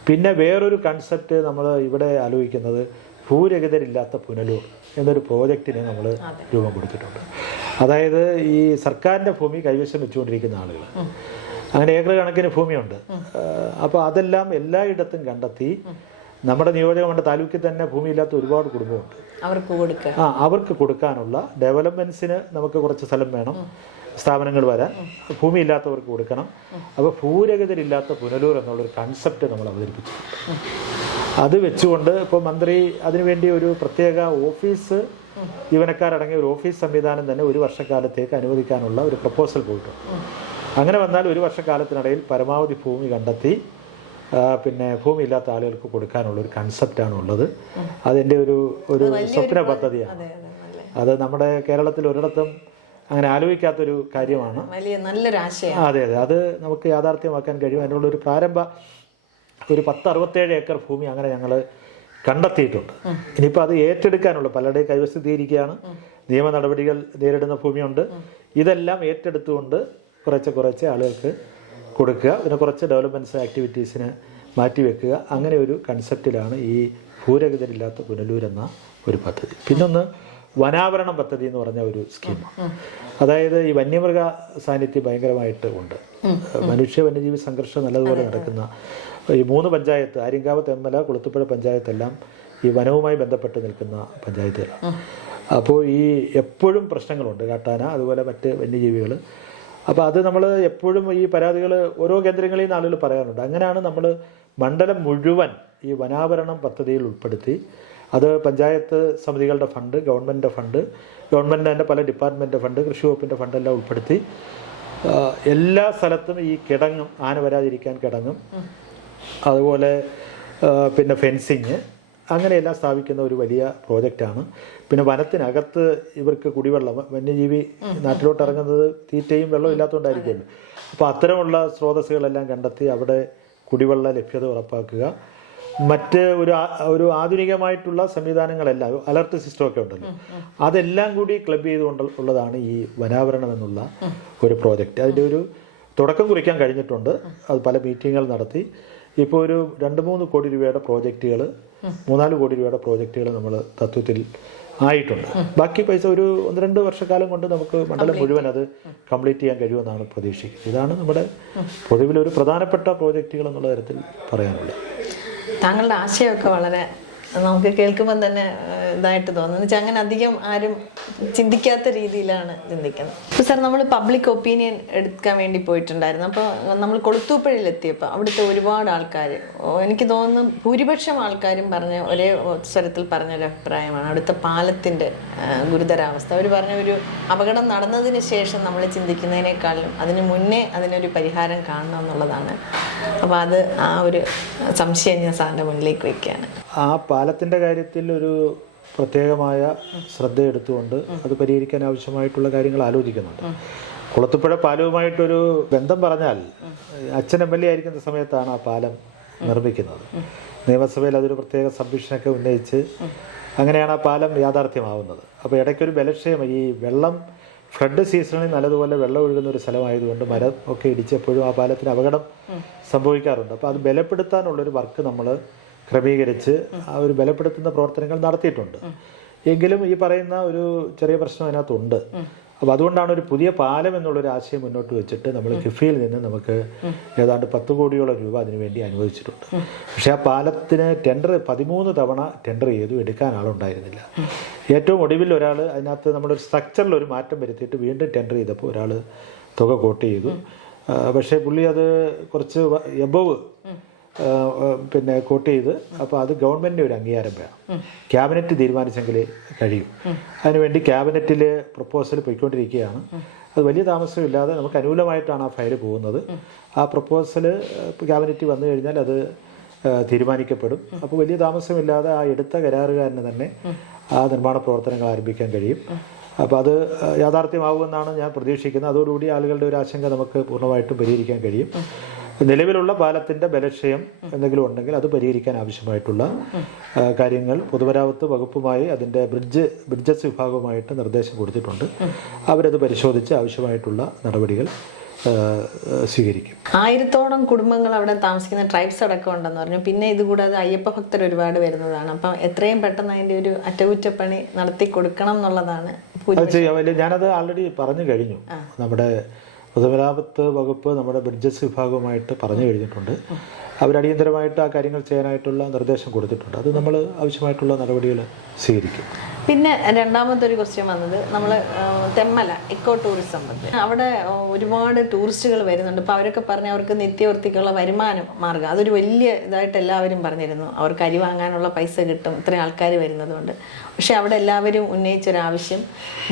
പിന്നെ വേറൊരു കൺസെപ്റ്റ് നമ്മൾ ഇവിടെ ആലോചിക്കുന്നത് ഭൂരഹിതരില്ലാത്ത പുനലൂർ എന്നൊരു പ്രോജക്റ്റിന് നമ്മൾ രൂപം കൊടുത്തിട്ടുണ്ട്. അതായത് ഈ സർക്കാരിൻ്റെ ഭൂമി കൈവശം വെച്ചുകൊണ്ടിരിക്കുന്ന ആളുകൾ, അങ്ങനെ ഏക്കർ കണക്കിന് ഭൂമിയുണ്ട്. അപ്പോൾ അതെല്ലാം എല്ലായിടത്തും കണ്ടെത്തി നമ്മുടെ നിയോജകമണ്ഡലം താലൂക്കിൽ തന്നെ ഭൂമിയില്ലാത്ത ഒരുപാട് കുടുംബമുണ്ട്. അവർക്ക് കൊടുക്കാനുള്ള ഡെവലപ്മെൻറ്റ്സിന് നമുക്ക് കുറച്ച് സ്ഥലം വേണം, സ്ഥാപനങ്ങൾ വരാൻ, ഭൂമിയില്ലാത്തവർക്ക് കൊടുക്കണം. അപ്പോൾ ഭൂരഹിതരില്ലാത്ത പുനലൂർ എന്നുള്ളൊരു കൺസെപ്റ്റ് നമ്മൾ അവതരിപ്പിച്ചിട്ടുണ്ട്. അത് വെച്ചുകൊണ്ട് ഇപ്പോൾ മന്ത്രി അതിനുവേണ്ടി ഒരു പ്രത്യേക ഓഫീസ്, ജീവനക്കാരടങ്ങിയ ഒരു ഓഫീസ് സംവിധാനം തന്നെ 1 വർഷക്കാലത്തേക്ക് അനുവദിക്കാനുള്ള ഒരു പ്രപ്പോസൽ പോയിട്ടുണ്ട്. അങ്ങനെ വന്നാൽ 1 വർഷക്കാലത്തിനിടയിൽ പരമാവധി ഭൂമി കണ്ടെത്തി പിന്നെ ഭൂമിയില്ലാത്ത ആളുകൾക്ക് കൊടുക്കാനുള്ള ഒരു കൺസെപ്റ്റാണ് ഉള്ളത്. അതിൻ്റെ ഒരു സ്വപ്ന പദ്ധതിയാണ്. അത് നമ്മുടെ കേരളത്തിൽ ഒരിടത്തും അങ്ങനെ ആലോചിക്കാത്തൊരു കാര്യമാണ്. നല്ലൊരു ആശയം. അതെ, അത് നമുക്ക് യാഥാർത്ഥ്യമാക്കാൻ കഴിയും. അതിനുള്ളൊരു പ്രാരംഭ ഒരു 67 ഏക്കർ ഭൂമി അങ്ങനെ ഞങ്ങൾ കണ്ടെത്തിയിട്ടുണ്ട്. ഇനിയിപ്പോൾ അത് ഏറ്റെടുക്കാനുള്ള പലരുടെയും കൈവശത്തിയിരിക്കുകയാണ്. നിയമ നടപടികൾ നേരിടുന്ന ഭൂമിയുണ്ട്. ഇതെല്ലാം ഏറ്റെടുത്തുകൊണ്ട് കുറച്ച് ആളുകൾക്ക് കൊടുക്കുക, പിന്നെ കുറച്ച് ഡെവലപ്മെൻറ്റ്സ് ആക്ടിവിറ്റീസിന് മാറ്റിവെക്കുക. അങ്ങനെ ഒരു കൺസെപ്റ്റിലാണ് ഈ ഭൂരഹിതരില്ലാത്ത പുനലൂർ എന്ന ഒരു പദ്ധതി. പിന്നൊന്ന് വനാവരണം പദ്ധതി എന്ന് പറഞ്ഞ ഒരു സ്കീമാണ്. അതായത് ഈ വന്യമൃഗ സാന്നിധ്യം ഭയങ്കരമായിട്ട് ഉണ്ട്. മനുഷ്യ വന്യജീവി സംഘർഷം നല്ലതുപോലെ നടക്കുന്ന ഈ 3 പഞ്ചായത്ത്, ആര്യങ്കാവ്, തെന്മല, കുളത്തുപുഴ പഞ്ചായത്തെല്ലാം ഈ വനവുമായി ബന്ധപ്പെട്ട് നിൽക്കുന്ന പഞ്ചായത്തുകളാണ്. അപ്പോൾ ഈ എപ്പോഴും പ്രശ്നങ്ങളുണ്ട്, കാട്ടാന അതുപോലെ മറ്റ് വന്യജീവികൾ. അപ്പോൾ അത് നമ്മൾ എപ്പോഴും ഈ പരാതികൾ ഓരോ കേന്ദ്രങ്ങളിൽ നിന്ന് ആളുകൾ പറയാറുണ്ട്. അങ്ങനെയാണ് നമ്മൾ മണ്ഡലം മുഴുവൻ ഈ വനാവരണം പദ്ധതിയിൽ ഉൾപ്പെടുത്തി, അത് പഞ്ചായത്ത് സമിതികളുടെ ഫണ്ട്, ഗവൺമെൻറ്റിൻ്റെ ഫണ്ട്, ഗവൺമെൻറ്റിൻ്റെ തന്നെ പല ഡിപ്പാർട്ട്മെൻറ്റിൻ്റെ ഫണ്ട്, കൃഷി വകുപ്പിൻ്റെ ഫണ്ടെല്ലാം ഉൾപ്പെടുത്തി എല്ലാ സ്ഥലത്തും ഈ കിടങ്ങും, ആന വരാതിരിക്കാൻ കിടങ്ങും, അതുപോലെ പിന്നെ ഫെൻസിങ്, അങ്ങനെയെല്ലാം സ്ഥാപിക്കുന്ന ഒരു വലിയ പ്രോജക്റ്റാണ്. പിന്നെ വനത്തിനകത്ത് ഇവർക്ക് കുടിവെള്ളം, വന്യജീവി നാട്ടിലോട്ട് ഇറങ്ങുന്നത് തീറ്റയും വെള്ളവും ഇല്ലാത്തതുകൊണ്ടായിരിക്കുമല്ലോ. അപ്പോൾ അത്തരമുള്ള സ്രോതസ്സുകളെല്ലാം കണ്ടെത്തി അവിടെ കുടിവെള്ള ലഭ്യത ഉറപ്പാക്കുക. മറ്റ് ഒരു ആധുനികമായിട്ടുള്ള സംവിധാനങ്ങളെല്ലാം, അലർട്ട് സിസ്റ്റമൊക്കെ ഉണ്ടല്ലോ, അതെല്ലാം കൂടി ക്ലബ് ചെയ്തുകൊണ്ടുള്ളതാണ് ഈ വനാവരണം എന്നുള്ള ഒരു പ്രോജക്റ്റ്. അതിൻ്റെ ഒരു തുടക്കം കുറിക്കാൻ കഴിഞ്ഞിട്ടുണ്ട്. അത് പല മീറ്റിങ്ങുകൾ നടത്തി. ഇപ്പോൾ ഒരു 2-3 കോടി രൂപയുടെ പ്രോജക്റ്റുകൾ, 3-4 കോടി രൂപയുടെ പ്രോജക്റ്റുകൾ നമ്മൾ തത്വത്തിൽ ആയിട്ടുണ്ട്. ബാക്കി പൈസ ഒരു 1-2 വർഷക്കാലം കൊണ്ട് നമുക്ക് മണ്ഡലം മുഴുവൻ അത് കംപ്ലീറ്റ് ചെയ്യാൻ കഴിയുമെന്നാണ് പ്രതീക്ഷിക്കുന്നത്. ഇതാണ് നമ്മുടെ പൊതുവിലൊരു പ്രധാനപ്പെട്ട പ്രോജക്റ്റുകൾ എന്നുള്ള തരത്തിൽ പറയാനുള്ളത്. താങ്കളുടെ ആശയമൊക്കെ വളരെ നമുക്ക് കേൾക്കുമ്പോൾ തന്നെ ഇതായിട്ട് തോന്നുന്നു. എന്ന് വെച്ചാൽ അങ്ങനെ അധികം ആരും ചിന്തിക്കാത്ത രീതിയിലാണ് ചിന്തിക്കുന്നത്. ഇപ്പോൾ സാർ, നമ്മൾ പബ്ലിക് ഒപ്പീനിയൻ എടുക്കാൻ വേണ്ടി പോയിട്ടുണ്ടായിരുന്നു. അപ്പോൾ നമ്മൾ കൊളുത്തൂപ്പുഴയിലെത്തിയപ്പോൾ അവിടുത്തെ ഒരുപാട് ആൾക്കാർ, എനിക്ക് തോന്നുന്നു ഭൂരിപക്ഷം ആൾക്കാരും പറഞ്ഞ ഒരേ സ്വരത്തിൽ പറഞ്ഞൊരു അഭിപ്രായമാണ് അവിടുത്തെ പാലത്തിൻ്റെ ഗുരുതരാവസ്ഥ. അവർ പറഞ്ഞ ഒരു അപകടം നടന്നതിന് ശേഷം നമ്മൾ ചിന്തിക്കുന്നതിനേക്കാളും അതിന് മുന്നേ അതിനൊരു പരിഹാരം കാണണം എന്നുള്ളതാണ്. അപ്പോൾ അത് ആ ഒരു സംശയം ഞാൻ സാറിൻ്റെ മുന്നിലേക്ക് വയ്ക്കുകയാണ്. ആ പാലത്തിൻ്റെ കാര്യത്തിൽ ഒരു പ്രത്യേകമായ ശ്രദ്ധ എടുത്തുകൊണ്ട് അത് പരിഹരിക്കാൻ ആവശ്യമായിട്ടുള്ള കാര്യങ്ങൾ ആലോചിക്കുന്നുണ്ട്. കുളത്തുപുഴ പാലവുമായിട്ടൊരു ബന്ധം പറഞ്ഞാൽ അച്ഛൻ MLA ആയിരിക്കുന്ന സമയത്താണ് ആ പാലം നിർമ്മിക്കുന്നത്. നിയമസഭയിൽ അതൊരു പ്രത്യേക സബ്മിഷനൊക്കെ ഉന്നയിച്ച് അങ്ങനെയാണ് ആ പാലം യാഥാർത്ഥ്യമാവുന്നത്. അപ്പോൾ ഇടയ്ക്കൊരു ബലക്ഷയം, ഈ വെള്ളം ഫ്ലഡ് സീസണിൽ നല്ലതുപോലെ വെള്ളം ഒഴുകുന്ന ഒരു സ്ഥലമായതുകൊണ്ട് മരം ഒക്കെ ഇടിച്ചപ്പോഴും ആ പാലത്തിന് അപകടം സംഭവിക്കാറുണ്ട്. അപ്പോൾ അത് ബലപ്പെടുത്താനുള്ളൊരു വർക്ക് നമ്മൾ ക്രമീകരിച്ച് ആ ഒരു ബലപ്പെടുത്തുന്ന പ്രവർത്തനങ്ങൾ നടത്തിയിട്ടുണ്ട്. എങ്കിലും ഈ പറയുന്ന ഒരു ചെറിയ പ്രശ്നം അതിനകത്തുണ്ട്. അപ്പോൾ അതുകൊണ്ടാണ് ഒരു പുതിയ പാലം എന്നുള്ളൊരു ആശയം മുന്നോട്ട് വെച്ചിട്ട് നമ്മൾ കിഫ്ബിയിൽ നിന്ന് നമുക്ക് ഏതാണ്ട് 10 കോടിയോളം രൂപ അതിനുവേണ്ടി അനുവദിച്ചിട്ടുണ്ട്. പക്ഷേ ആ പാലത്തിന് 13 തവണ ടെൻഡർ ചെയ്തു, എടുക്കാൻ ആളുണ്ടായിരുന്നില്ല. ഏറ്റവും ഒടുവിൽ ഒരാൾ അതിനകത്ത് നമ്മളൊരു സ്ട്രക്ചറിൽ ഒരു മാറ്റം വരുത്തിയിട്ട് വീണ്ടും ടെൻഡർ ചെയ്തപ്പോൾ ഒരാൾ തുക കോട്ട് ചെയ്തു. പക്ഷേ പുള്ളി അത് കുറച്ച് എബവ് പിന്നെ കോട്ട് ചെയ്ത്, അപ്പോൾ അത് ഗവൺമെൻറ്റിൻ്റെ ഒരു അംഗീകാരം വേണം. ക്യാബിനറ്റ് തീരുമാനിച്ചെങ്കിൽ കഴിയും. അതിനുവേണ്ടി ക്യാബിനറ്റിൽ പ്രപ്പോസൽ പോയിക്കൊണ്ടിരിക്കുകയാണ്. അത് വലിയ താമസമില്ലാതെ നമുക്ക് അനുകൂലമായിട്ടാണ് ആ ഫയൽ പോകുന്നത്. ആ പ്രപ്പോസൽ ക്യാബിനറ്റിൽ വന്നു കഴിഞ്ഞാൽ അത് തീരുമാനിക്കപ്പെടും. അപ്പോൾ വലിയ താമസമില്ലാതെ ആ എടുത്ത കരാറുകാരന് തന്നെ ആ നിർമ്മാണ പ്രവർത്തനങ്ങൾ ആരംഭിക്കാൻ കഴിയും. അപ്പോൾ അത് യാഥാർത്ഥ്യമാകുമെന്നാണ് ഞാൻ പ്രതീക്ഷിക്കുന്നത്. അതോടുകൂടി ആളുകളുടെ ഒരു ആശങ്ക നമുക്ക് പൂർണ്ണമായിട്ടും പരിഹരിക്കാൻ കഴിയും. നിലവിലുള്ള പാലത്തിൻ്റെ ബലക്ഷയം എന്തെങ്കിലും ഉണ്ടെങ്കിൽ അത് പരിഹരിക്കാൻ ആവശ്യമായിട്ടുള്ള കാര്യങ്ങൾ പൊതുമരാമത്ത് വകുപ്പുമായി അതിൻ്റെ ബ്രിഡ്ജസ് വിഭാഗവുമായിട്ട് നിർദ്ദേശം കൊടുത്തിട്ടുണ്ട്. അവരത് പരിശോധിച്ച് ആവശ്യമായിട്ടുള്ള നടപടികൾ സ്വീകരിക്കും. 1000-ഓളം കുടുംബങ്ങൾ അവിടെ താമസിക്കുന്ന ട്രൈബ്സ് അടക്കം ഉണ്ടെന്ന് പറഞ്ഞു. പിന്നെ ഇതുകൂടാതെ അയ്യപ്പ ഭക്തർ ഒരുപാട് വരുന്നതാണ്. അപ്പം എത്രയും പെട്ടെന്ന് അതിൻ്റെ ഒരു അറ്റകുറ്റപ്പണി നടത്തി കൊടുക്കണം എന്നുള്ളതാണ്. ഞാനത് ആൾറെഡി പറഞ്ഞു കഴിഞ്ഞു. നമ്മുടെ പൊതുമരാമത്ത് വകുപ്പ് നമ്മുടെ ബ്രിഡ്ജസ് വിഭാഗവുമായിട്ട് പറഞ്ഞു കഴിഞ്ഞിട്ടുണ്ട്. അവരടിയന്തരമായിട്ട് ആ കാര്യങ്ങൾ ചെയ്യാനായിട്ടുള്ള നിർദ്ദേശം കൊടുത്തിട്ടുണ്ട്. അത് നമ്മൾ ആവശ്യമായിട്ടുള്ള നടപടികൾ സ്വീകരിക്കും. പിന്നെ രണ്ടാമത്തെ ഒരു ക്വസ്റ്റ്യൻ വന്നത്, നമ്മൾ തെന്മല ഇക്കോ ടൂറിസം അവിടെ ഒരുപാട് ടൂറിസ്റ്റുകൾ വരുന്നുണ്ട്. അപ്പോൾ അവരൊക്കെ പറഞ്ഞ അവർക്ക് നിത്യവൃത്തിക്കുള്ള വരുമാനം മാർഗം അതൊരു വലിയ ഇതായിട്ട് എല്ലാവരും പറഞ്ഞിരുന്നു. അവർക്ക് അരി വാങ്ങാനുള്ള പൈസ കിട്ടും ഇത്രയും ആൾക്കാർ വരുന്നതുകൊണ്ട്. പക്ഷേ അവിടെ എല്ലാവരും ഉന്നയിച്ചൊരാവശ്യം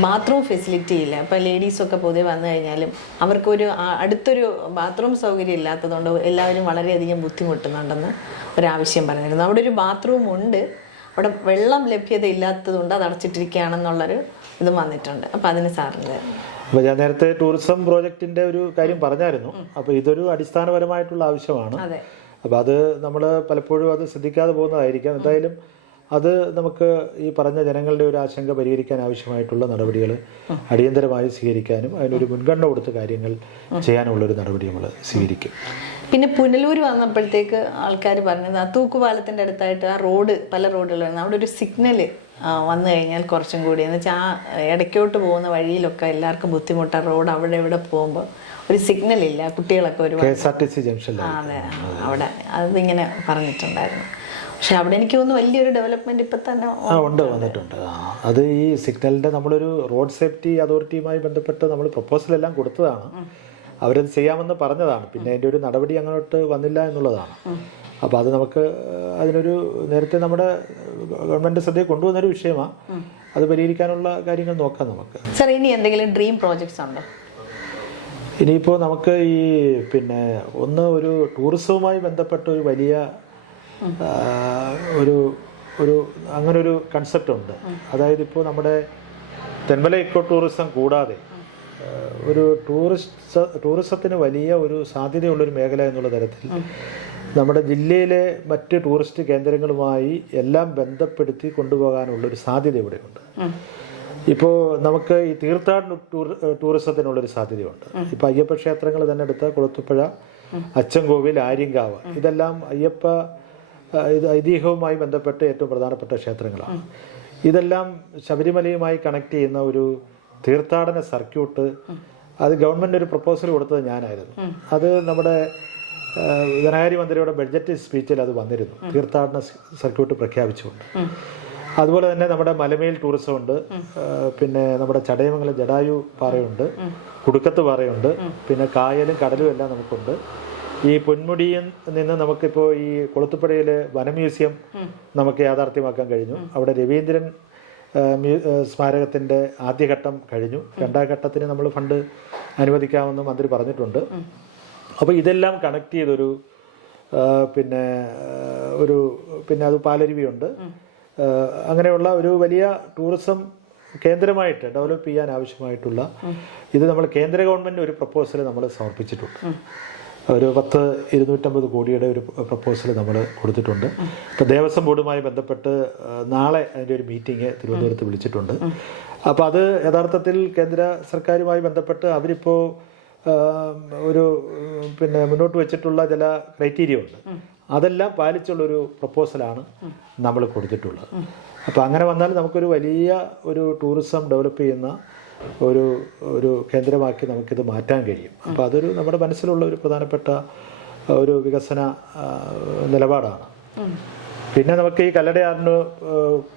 ബാത്റൂം ഫെസിലിറ്റി ഇല്ല. അപ്പോൾ ലേഡീസൊക്കെ പൊതുവെ വന്നു കഴിഞ്ഞാലും അവർക്കൊരു അടുത്തൊരു ബാത്റൂം സൗകര്യം ഇല്ലാത്തതുകൊണ്ട് എല്ലാവരും വളരെയധികം ബുദ്ധിമുട്ടുന്നുണ്ടെന്ന് ഒരാവശ്യം പറഞ്ഞിരുന്നു. അവിടെ ഒരു ബാത്റൂം ഉണ്ട്, അവിടെ വെള്ളം ലഭ്യത ഇല്ലാത്തതുകൊണ്ട് അത് അടച്ചിട്ടിരിക്കുകയാണെന്നുള്ളൊരു ഇതും വന്നിട്ടുണ്ട്. അപ്പോൾ അതിന് സാറിൻ്റെ അപ്പോൾ ഞാൻ നേരത്തെ ടൂറിസം പ്രോജക്റ്റിൻ്റെ ഒരു കാര്യം പറഞ്ഞായിരുന്നു. അപ്പോൾ ഇതൊരു അടിസ്ഥാനപരമായിട്ടുള്ള ആവശ്യമാണ്. അപ്പോൾ അത് നമ്മൾ പലപ്പോഴും അത് ശ്രദ്ധിക്കാതെ പോകുന്നതായിരിക്കാം. എന്തായാലും അത് നമുക്ക് ഈ പറഞ്ഞ ജനങ്ങളുടെ ഒരു ആശങ്ക പരിഹരിക്കാൻ ആവശ്യമായിട്ടുള്ള നടപടികൾ അടിയന്തരമായി സ്വീകരിക്കാനും അതിനൊരു മുൻഗണന കൊടുത്ത് കാര്യങ്ങൾ ചെയ്യാനുള്ളൊരു നടപടി നമ്മൾ സ്വീകരിക്കും. പിന്നെ പുനലൂർ വന്നപ്പോഴത്തേക്ക് ആൾക്കാർ പറഞ്ഞത് ആ തൂക്കുപാലത്തിൻ്റെ അടുത്തായിട്ട് ആ റോഡ് പല റോഡുകളായിരുന്നു. അവിടെ ഒരു സിഗ്നൽ വന്നു കഴിഞ്ഞാൽ കുറച്ചും കൂടി എന്ന് വെച്ചാൽ ആ ഇടയ്ക്കോട്ട് പോകുന്ന വഴിയിലൊക്കെ എല്ലാവർക്കും ബുദ്ധിമുട്ടാണ്. റോഡ് അവിടെ ഇവിടെ പോകുമ്പോൾ ഒരു സിഗ്നൽ ഇല്ല. കുട്ടികളൊക്കെ ഒരുപാട് KSRTC ജംഗ്ഷനിൽ അതെ അവിടെ അതിങ്ങനെ പറഞ്ഞിട്ടുണ്ടായിരുന്നു. പക്ഷെ അവിടെ എനിക്ക് തോന്നുന്നു വലിയൊരു ഡെവലപ്മെന്റ് ഇപ്പം തന്നെ വന്നിട്ടുണ്ട്. അത് ഈ സിഗ്നലിൻ്റെ നമ്മളൊരു റോഡ് സേഫ്റ്റി അതോറിറ്റിയുമായി ബന്ധപ്പെട്ട് നമ്മൾ പ്രപ്പോസലെല്ലാം കൊടുത്തതാണ്. അവരത് ചെയ്യാമെന്ന് പറഞ്ഞതാണ്. പിന്നെ അതിൻ്റെ ഒരു നടപടി അങ്ങോട്ട് വന്നില്ല എന്നുള്ളതാണ്. അപ്പോൾ അത് നമുക്ക് അതിനൊരു നേരത്തെ നമ്മുടെ ഗവൺമെൻറ് ശ്രദ്ധയിൽ കൊണ്ടുവന്നൊരു വിഷയമാണ്. അത് പരിഹരിക്കാനുള്ള കാര്യങ്ങൾ നോക്കാം നമുക്ക്. സാർ, ഇനി എന്തെങ്കിലും ഡ്രീം പ്രോജക്ട്സ് ഉണ്ടോ? ഇനിയിപ്പോൾ നമുക്ക് ഈ പിന്നെ ഒരു ടൂറിസവുമായി ബന്ധപ്പെട്ട ഒരു വലിയ ഒരു അങ്ങനൊരു കൺസെപ്റ്റ് ഉണ്ട്. അതായത് ഇപ്പോൾ നമ്മുടെ തെന്മല ഇക്കോ ടൂറിസം കൂടാതെ ഒരു ടൂറിസത്തിന് വലിയ ഒരു സാധ്യതയുള്ളൊരു മേഖല എന്നുള്ള തരത്തിൽ നമ്മുടെ ജില്ലയിലെ മറ്റ് ടൂറിസ്റ്റ് കേന്ദ്രങ്ങളുമായി എല്ലാം ബന്ധപ്പെടുത്തി കൊണ്ടുപോകാനുള്ളൊരു സാധ്യത ഇവിടെയുണ്ട്. ഇപ്പോൾ നമുക്ക് ഈ തീർത്ഥാടന ടൂറിസത്തിനുള്ളൊരു സാധ്യതയുണ്ട്. ഇപ്പോൾ അയ്യപ്പ ക്ഷേത്രങ്ങൾ തന്നെ എടുത്താൽ കുളത്തുപുഴ, അച്ചൻകോവിൽ, ആര്യങ്കാവ് ഇതെല്ലാം ഐതിഹ്യവുമായി ബന്ധപ്പെട്ട് ഏറ്റവും പ്രധാനപ്പെട്ട ക്ഷേത്രങ്ങളാണ്. ഇതെല്ലാം ശബരിമലയുമായി കണക്ട് ചെയ്യുന്ന ഒരു തീർത്ഥാടന സർക്യൂട്ട് അത് ഗവൺമെൻറ് ഒരു പ്രപ്പോസൽ കൊടുത്തത് ഞാനായിരുന്നു. അത് നമ്മുടെ ധനകാര്യമന്ത്രിയുടെ ബഡ്ജറ്റ് സ്പീച്ചിൽ അത് വന്നിരുന്നു, തീർത്ഥാടന സർക്യൂട്ട് പ്രഖ്യാപിച്ചുകൊണ്ട്. അതുപോലെ തന്നെ നമ്മുടെ മലമേൽ ടൂറിസം ഉണ്ട്, പിന്നെ നമ്മുടെ ചടയമംഗലം ജടായു പാറയുണ്ട്, കുടുക്കത്ത് പാറയുണ്ട്, പിന്നെ കായലും കടലും എല്ലാം നമുക്കുണ്ട്. ഈ പൊന്മുടിയിൽ നിന്ന് നമുക്കിപ്പോൾ ഈ കൊളുത്തുപ്പുഴയിൽ വനം മ്യൂസിയം നമുക്ക് യാഥാർത്ഥ്യമാക്കാൻ കഴിഞ്ഞു. അവിടെ രവീന്ദ്രൻ സ്മാരകത്തിൻ്റെ ആദ്യഘട്ടം കഴിഞ്ഞു. രണ്ടാം ഘട്ടത്തിന് നമ്മൾ ഫണ്ട് അനുവദിക്കാമെന്ന് മന്ത്രി പറഞ്ഞിട്ടുണ്ട്. അപ്പോൾ ഇതെല്ലാം കണക്ട് ചെയ്തൊരു പിന്നെ അത് പാലരുവിയുണ്ട്. അങ്ങനെയുള്ള ഒരു വലിയ ടൂറിസം കേന്ദ്രമായിട്ട് ഡെവലപ്പ് ചെയ്യാൻ ആവശ്യമായിട്ടുള്ള ഇത് നമ്മൾ കേന്ദ്ര ഗവൺമെൻറ് ഒരു പ്രപ്പോസൽ നമ്മൾ സമർപ്പിച്ചിട്ടുണ്ട്. ഒരു 250 കോടിയുടെ ഒരു പ്രപ്പോസൽ നമ്മൾ കൊടുത്തിട്ടുണ്ട്. ഇപ്പോൾ ദേവസ്വം ബോർഡുമായി ബന്ധപ്പെട്ട് നാളെ അതിൻ്റെ ഒരു മീറ്റിംഗ് തിരുവനന്തപുരത്ത് വിളിച്ചിട്ടുണ്ട്. അപ്പോൾ അത് യഥാർത്ഥത്തിൽ കേന്ദ്ര സർക്കാരുമായി ബന്ധപ്പെട്ട് അവരിപ്പോൾ മുന്നോട്ട് വെച്ചിട്ടുള്ള ചില ക്രൈറ്റീരിയ ഉണ്ട്. അതെല്ലാം പാലിച്ചുള്ളൊരു പ്രപ്പോസലാണ് നമ്മൾ കൊടുത്തിട്ടുള്ളത്. അപ്പോൾ അങ്ങനെ വന്നാൽ നമുക്കൊരു വലിയ ഒരു ടൂറിസം ഡെവലപ്പ് ചെയ്യുന്ന ഒരു കേന്ദ്രമാക്കി നമുക്കിത് മാറ്റാൻ കഴിയും. അപ്പോൾ അതൊരു നമ്മുടെ മനസ്സിലുള്ള ഒരു പ്രധാനപ്പെട്ട ഒരു വികസന നിലപാടാണ്. പിന്നെ നമുക്ക് ഈ കല്ലടയാറിന്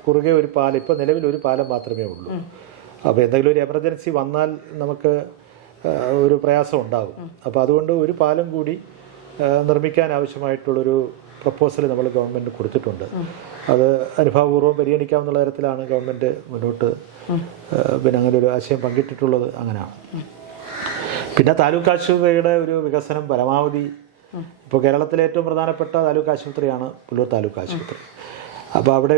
കുറുകെ ഒരു പാലം, ഇപ്പോൾ നിലവിൽ ഒരു പാലം മാത്രമേ ഉള്ളൂ. അപ്പോൾ എന്തെങ്കിലും ഒരു എമർജൻസി വന്നാൽ നമുക്ക് ഒരു പ്രയാസം ഉണ്ടാകും. അപ്പോൾ അതുകൊണ്ട് ഒരു പാലം കൂടി നിർമ്മിക്കാൻ ആവശ്യമായിട്ടുള്ളൊരു പ്രപ്പോസൽ നമ്മൾ ഗവൺമെൻറ് കൊടുത്തിട്ടുണ്ട്. അത് അനുഭാവപൂർവ്വം പരിഗണിക്കാവുന്ന തരത്തിലാണ് ഗവൺമെൻറ് മുന്നോട്ട് അങ്ങനെ ഒരു ആശയം പങ്കിട്ടിട്ടുള്ളത്. അങ്ങനെയാണ്. പിന്നെ താലൂക്ക് ആശുപത്രിയുടെ ഒരു വികസനം പരമാവധി, ഇപ്പോൾ കേരളത്തിലെ ഏറ്റവും പ്രധാനപ്പെട്ട താലൂക്ക് ആശുപത്രിയാണ് പുല്ലൂർ താലൂക്ക് ആശുപത്രി. അപ്പോൾ അവിടെ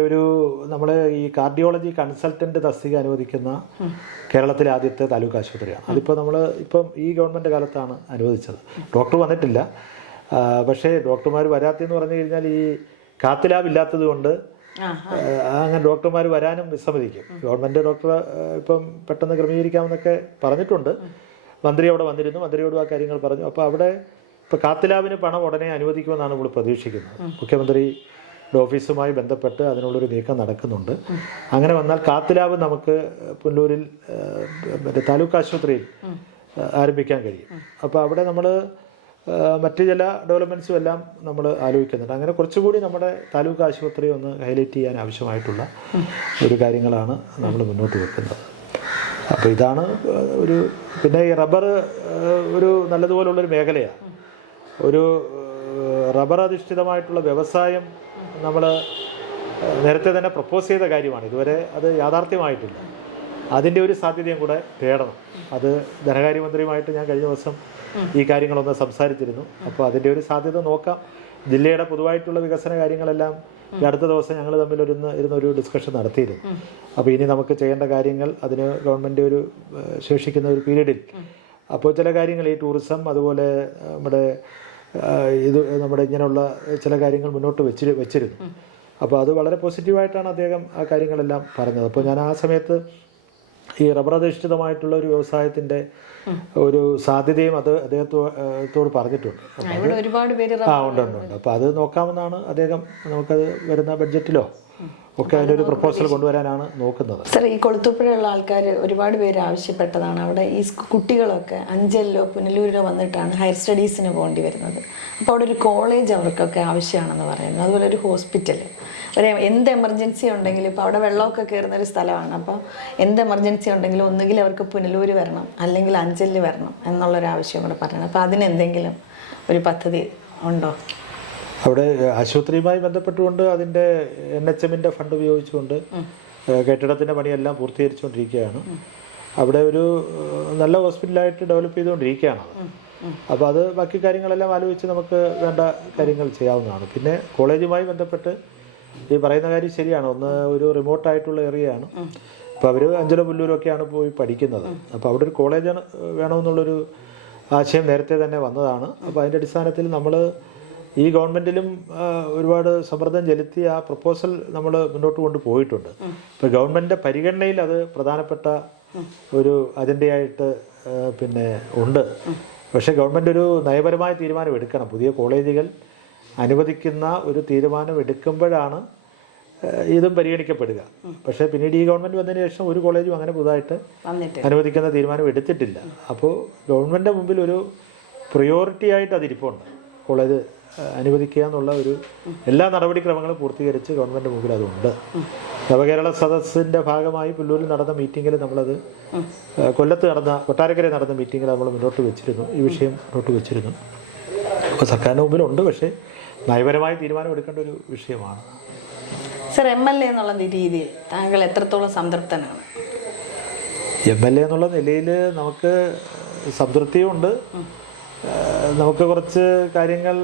നമ്മൾ ഈ കാർഡിയോളജി കൺസൾട്ടൻ്റ് തസ്തിക അനുവദിക്കുന്ന കേരളത്തിലെ ആദ്യത്തെ താലൂക്ക് ആശുപത്രിയാണ്. അതിപ്പോൾ ഇപ്പം ഈ ഗവൺമെൻറ് കാലത്താണ് അനുവദിച്ചത്. ഡോക്ടർ വന്നിട്ടില്ല. പക്ഷേ ഡോക്ടർമാർ വരാത്തെന്ന് പറഞ്ഞു കഴിഞ്ഞാൽ ഈ കാത്ത് ലാബ് ഇല്ലാത്തത് കൊണ്ട് അങ്ങനെ ഡോക്ടർമാർ വരാനും വിസമ്മതിക്കും. ഗവൺമെൻറ് ഡോക്ടറെ ഇപ്പം പെട്ടെന്ന് ക്രമീകരിക്കാമെന്നൊക്കെ പറഞ്ഞിട്ടുണ്ട്. മന്ത്രി അവിടെ വന്നിരുന്നു, മന്ത്രിയോടും ആ കാര്യങ്ങൾ പറഞ്ഞു. അപ്പോൾ അവിടെ ഇപ്പോൾ കാത്ത് ലാബിന് പണം ഉടനെ അനുവദിക്കുമെന്നാണ് നമ്മൾ പ്രതീക്ഷിക്കുന്നത്. മുഖ്യമന്ത്രിയുടെ ഓഫീസുമായി ബന്ധപ്പെട്ട് അതിനുള്ളൊരു നീക്കം നടക്കുന്നുണ്ട്. അങ്ങനെ വന്നാൽ കാത്ത് ലാബ് നമുക്ക് പുല്ലൂരിൽ താലൂക്ക് ആശുപത്രിയിൽ ആരംഭിക്കാൻ കഴിയും. അപ്പോൾ അവിടെ നമ്മൾ മറ്റ് ചില ഡെവലപ്മെൻറ്റ്സും എല്ലാം നമ്മൾ ആലോചിക്കുന്നുണ്ട്. അങ്ങനെ കുറച്ചുകൂടി നമ്മുടെ താലൂക്ക് ആശുപത്രി ഒന്ന് ഹൈലൈറ്റ് ചെയ്യാൻ ആവശ്യമായിട്ടുള്ള ഒരു കാര്യങ്ങളാണ് നമ്മൾ മുന്നോട്ട് വെക്കുന്നത്. അപ്പോൾ ഇതാണ് പിന്നെ ഈ റബ്ബർ ഒരു നല്ലതുപോലുള്ളൊരു മേഖലയാണ്. ഒരു റബ്ബർ അധിഷ്ഠിതമായിട്ടുള്ള വ്യവസായം നമ്മൾ നേരത്തെ തന്നെ പ്രപ്പോസ് ചെയ്ത കാര്യമാണ്. ഇതുവരെ അത് യാഥാർത്ഥ്യമായിട്ടില്ല. അതിൻ്റെ ഒരു സാധ്യതയും കൂടെ തേടണം. അത് ധനകാര്യമന്ത്രിയുമായിട്ട് ഞാൻ കഴിഞ്ഞ ദിവസം ഈ കാര്യങ്ങളൊന്ന് സംസാരിച്ചിരുന്നു. അപ്പോൾ അതിൻ്റെ ഒരു സാധ്യത നോക്കാം. ജില്ലയുടെ പൊതുവായിട്ടുള്ള വികസന കാര്യങ്ങളെല്ലാം അടുത്ത ദിവസം ഞങ്ങൾ തമ്മിൽ ഇരുന്നൊരു ഡിസ്കഷൻ നടത്തിയിരുന്നു. അപ്പോൾ ഇനി നമുക്ക് ചെയ്യേണ്ട കാര്യങ്ങൾ അതിന് ഗവൺമെൻറ് ഒരു ശേഷിക്കുന്ന ഒരു പീരീഡിൽ അപ്പോൾ ചില കാര്യങ്ങൾ ഈ ടൂറിസം അതുപോലെ നമ്മുടെ ഇങ്ങനെയുള്ള ചില കാര്യങ്ങൾ മുന്നോട്ട് വെച്ചിരുന്നു. അപ്പോൾ അത് വളരെ പോസിറ്റീവായിട്ടാണ് അദ്ദേഹം ആ കാര്യങ്ങളെല്ലാം പറഞ്ഞത്. അപ്പോൾ ഞാൻ ആ സമയത്ത് ഈ റബ്ബർ അധിഷ്ഠിതമായിട്ടുള്ള ഒരു വ്യവസായത്തിൻ്റെ ഒരു സാധ്യതയും അത് അദ്ദേഹത്തോട് പറഞ്ഞിട്ടുണ്ട്. ഉണ്ട്. അപ്പോൾ അത് നോക്കാമെന്നാണ് അദ്ദേഹം. നമുക്കത് വരുന്ന ബഡ്ജറ്റിലോ ഒക്കെ അതിൻ്റെ ഒരു പ്രപ്പോസൽ കൊണ്ടുവരാനാണ് നോക്കുന്നത്. സർ, ഈ കൊളുത്തുപ്പുഴയുള്ള ആൾക്കാർ ഒരുപാട് പേര് ആവശ്യപ്പെട്ടതാണ്. അവിടെ ഈ കുട്ടികളൊക്കെ അഞ്ചലിലോ പുനലൂരിലോ വന്നിട്ടാണ് ഹയർ സ്റ്റഡീസിന് പോകേണ്ടി വരുന്നത്. അപ്പോൾ അവിടെ ഒരു കോളേജ് അവർക്കൊക്കെ ആവശ്യമാണെന്ന് പറയുന്നു. അതുപോലെ ഒരു ഹോസ്പിറ്റൽ, എന്ത് എമർജൻസി ഉണ്ടെങ്കിലും ഇപ്പോൾ അവിടെ വെള്ളമൊക്കെ കയറുന്നൊരു സ്ഥലമാണ്. അപ്പോൾ എന്ത് എമർജൻസി ഉണ്ടെങ്കിലും ഒന്നുകിൽ അവർക്ക് പുനലൂർ വരണം അല്ലെങ്കിൽ അഞ്ചലിൽ വരണം എന്നുള്ളൊരു ആവശ്യം കൂടെ പറയണം. അപ്പോൾ അതിനെന്തെങ്കിലും ഒരു പദ്ധതി ഉണ്ടോ? അവിടെ ആശുപത്രിയുമായി ബന്ധപ്പെട്ടുകൊണ്ട് അതിൻ്റെ NHM ഫണ്ട് ഉപയോഗിച്ചുകൊണ്ട് കെട്ടിടത്തിൻ്റെ പണിയെല്ലാം പൂർത്തീകരിച്ചുകൊണ്ടിരിക്കുകയാണ്. അവിടെ ഒരു നല്ല ഹോസ്പിറ്റലായിട്ട് ഡെവലപ്പ് ചെയ്തുകൊണ്ടിരിക്കുകയാണ്. അപ്പോൾ അത് ബാക്കി കാര്യങ്ങളെല്ലാം ആലോചിച്ച് നമുക്ക് വേണ്ട കാര്യങ്ങൾ ചെയ്യാവുന്നതാണ്. പിന്നെ കോളേജുമായി ബന്ധപ്പെട്ട് ഈ പറയുന്ന കാര്യം ശരിയാണ്. ഒരു റിമോട്ടായിട്ടുള്ള ഏരിയയാണ്. അപ്പോൾ അവർ അഞ്ചലോ പുല്ലൂരൊക്കെയാണ് പോയി പഠിക്കുന്നത്. അപ്പോൾ അവിടെ ഒരു കോളേജ് വേണമെന്നുള്ളൊരു ആശയം നേരത്തെ തന്നെ വന്നതാണ്. അപ്പോൾ അതിൻ്റെ അടിസ്ഥാനത്തിൽ നമ്മൾ ഈ ഗവൺമെൻറ്റിലും ഒരുപാട് സമ്മർദ്ദം ചെലുത്തി ആ പ്രപ്പോസൽ നമ്മൾ മുന്നോട്ട് കൊണ്ടുപോയിട്ടുണ്ട്. ഇപ്പോൾ ഗവൺമെൻറ്റിൻ്റെ പരിഗണനയിൽ അത് പ്രധാനപ്പെട്ട ഒരു അജണ്ടയായിട്ട് ഉണ്ട്. പക്ഷേ ഗവൺമെൻറ് ഒരു നയപരമായ തീരുമാനം എടുക്കണം. പുതിയ കോളേജുകൾ അനുവദിക്കുന്ന ഒരു തീരുമാനം എടുക്കുമ്പോഴാണ് ഇതും പരിഗണിക്കപ്പെടുക. പക്ഷേ പിന്നീട് ഈ ഗവൺമെൻറ് വന്നതിന് ശേഷം ഒരു കോളേജും അങ്ങനെ പുതുതായിട്ട് അനുവദിക്കുന്ന തീരുമാനം എടുത്തിട്ടില്ല. അപ്പോൾ ഗവൺമെൻറ്റിൻ്റെ മുമ്പിൽ ഒരു പ്രയോറിറ്റി ആയിട്ട് അതിരിപ്പുണ്ട്. കോളേജ് അനുവദിക്കുക എന്നുള്ള ഒരു എല്ലാ നടപടിക്രമങ്ങളും പൂർത്തീകരിച്ച് ഗവൺമെൻറ് മുമ്പിൽ അതുണ്ട്. നവകേരള സദസ്സിൻ്റെ ഭാഗമായി പുല്ലൂരിൽ നടന്ന മീറ്റിങ്ങിൽ നമ്മളത് കൊട്ടാരക്കരയിൽ നടന്ന മീറ്റിങ്ങിൽ നമ്മൾ മുന്നോട്ട് വെച്ചിരുന്നു, ഈ വിഷയം മുന്നോട്ട് വെച്ചിരുന്നു. അപ്പോൾ സർക്കാരിൻ്റെ മുമ്പിലുണ്ട്, പക്ഷേ നയപരമായി തീരുമാനം എടുക്കേണ്ട ഒരു വിഷയമാണ്. സർ, MLA എന്നുള്ള രീതിയിൽ താങ്കൾ എത്രത്തോളം സംതൃപ്തനാണ്? MLA എന്നുള്ള നിലയിൽ നമുക്ക് സംതൃപ്തിയുണ്ട്. നമുക്ക് കുറച്ച് കാര്യങ്ങൾ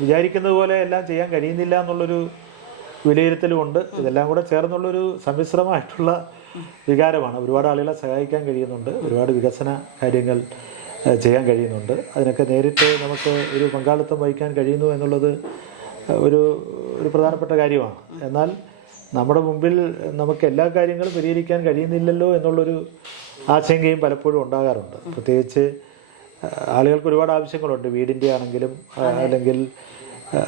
വിചാരിക്കുന്നത് പോലെ എല്ലാം ചെയ്യാൻ കഴിയുന്നില്ല എന്നുള്ളൊരു വിലയിരുത്തലുമുണ്ട്. ഇതെല്ലാം കൂടെ ചേർന്നുള്ളൊരു സമ്മിശ്രമായിട്ടുള്ള വികാരമാണ്. ഒരുപാട് ആളുകളെ സഹായിക്കാൻ കഴിയുന്നുണ്ട്, ഒരുപാട് വികസന കാര്യങ്ങൾ ചെയ്യാൻ കഴിയുന്നുണ്ട്. അതിനൊക്കെ നേരിട്ട് നമുക്ക് ഒരു പങ്കാളിത്തം വഹിക്കാൻ കഴിയുന്നു എന്നുള്ളത് ഒരു പ്രധാനപ്പെട്ട കാര്യമാണ്. എന്നാൽ നമ്മുടെ മുമ്പിൽ നമുക്ക് എല്ലാ കാര്യങ്ങളും പരിഹരിക്കാൻ കഴിയുന്നില്ലല്ലോ എന്നുള്ളൊരു ആശങ്കയും പലപ്പോഴും ഉണ്ടാകാറുണ്ട്. പ്രത്യേകിച്ച് ആളുകൾക്ക് ഒരുപാട് ആവശ്യങ്ങളുണ്ട്. വീടിൻ്റെ ആണെങ്കിലും അല്ലെങ്കിൽ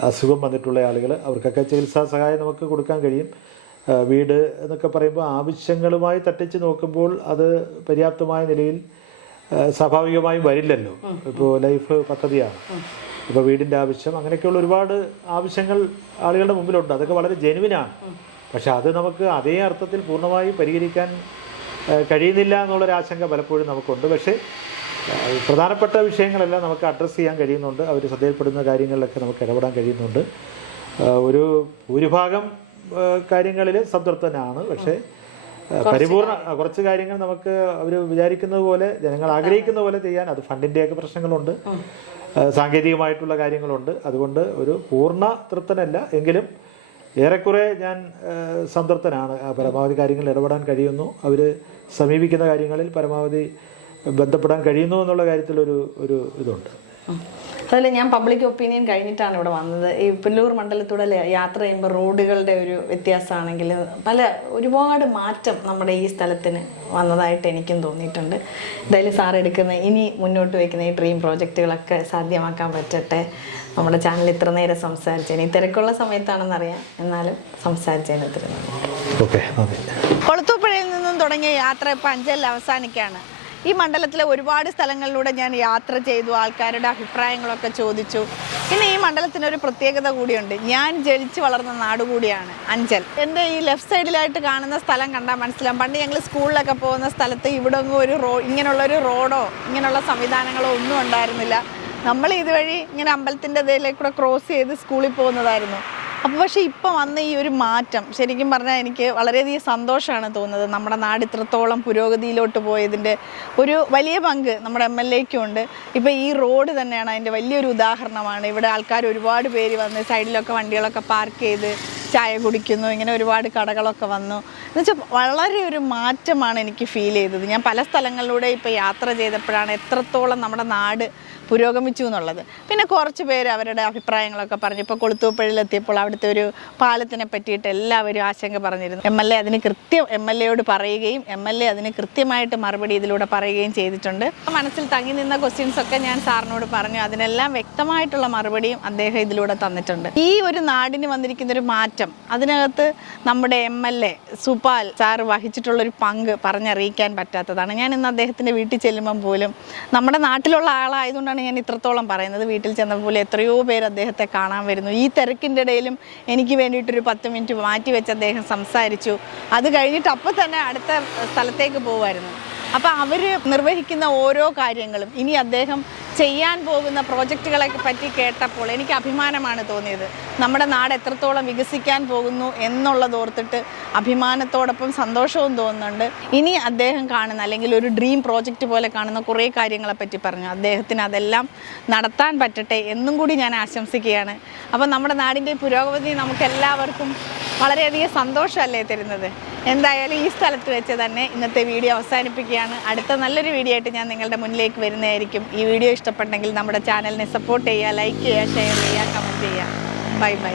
അസുഖം വന്നിട്ടുള്ള ആളുകൾ, അവർക്കൊക്കെ ചികിത്സാ സഹായം നമുക്ക് കൊടുക്കാൻ കഴിയും. വീട് എന്നൊക്കെ പറയുമ്പോൾ ആവശ്യങ്ങളുമായി തട്ടിച്ച് നോക്കുമ്പോൾ അത് പര്യാപ്തമായ നിലയിൽ സ്വാഭാവികമായും വരില്ലല്ലോ. ഇപ്പോൾ ലൈഫ് പദ്ധതിയാണ്, ഇപ്പോൾ വീടിൻ്റെ ആവശ്യം, അങ്ങനെയൊക്കെയുള്ള ഒരുപാട് ആവശ്യങ്ങൾ ആളുകളുടെ മുമ്പിലുണ്ട്. അതൊക്കെ വളരെ ജെനുവിനാണ്. പക്ഷെ അത് നമുക്ക് അതേ അർത്ഥത്തിൽ പൂർണ്ണമായും പരിഹരിക്കാൻ കഴിയുന്നില്ല എന്നുള്ളൊരാശങ്ക പലപ്പോഴും നമുക്കുണ്ട്. പക്ഷേ പ്രധാനപ്പെട്ട വിഷയങ്ങളെല്ലാം നമുക്ക് അഡ്രസ്സ് ചെയ്യാൻ കഴിയുന്നുണ്ട്. അവർ ശ്രദ്ധയിൽപ്പെടുന്ന കാര്യങ്ങളിലൊക്കെ നമുക്ക് ഇടപെടാൻ കഴിയുന്നുണ്ട്. ഒരു ഭൂരിഭാഗം കാര്യങ്ങളിൽ സംതൃപ്തനാണ്. പക്ഷേ കുറച്ച് കാര്യങ്ങൾ നമുക്ക് അവർ വിചാരിക്കുന്നത് പോലെ, ജനങ്ങൾ ആഗ്രഹിക്കുന്ന പോലെ ചെയ്യാൻ, അത് ഫണ്ടിൻ്റെയൊക്കെ പ്രശ്നങ്ങളുണ്ട്, സാങ്കേതികമായിട്ടുള്ള കാര്യങ്ങളുണ്ട്. അതുകൊണ്ട് ഒരു പൂർണ്ണ തൃപ്തനല്ല, എങ്കിലും ഏറെക്കുറെ ഞാൻ സംതൃപ്തനാണ്. പരമാവധി കാര്യങ്ങളിൽ ഇടപെടാൻ കഴിയുന്നു, അവർ സമീപിക്കുന്ന കാര്യങ്ങളിൽ പരമാവധി ബന്ധപ്പെടാൻ കഴിയുന്നു എന്നുള്ള കാര്യത്തിൽ ഒരു ഇതുണ്ട്. അതിൽ ഞാൻ പബ്ലിക് ഒപ്പീനിയൻ കഴിഞ്ഞിട്ടാണ് ഇവിടെ വന്നത്. ഈ പുല്ലൂർ മണ്ഡലത്തൂടെ യാത്ര ചെയ്യുമ്പോൾ റോഡുകളുടെ ഒരു വ്യത്യാസമാണെങ്കിൽ ഒരുപാട് മാറ്റം നമ്മുടെ ഈ സ്ഥലത്തിന് വന്നതായിട്ട് എനിക്കും തോന്നിയിട്ടുണ്ട്. എന്തായാലും സാർ എടുക്കുന്ന ഇനി മുന്നോട്ട് വയ്ക്കുന്ന ഈ ഡ്രീം പ്രോജക്റ്റുകളൊക്കെ സാധ്യമാക്കാൻ പറ്റട്ടെ. നമ്മുടെ ചാനൽ ഇത്ര നേരം സംസാരിച്ചതിന്, ഈ തിരക്കുള്ള സമയത്താണെന്നറിയാം, എന്നാലും സംസാരിച്ചതിന് ഇത്ര നന്ദി. കൊളുത്തൂപ്പുഴയിൽ നിന്നും തുടങ്ങിയ യാത്ര ഇപ്പോൾ അഞ്ചലിൽ അവസാനിക്കുകയാണ്. ഈ മണ്ഡലത്തിലെ ഒരുപാട് സ്ഥലങ്ങളിലൂടെ ഞാൻ യാത്ര ചെയ്തു, ആൾക്കാരുടെ അഭിപ്രായങ്ങളൊക്കെ ചോദിച്ചു. പിന്നെ ഈ മണ്ഡലത്തിനൊരു പ്രത്യേകത കൂടിയുണ്ട്. ഞാൻ ജനിച്ച് വളർന്ന നാട് കൂടിയാണ് അഞ്ചൽ. എൻ്റെ ഈ ലെഫ്റ്റ് സൈഡിലായിട്ട് കാണുന്ന സ്ഥലം കണ്ടാൽ മനസ്സിലാവും, പണ്ട് ഞങ്ങൾ സ്കൂളിലൊക്കെ പോകുന്ന സ്ഥലത്ത് ഇവിടെ ഒന്നും ഇങ്ങനെയുള്ളൊരു റോഡോ ഇങ്ങനെയുള്ള സംവിധാനങ്ങളോ ഒന്നും ഉണ്ടായിരുന്നില്ല. നമ്മൾ ഇതുവഴി ഇങ്ങനെ അമ്പലത്തിൻ്റെ ഇതിലേക്കൂടെ ക്രോസ് ചെയ്ത് സ്കൂളിൽ പോകുന്നതായിരുന്നു. അപ്പോൾ പക്ഷേ ഇപ്പം വന്ന ഈ ഒരു മാറ്റം ശരിക്കും പറഞ്ഞാൽ എനിക്ക് വളരെയധികം സന്തോഷമാണ് തോന്നുന്നത്. നമ്മുടെ നാട് ഇത്രത്തോളം പുരോഗതിയിലോട്ട് പോയതിൻ്റെ ഒരു വലിയ പങ്ക് നമ്മുടെ MLAയ്ക്കും ഉണ്ട്. ഇപ്പോൾ ഈ റോഡ് തന്നെയാണ് അതിൻ്റെ വലിയൊരു ഉദാഹരണമാണ്. ഇവിടെ ആൾക്കാർ ഒരുപാട് പേര് വന്ന് സൈഡിലൊക്കെ വണ്ടികളൊക്കെ പാർക്ക് ചെയ്ത് ചായ കുടിക്കുന്നു, ഇങ്ങനെ ഒരുപാട് കടകളൊക്കെ വന്നു. എന്നുവെച്ചാൽ വളരെ ഒരു മാറ്റമാണ് എനിക്ക് ഫീൽ ചെയ്തത്. ഞാൻ പല സ്ഥലങ്ങളിലൂടെ ഇപ്പോൾ യാത്ര ചെയ്തപ്പോഴാണ് എത്രത്തോളം നമ്മുടെ നാട് പുരോഗമിച്ചു എന്നുള്ളത്. പിന്നെ കുറച്ച് പേര് അവരുടെ അഭിപ്രായങ്ങളൊക്കെ പറഞ്ഞു. ഇപ്പോൾ കൊളുത്തൂപ്പുഴയിലെത്തിയപ്പോൾ അവിടുത്തെ ഒരു പാലത്തിനെ പറ്റിയിട്ട് എല്ലാവരും ആശങ്ക പറഞ്ഞിരുന്നു. MLAയോട് പറയുകയും MLA അതിന് കൃത്യമായിട്ട് മറുപടി ഇതിലൂടെ പറയുകയും ചെയ്തിട്ടുണ്ട്. മനസ്സിൽ തങ്ങി നിന്ന ക്വസ്റ്റ്യൻസൊക്കെ ഞാൻ സാറിനോട് പറഞ്ഞു. അതിനെല്ലാം വ്യക്തമായിട്ടുള്ള മറുപടിയും അദ്ദേഹം ഇതിലൂടെ തന്നിട്ടുണ്ട്. ഈ ഒരു നാടിന് വന്നിരിക്കുന്നൊരു മാറ്റം, അതിനകത്ത് നമ്മുടെ MLA സുപാൽ സാറ് വഹിച്ചിട്ടുള്ളൊരു പങ്ക് പറഞ്ഞറിയിക്കാൻ പറ്റാത്തതാണ്. ഞാൻ ഇന്ന് അദ്ദേഹത്തിൻ്റെ വീട്ടിൽ ചെല്ലുമ്പം പോലും നമ്മുടെ നാട്ടിലുള്ള ആളായതുകൊണ്ടാണ് ഞാൻ ഇത്രത്തോളം പറയുന്നത്. വീട്ടിൽ ചെന്നപ്പോൾ പോലും എത്രയോ പേര് അദ്ദേഹത്തെ കാണാൻ വരുന്നു. ഈ തിരക്കിൻ്റെ ഇടയിലും എനിക്ക് വേണ്ടിയിട്ടൊരു 10 മിനിറ്റ് മാറ്റി വെച്ച് അദ്ദേഹം സംസാരിച്ചു. അത് കഴിഞ്ഞിട്ട് അപ്പോൾ തന്നെ അടുത്ത സ്ഥലത്തേക്ക് പോകുമായിരുന്നു. അപ്പോൾ അവർ നിർവഹിക്കുന്ന ഓരോ കാര്യങ്ങളും, ഇനി അദ്ദേഹം ചെയ്യാൻ പോകുന്ന പ്രോജക്റ്റുകളെ പറ്റി കേട്ടപ്പോൾ എനിക്ക് അഭിമാനമാണ് തോന്നിയത്. നമ്മുടെ നാട് എത്രത്തോളം വികസിക്കാൻ പോകുന്നു എന്നുള്ളതോർത്തിട്ട് അഭിമാനത്തോടൊപ്പം സന്തോഷവും തോന്നുന്നുണ്ട്. ഇനി അദ്ദേഹം കാണുന്ന, അല്ലെങ്കിൽ ഒരു ഡ്രീം പ്രോജക്റ്റ് പോലെ കാണുന്ന കുറേ കാര്യങ്ങളെപ്പറ്റി പറഞ്ഞു. അദ്ദേഹത്തിന് അതെല്ലാം നടത്താൻ പറ്റട്ടെ എന്നും കൂടി ഞാൻ ആശംസിക്കുകയാണ്. അപ്പോൾ നമ്മുടെ നാടിൻ്റെ പുരോഗതി നമുക്കെല്ലാവർക്കും വളരെയധികം സന്തോഷമല്ലേ തരുന്നത്. എന്തായാലും ഈ സ്ഥലത്ത് വെച്ച് തന്നെ ഇന്നത്തെ വീഡിയോ അവസാനിപ്പിക്കുകയാണ്. അടുത്ത നല്ലൊരു വീഡിയോ ആയിട്ട് ഞാൻ നിങ്ങളുടെ മുന്നിലേക്ക് വരുന്നതായിരിക്കും. ഈ വീഡിയോ ഇഷ്ടപ്പെട്ടെങ്കിൽ നമ്മുടെ ചാനലിനെ സപ്പോർട്ട് ചെയ്യുക, ലൈക്ക് ചെയ്യുക, ഷെയർ ചെയ്യുക, കമൻറ്റ് ചെയ്യുക. Bye bye.